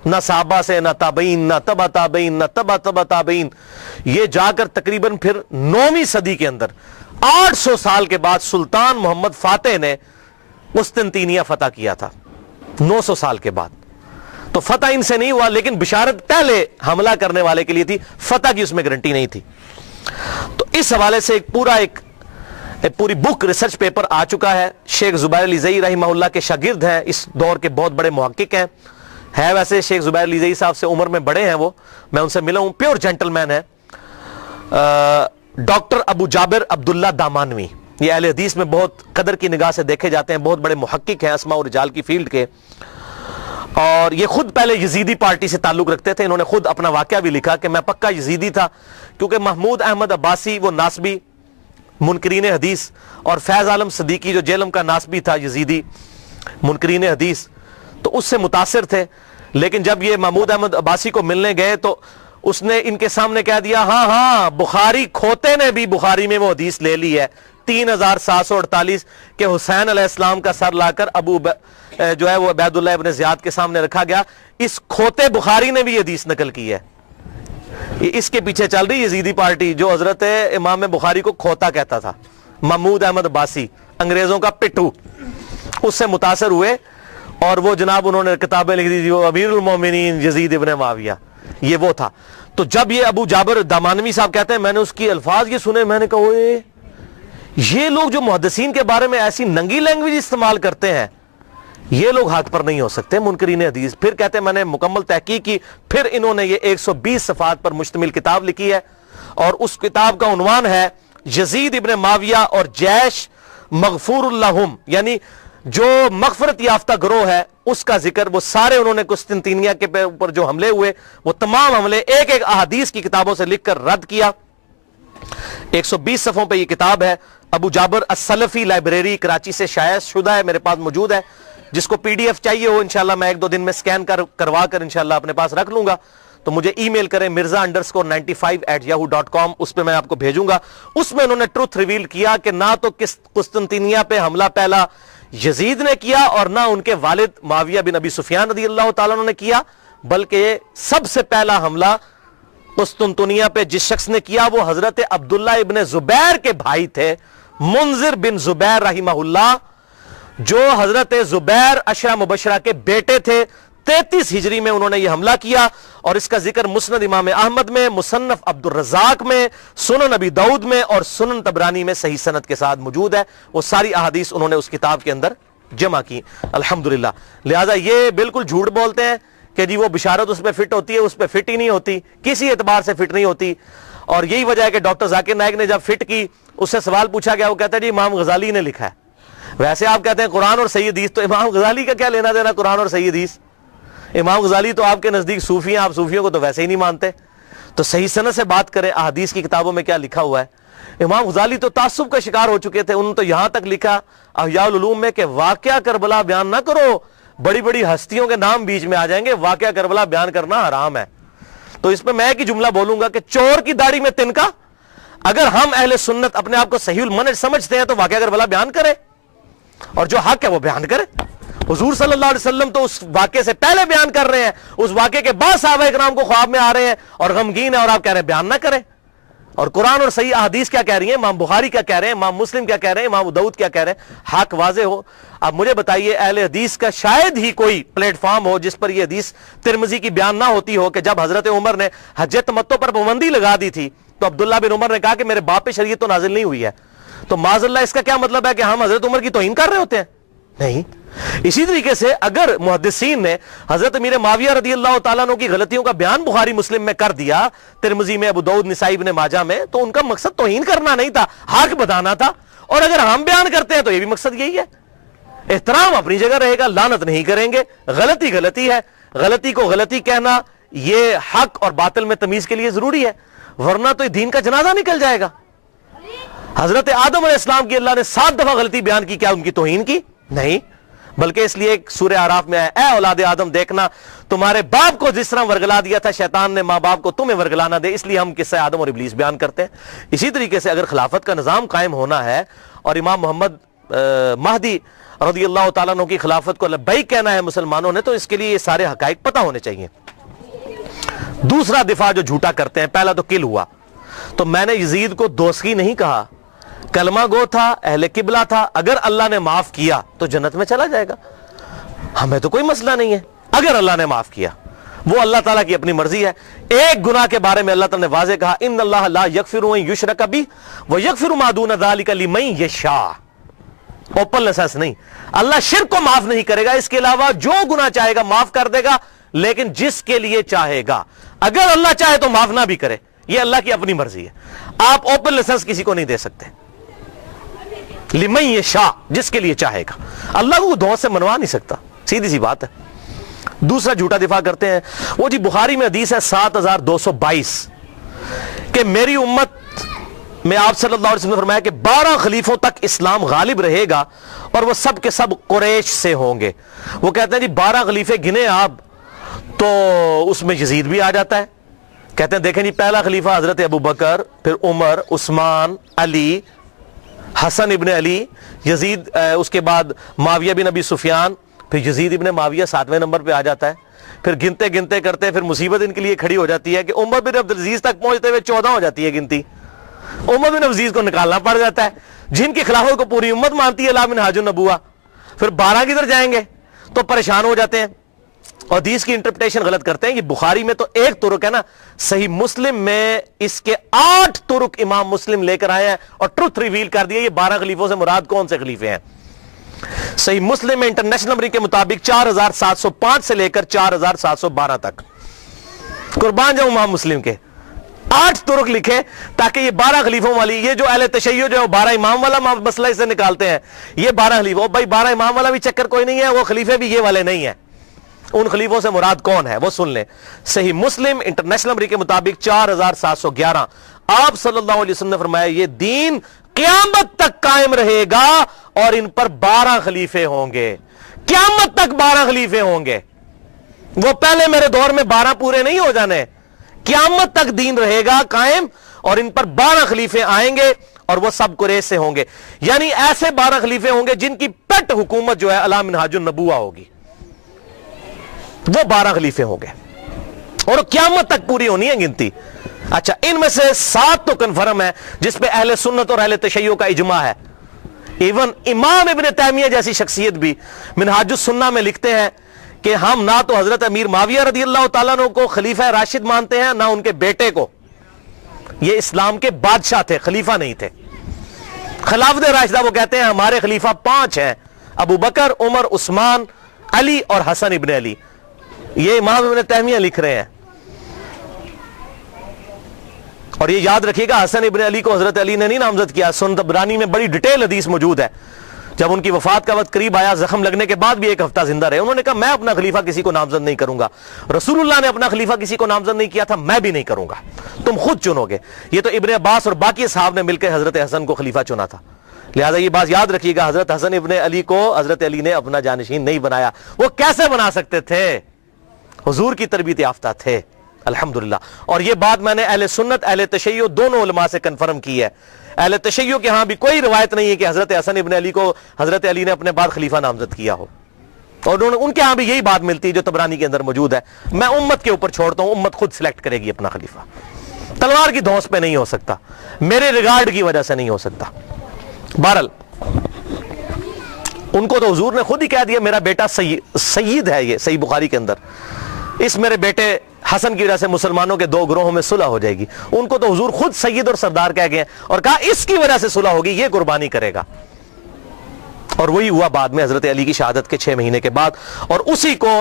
نہ صحابہ سے, نہ تابعین, نہ تبع تابعین, نہ تبع تبع تابعین. یہ جا کر تقریباً پھر 9ویں صدی کے اندر 800 سال کے بعد سلطان محمد فاتح نے قسطنطنیہ فتح کیا تھا, 900 سال کے بعد. تو فتح ان سے نہیں ہوا, لیکن بشارت پہلے حملہ کرنے والے کے لیے تھی, فتح کی اس میں گارنٹی نہیں تھی. تو اس حوالے سے ایک پوری بک ریسرچ پیپر آ چکا ہے. شیخ زبیر علیزئی رحمہ اللہ کے شاگرد ہیں, اس دور کے بہت بڑے محقق ہیں. ویسے شیخ زبیر علیزئی صاحب سے عمر میں بڑے ہیں, وہ میں ان سے ملا ہوں, پیور جینٹل مین ہے. ڈاکٹر ابو جابر عبداللہ دامانوی, یہ اہل حدیث میں بہت قدر کی نگاہ سے دیکھے جاتے ہیں, بہت بڑے محقق ہیں اسماء و رجال کی فیلڈ کے. اور یہ خود پہلے یزیدی پارٹی سے تعلق رکھتے تھے. انہوں نے خود اپنا واقعہ بھی لکھا کہ میں پکا یزیدی تھا, کیونکہ محمود احمد عباسی وہ ناسبی منکرین حدیث, اور فیض عالم صدیقی جو جیلم کا ناسبی تھا یزیدی منکرین حدیث, تو اس سے متاثر تھے. لیکن جب یہ محمود احمد عباسی کو ملنے گئے تو اس نے ان کے سامنے کہہ دیا ہاں بخاری کھوتے نے بھی بخاری میں وہ حدیث لے لی ہے 3748 کہ حسین علیہ السلام کا سر لا کر جو ہے وہ عبید اللہ ابن زیاد کے سامنے رکھا گیا. اس کھوتے بخاری نے بھی حدیث نقل کی ہے. اس کے پیچھے چل رہی یزیدی پارٹی جو حضرت امام بخاری کو کھوتا کہتا تھا. محمود احمد عباسی انگریزوں کا پٹھو, اس سے متاثر ہوئے اور وہ جناب انہوں نے کتابیں لکھ دی جو امیر المومنین یزید ابن معاویہ, یہ وہ تھا. تو جب یہ ابو جابر دامانوی صاحب کہتے ہیں میں نے اس کی الفاظ یہ سنے, میں نے کہا اوئے یہ لوگ جو محدثین کے بارے میں ایسی ننگی لینگویج استعمال کرتے ہیں یہ لوگ حق پر نہیں ہو سکتے منکرین حدیث. پھر کہتے ہیں میں نے مکمل تحقیق کی, پھر انہوں نے یہ 120 صفحات پر مشتمل کتاب لکھی ہے, اور اس کتاب کا عنوان ہے یزید ابن معاویہ اور جیش مغفور اللہم, یعنی جو مغفرت یافتہ گروہ ہے اس کا ذکر. وہ سارے انہوں نے قسطنطنیہ کے اوپر جو حملے ہوئے وہ تمام حملے ایک ایک احادیث کی کتابوں سے لکھ کر رد کیا. 120 صفحوں پہ یہ کتاب ہے. ابو جابر السلفی لائبریری کراچی سے شائع شدہ ہے, میرے پاس موجود ہے. جس کو پی ڈی ایف چاہیے ہو انشاءاللہ میں 1-2 دن میں سکین کروا کر انشاءاللہ اپنے پاس رکھ لوں گا, تو مجھے ای میل کریں mirza_95@yahoo.com, اس پہ میں آپ کو بھیجوں گا. اس میں انہوں نے ٹروتھ ریویل کیا کہ نہ تو قسطنطنیہ پہ حملہ پہلا یزید نے کیا اور نہ ان کے والد معاویہ بن ابی سفیان رضی اللہ تعالیٰ عنہ نے کیا, بلکہ سب سے پہلا حملہ قسطنطنیہ پہ جس شخص نے کیا وہ حضرت عبداللہ ابن زبیر کے بھائی تھے, منذر بن زبیر رحمہ اللہ, جو حضرت زبیر عشرہ مبشرہ کے بیٹے تھے، 33 ہجری میں انہوں نے یہ حملہ کیا، اور اس کا ذکر مسند امام احمد میں، مصنف عبد الرزاق میں، سنن نبی داؤد میں اور سنن طبرانی میں صحیح سند کے ساتھ موجود ہے۔ وہ ساری احادیث انہوں نے اس کتاب کے اندر جمع کی الحمدللہ۔ لہذا یہ بالکل جھوٹ بولتے ہیں کہ جی وہ بشارت اس پہ فٹ ہوتی ہے، اس پہ فٹ ہی نہیں ہوتی، کسی اعتبار سے فٹ نہیں ہوتی۔ اور یہی وجہ ہے کہ ڈاکٹر ذاکر نائک نے جب فٹ کی، اس سے سوال پوچھا گیا، وہ کہتا ہے جی امام غزالی نے لکھا ہے۔ ویسے آپ کہتے ہیں قرآن اور صحیح حدیث، تو امام غزالی کا کیا لینا دینا قرآن اور صحیح حدیث؟ امام غزالی تو آپ کے نزدیک صوفی ہیں، آپ صوفیوں کو تو ویسے ہی نہیں مانتے۔ تو صحیح سند سے بات کریں، احادیث کی کتابوں میں کیا لکھا ہوا ہے۔ امام غزالی تو تعصب کا شکار ہو چکے تھے، انہوں نے تو یہاں تک لکھا احیاء العلوم میں کہ واقعہ کربلا بیان نہ کرو، بڑی بڑی ہستیوں کے نام بیچ میں آ جائیں گے، واقعہ کربلا بیان کرنا حرام ہے۔ تو اس پہ میں ایک ہی جملہ بولوں گا کہ چور کی داڑھی میں تنکا، اگر ہم اہل سنت اپنے آپ کو صحیح المنہج سمجھتے ہیں تو واقعہ کربلا بیان کرے، اور جو حق ہے وہ بیان کرے۔ حضور صلی اللہ علیہ وسلم تو اس واقعے سے پہلے بیان کر رہے ہیں، اس واقعے کے بعد صحابہ کرام کو خواب میں آ رہے ہیں اور غمگین ہیں، اور آپ کہہ رہے ہیں بیان نہ کریں۔ اور قرآن اور صحیح احادیث کیا کہہ رہی ہیں، امام بخاری کیا کہہ رہے ہیں، امام مسلم کیا کہہ رہے ہیں، امام داؤد کیا کہہ رہے ہیں، حق واضح ہو۔ اب مجھے بتائیے اہل حدیث کا شاید ہی کوئی پلیٹ فارم ہو جس پر یہ حدیث ترمذی کی بیان نہ ہوتی ہو کہ جب حضرت عمر نے حج تمتع پر پابندی لگا دی تھی تو عبداللہ بن عمر نے کہا کہ میرے باپ پہ شریعت تو نازل نہیں ہوئی ہے، تو معاذ اللہ اس کا کیا مطلب ہے کہ ہم حضرت عمر کی توہین کر رہے ہوتے ہیں؟ نہیں۔ اسی طریقے سے اگر محدثین نے حضرت امیر معاویہ رضی اللہ تعالیٰ عنہ کی غلطیوں کا بیان بخاری مسلم میں کر دیا، ترمذی میں، ابو داؤد، نسائی، ابن ماجہ میں، تو ان کا مقصد توہین کرنا نہیں تھا، حق بتانا تھا۔ اور اگر ہم بیان کرتے ہیں تو یہ بھی مقصد یہی ہے۔ احترام اپنی جگہ رہے گا، لعنت نہیں کریں گے۔ غلطی غلطی ہے، غلطی کو غلطی کہنا یہ حق اور باطل میں تمیز کے لیے ضروری ہے، ورنہ تو دین کا جنازہ نکل جائے گا۔ حضرت آدم علیہ السلام کی اللہ نے 7 دفعہ غلطی بیان کی، کیا ان کی توہین کی؟ نہیں، بلکہ اس لیے ایک سورہ اعراف میں ہے، اے اولاد آدم دیکھنا تمہارے باپ کو جس طرح ورگلا دیا تھا شیطان نے ماں باپ کو، تمہیں ورگلا نہ دے، اس لیے ہم قصہ آدم اور ابلیس بیان کرتے ہیں۔ اسی طریقے سے اگر خلافت کا نظام قائم ہونا ہے اور امام محمد مہدی رضی اللہ تعالیٰ عنہ کی خلافت کو لبیک کہنا ہے مسلمانوں نے، تو اس کے لیے یہ سارے حقائق پتہ ہونے چاہیے۔ دوسرا دفاع جو جھوٹا کرتے ہیں، پہلا تو کل ہوا، تو میں نے یزید کو دوستی نہیں کہا، کلمہ گو تھا، اہل قبلہ تھا، اگر اللہ نے معاف کیا تو جنت میں چلا جائے گا، ہمیں تو کوئی مسئلہ نہیں ہے اگر اللہ نے معاف کیا، وہ اللہ تعالیٰ کی اپنی مرضی ہے۔ ایک گناہ کے بارے میں اللہ تعالیٰ نے واضح کہا، ان اللہ لا یغفر ان یشرک بہ ویغفر ما دون ذلک لمن یشاء، اوپن لائسنس نہیں، اللہ شرک کو معاف نہیں کرے گا، اس کے علاوہ جو گناہ چاہے گا معاف کر دے گا، لیکن جس کے لیے چاہے گا، اگر اللہ چاہے تو معاف نہ بھی کرے، یہ اللہ کی اپنی مرضی ہے، آپ اوپن لائسنس کسی کو نہیں دے سکتے۔ لمن یشاء، جس کے لیے چاہے گا، اللہ کو دعا سے منوا نہیں سکتا، سیدھی سی بات ہے۔ دوسرا جھوٹا دفاع کرتے ہیں، وہ جی بخاری میں حدیث ہے 7222 کہ میری امت میں آپ صلی اللہ علیہ وسلم نے فرمایا کہ 12 خلیفوں تک اسلام غالب رہے گا اور وہ سب کے سب قریش سے ہوں گے۔ وہ کہتے ہیں جی 12 خلیفے گنے آپ، تو اس میں یزید بھی آ جاتا ہے۔ کہتے ہیں دیکھیں جی پہلا خلیفہ حضرت ابو بکر، پھر عمر، عثمان، علی، حسن ابن علی، یزید، اس کے بعد معاویہ بن ابی سفیان، پھر یزید ابن معاویہ 7ویں نمبر پہ آ جاتا ہے۔ پھر گنتے گنتے کرتے پھر مصیبت ان کے لیے کھڑی ہو جاتی ہے کہ عمر بن عبدالعزیز تک پہنچتے ہوئے 14 ہو جاتی ہے گنتی، عمر بن عبدالعزیز کو نکالنا پڑ جاتا ہے، جن کی خلافت کو پوری امت مانتی ہے، لا منہاج النبوہ۔ پھر 12 کدھر جائیں گے، تو پریشان ہو جاتے ہیں اور حدیث کی انٹرپریٹیشن غلط کرتے ہیں۔ یہ بخاری میں تو ایک طرق ہے نا، صحیح مسلم میں اس کے 8 طرق امام مسلم لے کر آئے ہیں اور ٹروتھ ریویل کر دیا، یہ 12 خلیفوں سے مراد کون سے خلیفے ہیں۔ صحیح مسلم میں انٹرنیشنل نمبر کے مطابق 4705 سے لے کر 4712 تک، قربان جاؤں امام مسلم کے 8 طرق لکھے تاکہ یہ 12 خلیفوں والی، یہ جو اہل تشیع جو ہے 12 امام والا مسئلہ اسے نکالتے ہیں، یہ 12 خلیفوں، بھائی 12 امام والا بھی چکر کوئی نہیں ہے، وہ خلیفے بھی یہ والے نہیں ہیں، ان خلیفوں سے مراد کون ہے وہ سن لیں۔ صحیح مسلم انٹرنیشنل نمبر کے مطابق 4711، آپ صلی اللہ علیہ وسلم نے فرمایا یہ دین قیامت تک قائم رہے گا اور ان پر 12 خلیفے ہوں گے، قیامت تک 12 خلیفے ہوں گے، وہ پہلے میرے دور میں 12 پورے نہیں ہو جانے، قیامت تک دین رہے گا قائم اور ان پر 12 خلیفے آئیں گے اور وہ سب قریش سے ہوں گے، یعنی ایسے 12 خلیفے ہوں گے جن کی پٹ حکومت جو ہے علی منہاج النبوہ ہوگی، وہ 12 خلیفے ہوں گے اور قیامت تک پوری ہونی ہے گنتی۔ اچھا ان میں سے 7 تو کنفرم ہے جس پہ اہل سنت اور اہل تشیع کا اجماع ہے، ایون امام ابن تیمیہ جیسی شخصیت بھی منہاج السنہ میں لکھتے ہیں کہ ہم نہ تو حضرت امیر معاویہ رضی اللہ تعالیٰ عنہ کو خلیفہ راشد مانتے ہیں، نہ ان کے بیٹے کو. یہ اسلام کے بادشاہ تھے، خلیفہ نہیں تھے. خلافت راشدہ وہ کہتے ہیں ہمارے خلیفہ 5 ہیں، ابو بکر، عمر، عثمان، علی اور حسن ابن علی. یہ امام ابن تیمیہ لکھ رہے ہیں. اور یہ یاد رکھیے گا حسن ابن علی کو حضرت علی نے نہیں نامزد کیا. سنن طبرانی میں بڑی ڈیٹیل حدیث موجود ہے. جب ان کی وفات کا وقت قریب آیا، زخم لگنے کے بعد بھی 1 ہفتہ زندہ رہے، انہوں نے کہا میں اپنا خلیفہ کسی کو نامزد نہیں کروں گا. رسول اللہ نے اپنا خلیفہ کسی کو نامزد نہیں کیا تھا، میں بھی نہیں کروں گا، تم خود چنو گے. یہ تو ابن عباس اور باقی صحاب نے مل کے حضرت حسن کو خلیفہ چنا تھا. لہذا یہ بات یاد رکھیے گا، حضرت حسن ابن علی کو حضرت علی نے اپنا جانشین نہیں بنایا. وہ کیسے بنا سکتے تھے؟ حضور کی تربیت یافتہ تھے الحمدللہ. اور یہ بات میں نے اہل سنت اہل تشیع دونوں علماء سے کنفرم کی ہے. اہل تشیع کے ہاں بھی کوئی روایت نہیں ہے کہ حضرت حسن ابن علی کو حضرت علی نے اپنے بعد خلیفہ نامزد کیا ہو. اور ان کے ہاں بھی یہی بات ملتی ہے جو طبرانی کے اندر موجود ہے. میں امت کے اوپر چھوڑتا ہوں، امت خود سلیکٹ کرے گی اپنا خلیفہ. تلوار کی دھونس پہ نہیں ہو سکتا، میرے ریگارڈ کی وجہ سے نہیں ہو سکتا. بہرحال ان کو تو حضور نے خود ہی کہہ دیا میرا بیٹا سید ہے. یہ صحیح بخاری کے اندر اس میرے بیٹے حسن کی وجہ سے مسلمانوں کے 2 گروہوں میں صلح ہو جائے گی. ان کو تو حضور خود سید اور سردار کہہ گئے اور کہا اس کی وجہ سے صلح ہوگی، یہ قربانی کرے گا. اور وہی ہوا بعد میں حضرت علی کی شہادت کے 6 مہینے کے بعد. اور اسی کو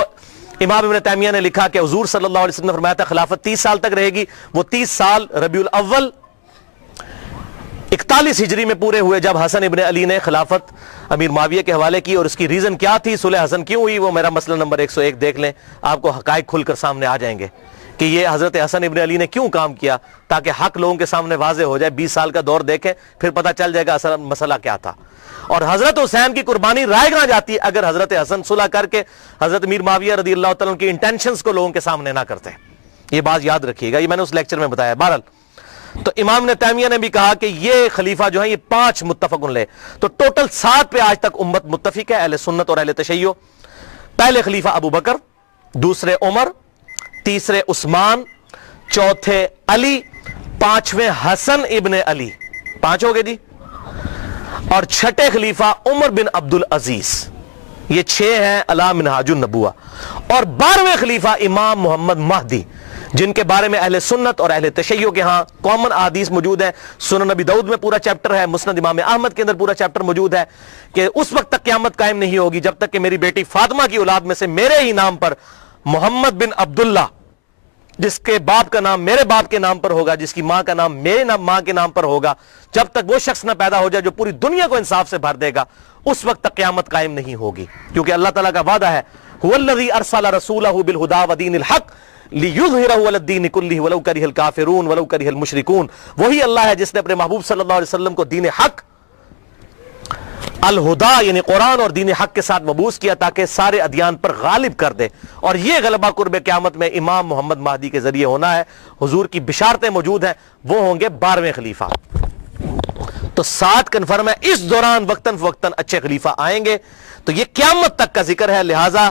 امام ابن تیمیہ نے لکھا کہ حضور صلی اللہ علیہ وسلم نے فرمایا تھا خلافت 30 سال تک رہے گی. وہ 30 سال ربیع الاول 41 ہجری میں پورے ہوئے جب حسن ابن علی نے خلافت امیر معاویہ کے حوالے کی. اور اس کی ریزن کیا تھی، صلح حسن کیوں ہوئی، وہ میرا مسئلہ نمبر 101 دیکھ لیں، آپ کو حقائق کھل کر سامنے آ جائیں گے کہ یہ حضرت حسن ابن علی نے کیوں کام کیا، تاکہ حق لوگوں کے سامنے واضح ہو جائے. 20 سال کا دور دیکھیں پھر پتہ چل جائے گا اصل مسئلہ کیا تھا. اور حضرت حسین کی قربانی رائے گاں جاتی اگر حضرت حسن صلح کر کے حضرت امیر معاویہ رضی اللہ تعالیٰ کی انٹینشنز کو لوگوں کے سامنے نہ کرتے. یہ بات یاد رکھیے گا، یہ میں نے اس لیکچر میں بتایا. بہرحال تو امام نے تیمیہ نے بھی کہا کہ یہ خلیفہ جو ہیں یہ 5 متفق علیہ. تو ٹوٹل 7 پہ آج تک امت متفق ہے، اہل سنت اور اہل تشیع. پہلے خلیفہ ابو بکر، دوسرے عمر، تیسرے عثمان، چوتھے علی، 5ویں حسن ابن علی. 5 ہو گئے جی. اور چھٹے خلیفہ عمر بن عبد العزیز. یہ 6 ہیں علی منہاج النبوہ. اور 12ویں خلیفہ امام محمد مہدی، جن کے بارے میں اہل سنت اور اہل تشیع کے ہاں کامن احادیث موجود ہیں. سنن نبی داؤد میں پورا چیپٹر ہے، مسند امام احمد کے اندر پورا چیپٹر موجود ہے کہ اس وقت تک قیامت قائم نہیں ہوگی جب تک کہ میری بیٹی فاطمہ کی اولاد میں سے میرے ہی نام پر محمد بن عبداللہ، جس کے باپ کا نام میرے باپ کے نام پر ہوگا، جس کی ماں کا نام میرے ماں کے نام پر ہوگا، جب تک وہ شخص نہ پیدا ہو جائے جو پوری دنیا کو انصاف سے بھر دے گا، اس وقت تک قیامت قائم نہیں ہوگی. کیونکہ اللہ تعالیٰ کا وعدہ ہے هو الذی ارسل رسولہ بالہدی ودین الحق لِيُظْهِرَهُ عَلَى الدِّينِ كُلِّهِ وَلَوْ كَرِهَ الْكَافِرُونَ وَلَوْ كَرِهَ الْمُشْرِكُونَ. وہی اللہ ہے جس نے اپنے محبوب صلی اللہ علیہ وسلم کو دین حق الہدا یعنی قرآن اور دین حق کے ساتھ مبعوث کیا تاکہ سارے ادیان پر غالب کر دے. اور یہ غلبہ قرب قیامت میں امام محمد مہدی کے ذریعے ہونا ہے. حضور کی بشارتیں موجود ہیں، وہ ہوں گے 12ویں خلیفہ. تو 7 کنفرم ہے. اس دوران وقتاً فوقتاً اچھے خلیفہ آئیں گے. تو یہ قیامت تک کا ذکر ہے. لہٰذا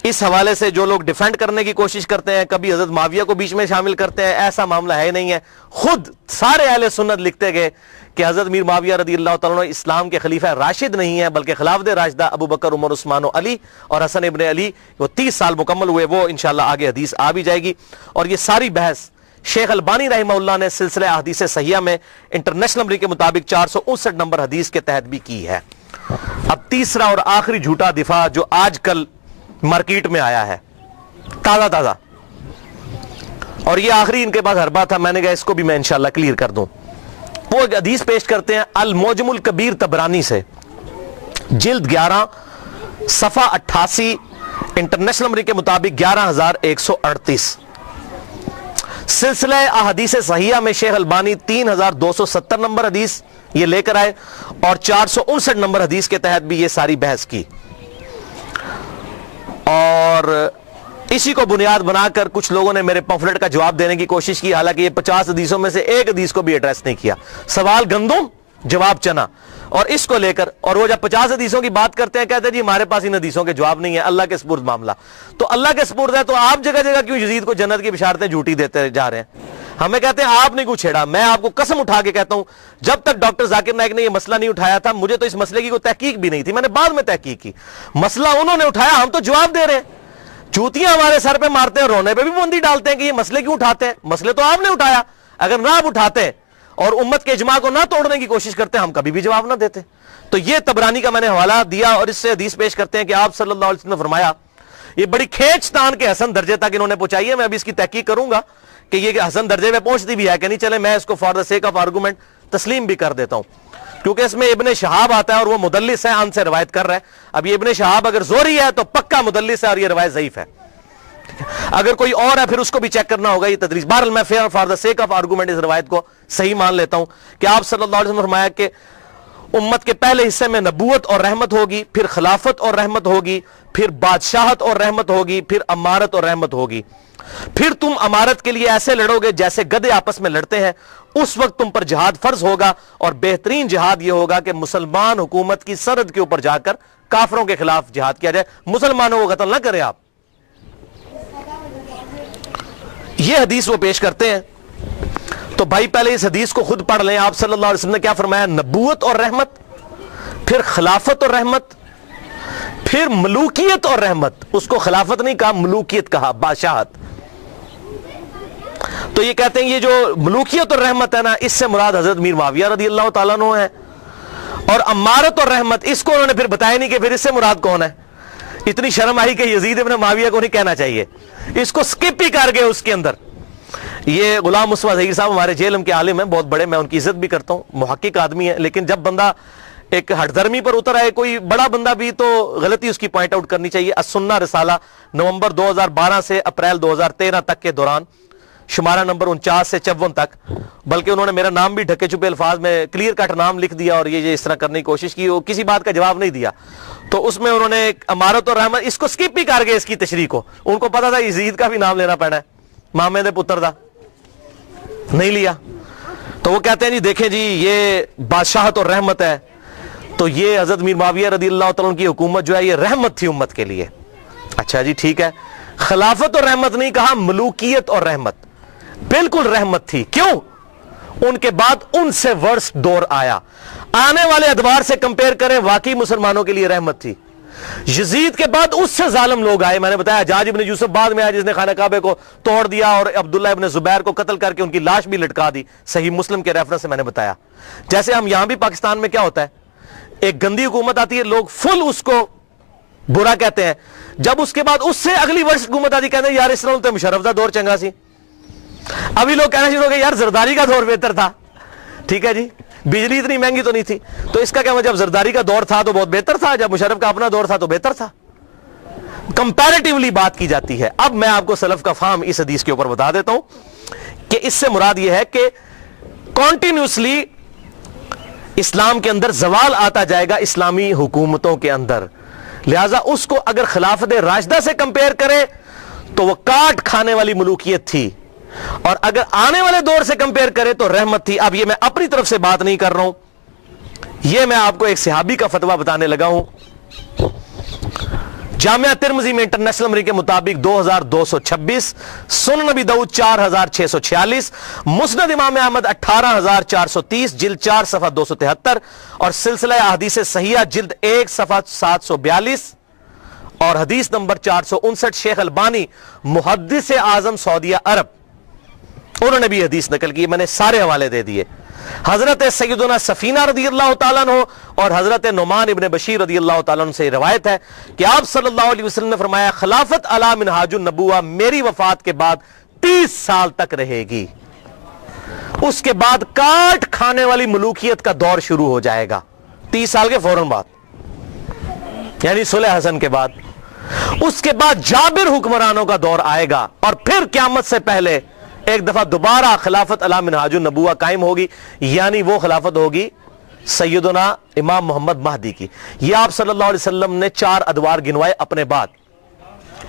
اس حوالے سے جو لوگ ڈیفینڈ کرنے کی کوشش کرتے ہیں، کبھی حضرت معاویہ کو بیچ میں شامل کرتے ہیں، ایسا معاملہ ہے نہیں ہے. خود سارے اہل سنت لکھتے گئے کہ حضرت امیر معاویہ رضی اللہ تعالیٰ عنہ اسلام کے خلیفہ راشد نہیں ہیں، بلکہ خلافت راشدہ ابو بکر، عمر، عثمان و علی اور حسن ابن علی وہ 30 سال مکمل ہوئے. وہ انشاءاللہ آگے حدیث آ بھی جائے گی. اور یہ ساری بحث شیخ البانی رحمہ اللہ نے سلسلہ احادیث صحیحہ میں انٹرنیشنل نمبر کے مطابق 459 نمبر حدیث کے تحت بھی کی ہے. اب تیسرا اور آخری جھوٹا دفاع جو آج کل مارکیٹ میں آیا ہے تازہ، اور یہ آخری ان کے پاس حربہ تھا، میں نے کہا اس کو بھی میں انشاءاللہ کلیئر کر دوں. وہ ایک حدیث پیش کرتے ہیں المعجم الکبیر طبرانی سے، جلد 11 صفحہ 88، انٹرنیشنل نمبر کے مطابق 11138. سلسلہ احادیث صحیحہ میں شیخ البانی 3270 نمبر حدیث یہ لے کر آئے، اور 459 نمبر حدیث کے تحت بھی یہ ساری بحث کی. اور اسی کو بنیاد بنا کر کچھ لوگوں نے میرے پمفلٹ کا جواب دینے کی کوشش کی، حالانکہ یہ 50 حدیثوں میں سے ایک حدیث کو بھی ایڈریس نہیں کیا. سوال گندم، جواب چنا. اور اس کو لے کر اور وہ جب 50 حدیثوں کی بات کرتے ہیں کہتے ہیں جی ہمارے پاس ان حدیثوں کے جواب نہیں ہے، اللہ کے سپرد معاملہ. تو اللہ کے سپرد ہے تو آپ جگہ جگہ کیوں یزید کو جنت کی بشارتیں جھوٹی دیتے جا رہے ہیں؟ ہمیں کہتے ہیں آپ نے کیوں چھیڑا. میں آپ کو قسم اٹھا کے کہتا ہوں جب تک ڈاکٹر ذاکر نائک نے یہ مسئلہ نہیں اٹھایا تھا مجھے تو اس مسئلے کی کوئی تحقیق بھی نہیں تھی. میں نے بعد میں تحقیق کی. مسئلہ انہوں نے اٹھایا, ہم تو جواب دے رہے ہیں. چوتیاں ہمارے سر پہ مارتے ہیں, رونے پہ بھی پابندی ڈالتے ہیں کہ یہ مسئلے کیوں اٹھاتے ہیں. مسئلے تو آپ نے اٹھایا. اگر نہ آپ اٹھاتے اور امت کے اجماع کو نہ توڑنے کی کوشش کرتے ہم کبھی بھی جواب نہ دیتے. تو یہ طبرانی کا میں نے حوالہ دیا اور اس سے حدیث پیش کرتے ہیں کہ آپ صلی اللہ علیہ وسلم نے فرمایا, یہ بڑی کھینچ تان کے حسن درجے تک انہوں نے پہنچائی ہے. میں ابھی اس کی تحقیق کروں گا کہ یہ حسن درجے میں پہنچتی بھی ہے کہ نہیں. چلے میں اس کو for the sake of argument تسلیم بھی کر دیتا ہوں, کیونکہ اس میں ابن شہاب آتا ہے اور وہ مدلس ہے, ان سے روایت کر رہا ہے. اب یہ ابن شہاب اگر زوری ہے تو پکا مدلس ہے اور یہ روایت ضعیف ہے. اگر کوئی اور ہے پھر اس کو بھی چیک کرنا ہوگا, یہ تدریس. بہرحال میں for the sake of argument اس روایت کو صحیح مان لیتا ہوں کہ آپ صلی اللہ علیہ وسلم نے فرمایا کہ امت کے پہلے حصے میں نبوت اور رحمت ہوگی, پھر خلافت اور رحمت ہوگی, پھر بادشاہت اور رحمت ہوگی, پھر امارت اور رحمت ہوگی. پھر تم امارت کے لیے ایسے لڑو گے جیسے گدھے آپس میں لڑتے ہیں. اس وقت تم پر جہاد فرض ہوگا اور بہترین جہاد یہ ہوگا کہ مسلمان حکومت کی سرحد کے اوپر جا کر کافروں کے خلاف جہاد کیا جائے, مسلمانوں کو قتل نہ کریں آپ. یہ حدیث وہ پیش کرتے ہیں. تو بھائی پہلے اس حدیث کو خود پڑھ لیں. آپ صلی اللہ علیہ وسلم نے کیا فرمایا؟ نبوت اور رحمت, پھر خلافت اور رحمت, پھر ملوکیت اور رحمت. اس کو خلافت نہیں کہا, ملوکیت کہا, بادشاہت. تو یہ کہتے ہیں یہ جو ملوکیت اور رحمت ہے نا, اس سے مراد حضرت میر معاویہ رضی اللہ تعالیٰ عنہ ہے. اور امارت اور رحمت اس کو انہوں نے پھر بتایا نہیں کہ پھر اس سے مراد کون ہے. اتنی شرم آئی کہ یزید ابن معاویہ کو نہیں کہنا چاہیے, اس کو سکپ ہی کر گئے اس کے اندر. یہ غلام مصطفیٰ ظہیر صاحب ہمارے جے علم کے عالم ہیں, بہت بڑے, میں ان کی عزت بھی کرتا ہوں, محقق آدمی ہے. لیکن جب بندہ ایک ہٹ درمی پر اتر آئے, کوئی بڑا بندہ بھی, تو غلطی اس کی پوائنٹ آؤٹ کرنی چاہیے. السنہ رسالہ نومبر 2012 سے اپریل 2013 تک کے دوران, شمارہ نمبر 49 سے 54 تک. بلکہ انہوں نے میرا نام بھی ڈھکے چھپے الفاظ میں کلیئر کٹ نام لکھ دیا اور یہ اس طرح کرنے کی کوشش کی, وہ کسی بات کا جواب نہیں دیا. تو اس میں انہوں نے امارت اور رحمت اس کو سکپ بھی کر گئے اس کی تشریح کو. ان کو پتا تھا یزید کا بھی نام لینا پڑنا ہے, مامے دے پتر دا, نہیں لیا. تو وہ کہتے ہیں جی دیکھیں جی یہ بادشاہت اور رحمت ہے, تو یہ حضرت میر معاویہ رضی اللہ تعالیٰ عنہ کی حکومت جو ہے یہ رحمت تھی امت کے لیے. اچھا جی ٹھیک ہے, خلافت اور رحمت نہیں کہا, ملوکیت اور رحمت. بالکل رحمت تھی. کیوں؟ ان کے بعد ان سے ورسٹ دور آیا. آنے والے ادوار سے کمپیئر کریں, واقعی مسلمانوں کے لیے رحمت تھی. یزید کے بعد اس سے ظالم لوگ آئے. میں نے بتایا حجاج ابن یوسف بعد میں آیا جس نے خانہ کعبہ کو توڑ دیا اور عبداللہ ابن زبیر کو قتل کر کے ان کی لاش بھی لٹکا دی. صحیح مسلم کے ریفرنس سے میں نے بتایا. جیسے ہم یہاں بھی پاکستان میں کیا ہوتا ہے, ایک گندی حکومت آتی ہے, لوگ فل اس کو برا کہتے ہیں. جب اس کے بعد اس سے اگلی ورش حکومت آتی کہتے ہیں یار اس طرح تو مشرف دا دور چنگا سی. ابھی لوگ کہنا شروع ہو گئے یار زرداری کا دور بہتر تھا. ٹھیک ہے جی, بجلی اتنی مہنگی تو نہیں تھی. تو اس کا کیا مطلب, جب زرداری کا دور تھا تو بہت بہتر تھا, جب مشرف کا اپنا دور تھا تو بہتر تھا. کمپیریٹیولی بات کی جاتی ہے. اب میں آپ کو سلف کا فہم اس حدیث کے اوپر بتا دیتا ہوں کہ اس سے مراد یہ ہے کہ کنٹینیوسلی اسلام کے اندر زوال آتا جائے گا اسلامی حکومتوں کے اندر. لہذا اس کو اگر خلافت راشدہ سے کمپیئر کرے تو وہ کاٹ کھانے والی ملوکیت تھی, اور اگر آنے والے دور سے کمپیئر کرے تو رحمت تھی. اب یہ میں اپنی طرف سے بات نہیں کر رہا ہوں, یہ میں آپ کو ایک صحابی کا فتویٰ بتانے لگا ہوں. جامعہ ترمذی میں انٹرنیشنل نمبر کے مطابق 2226, سنن نبی داؤد 4646, مسند امام احمد 18430, جلد 4 صفحہ 273, اور سلسلہ احادیث صحیحہ جلد 1 صفحہ 742, اور حدیث نمبر 459. شیخ البانی محدث اعظم سعودیہ عرب, انہوں نے بھی حدیث نقل کی. میں نے سارے حوالے دے دیے. حضرت سیدنا سفینہ رضی اللہ تعالیٰ عنہ اور حضرت نعمان ابن بشیر رضی اللہ تعالیٰ عنہ سے روایت ہے کہ آپ صلی اللہ علیہ وسلم نے فرمایا خلافت علی منہاج النبوہ میری وفات کے بعد 30 سال تک رہے گی. اس کے بعد کاٹ کھانے والی ملوکیت کا دور شروع ہو جائے گا 30 سال کے فوراً بعد, یعنی صلح حسن کے بعد. اس کے بعد جابر حکمرانوں کا دور آئے گا, اور پھر قیامت سے پہلے ایک دفعہ دوبارہ خلافت علی منہاج النبوہ قائم ہوگی, یعنی وہ خلافت ہوگی سیدنا امام محمد مہدی کی. یہ آپ صلی اللہ علیہ وسلم نے 4 ادوار گنوائے اپنے بعد.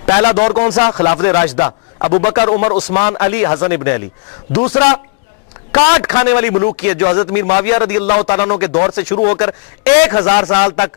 پہلا دور کون سا؟ خلافت راشدہ, ابو بکر, عمر, عثمان, علی, حسن ابن علی. دوسرا کاٹ کھانے والی ملوکیت جو حضرت میر معاویہ رضی اللہ تعالیٰ عنہ کے دور سے شروع ہو کر 1000 سال تک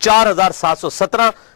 4717,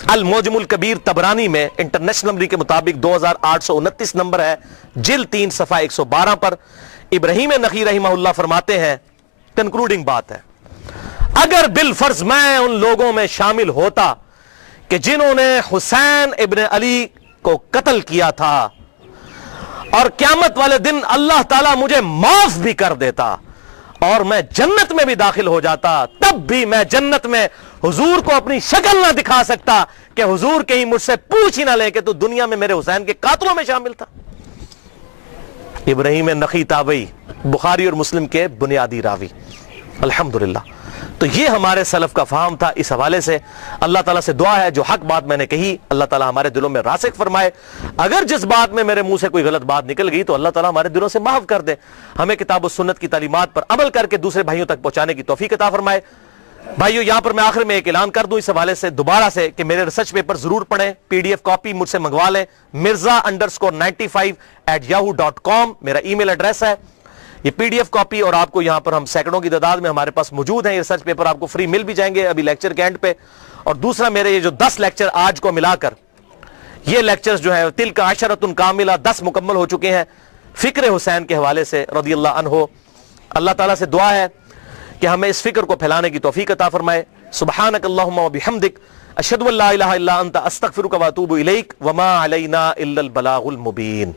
المعجم الکبیر تبرانی میں انٹرنیشنل نمبر کے مطابق 2829 نمبر ہے، جلد 3 صفحہ 112 پر ابراہیم نخعی رحمہ اللہ فرماتے ہیں، کنکلوڈنگ بات ہے، اگر بالفرض میں ان لوگوں میں شامل ہوتا کہ جنہوں نے حسین ابن علی کو قتل کیا تھا اور قیامت والے دن اللہ تعالیٰ مجھے معاف بھی کر دیتا اور میں جنت میں بھی داخل ہو جاتا، تب بھی میں جنت میں حضور کو اپنی شکل نہ دکھا سکتا کہ حضور کہیں مجھ سے پوچھ ہی نہ لے کہ تو دنیا میں میرے حسین کے قاتلوں میں شامل تھا۔ ابراہیم نخعی تابعی، بخاری اور مسلم کے بنیادی راوی، الحمدللہ۔ تو یہ ہمارے سلف کا فہم تھا۔ اس حوالے سے اللہ تعالیٰ سے دعا ہے جو حق بات میں نے کہی اللہ تعالیٰ ہمارے دلوں میں راسخ فرمائے، اگر جس بات میں میرے منہ سے کوئی غلط بات نکل گئی تو اللہ تعالیٰ ہمارے دلوں سے معاف کر دے، ہمیں کتاب و سنت کی تعلیمات پر عمل کر کے دوسرے بھائیوں تک پہنچانے کی توفیق عطا فرمائے۔ بھائیو یہاں پر میں آخر میں ایک اعلان کر دوں اس حوالے سے دوبارہ سے کہ میرے ریسرچ پیپر ضرور پڑھیں، PDF کاپی مجھ سے منگوا لیں، mirza_95@yahoo.com میرا ای میل ایڈریس ہے۔ یہ PDF کاپی اور آپ کو یہاں پر ہم سینکڑوں کی تعداد میں ہمارے پاس موجود ہیں، یہ ریسرچ پیپر آپ کو فری مل بھی جائیں گے ابھی لیکچر کے اینڈ پہ۔ اور دوسرا میرے یہ جو 10 لیکچر آج کو ملا کر یہ لیکچرز جو ہے تلک عشرۃ کاملہ 10 مکمل ہو چکے ہیں فکر حسین کے حوالے سے رضی اللہ عنہ۔ اللہ تعالیٰ سے دعا ہے کہ ہمیں اس فکر کو پھیلانے کی توفیق عطا فرمائے۔ سبحانک اللہم و بحمدک، اشہد ان لا الہ الا انت، استغفرک و اتوب الیک، وما علینا الا البلاغ المبین۔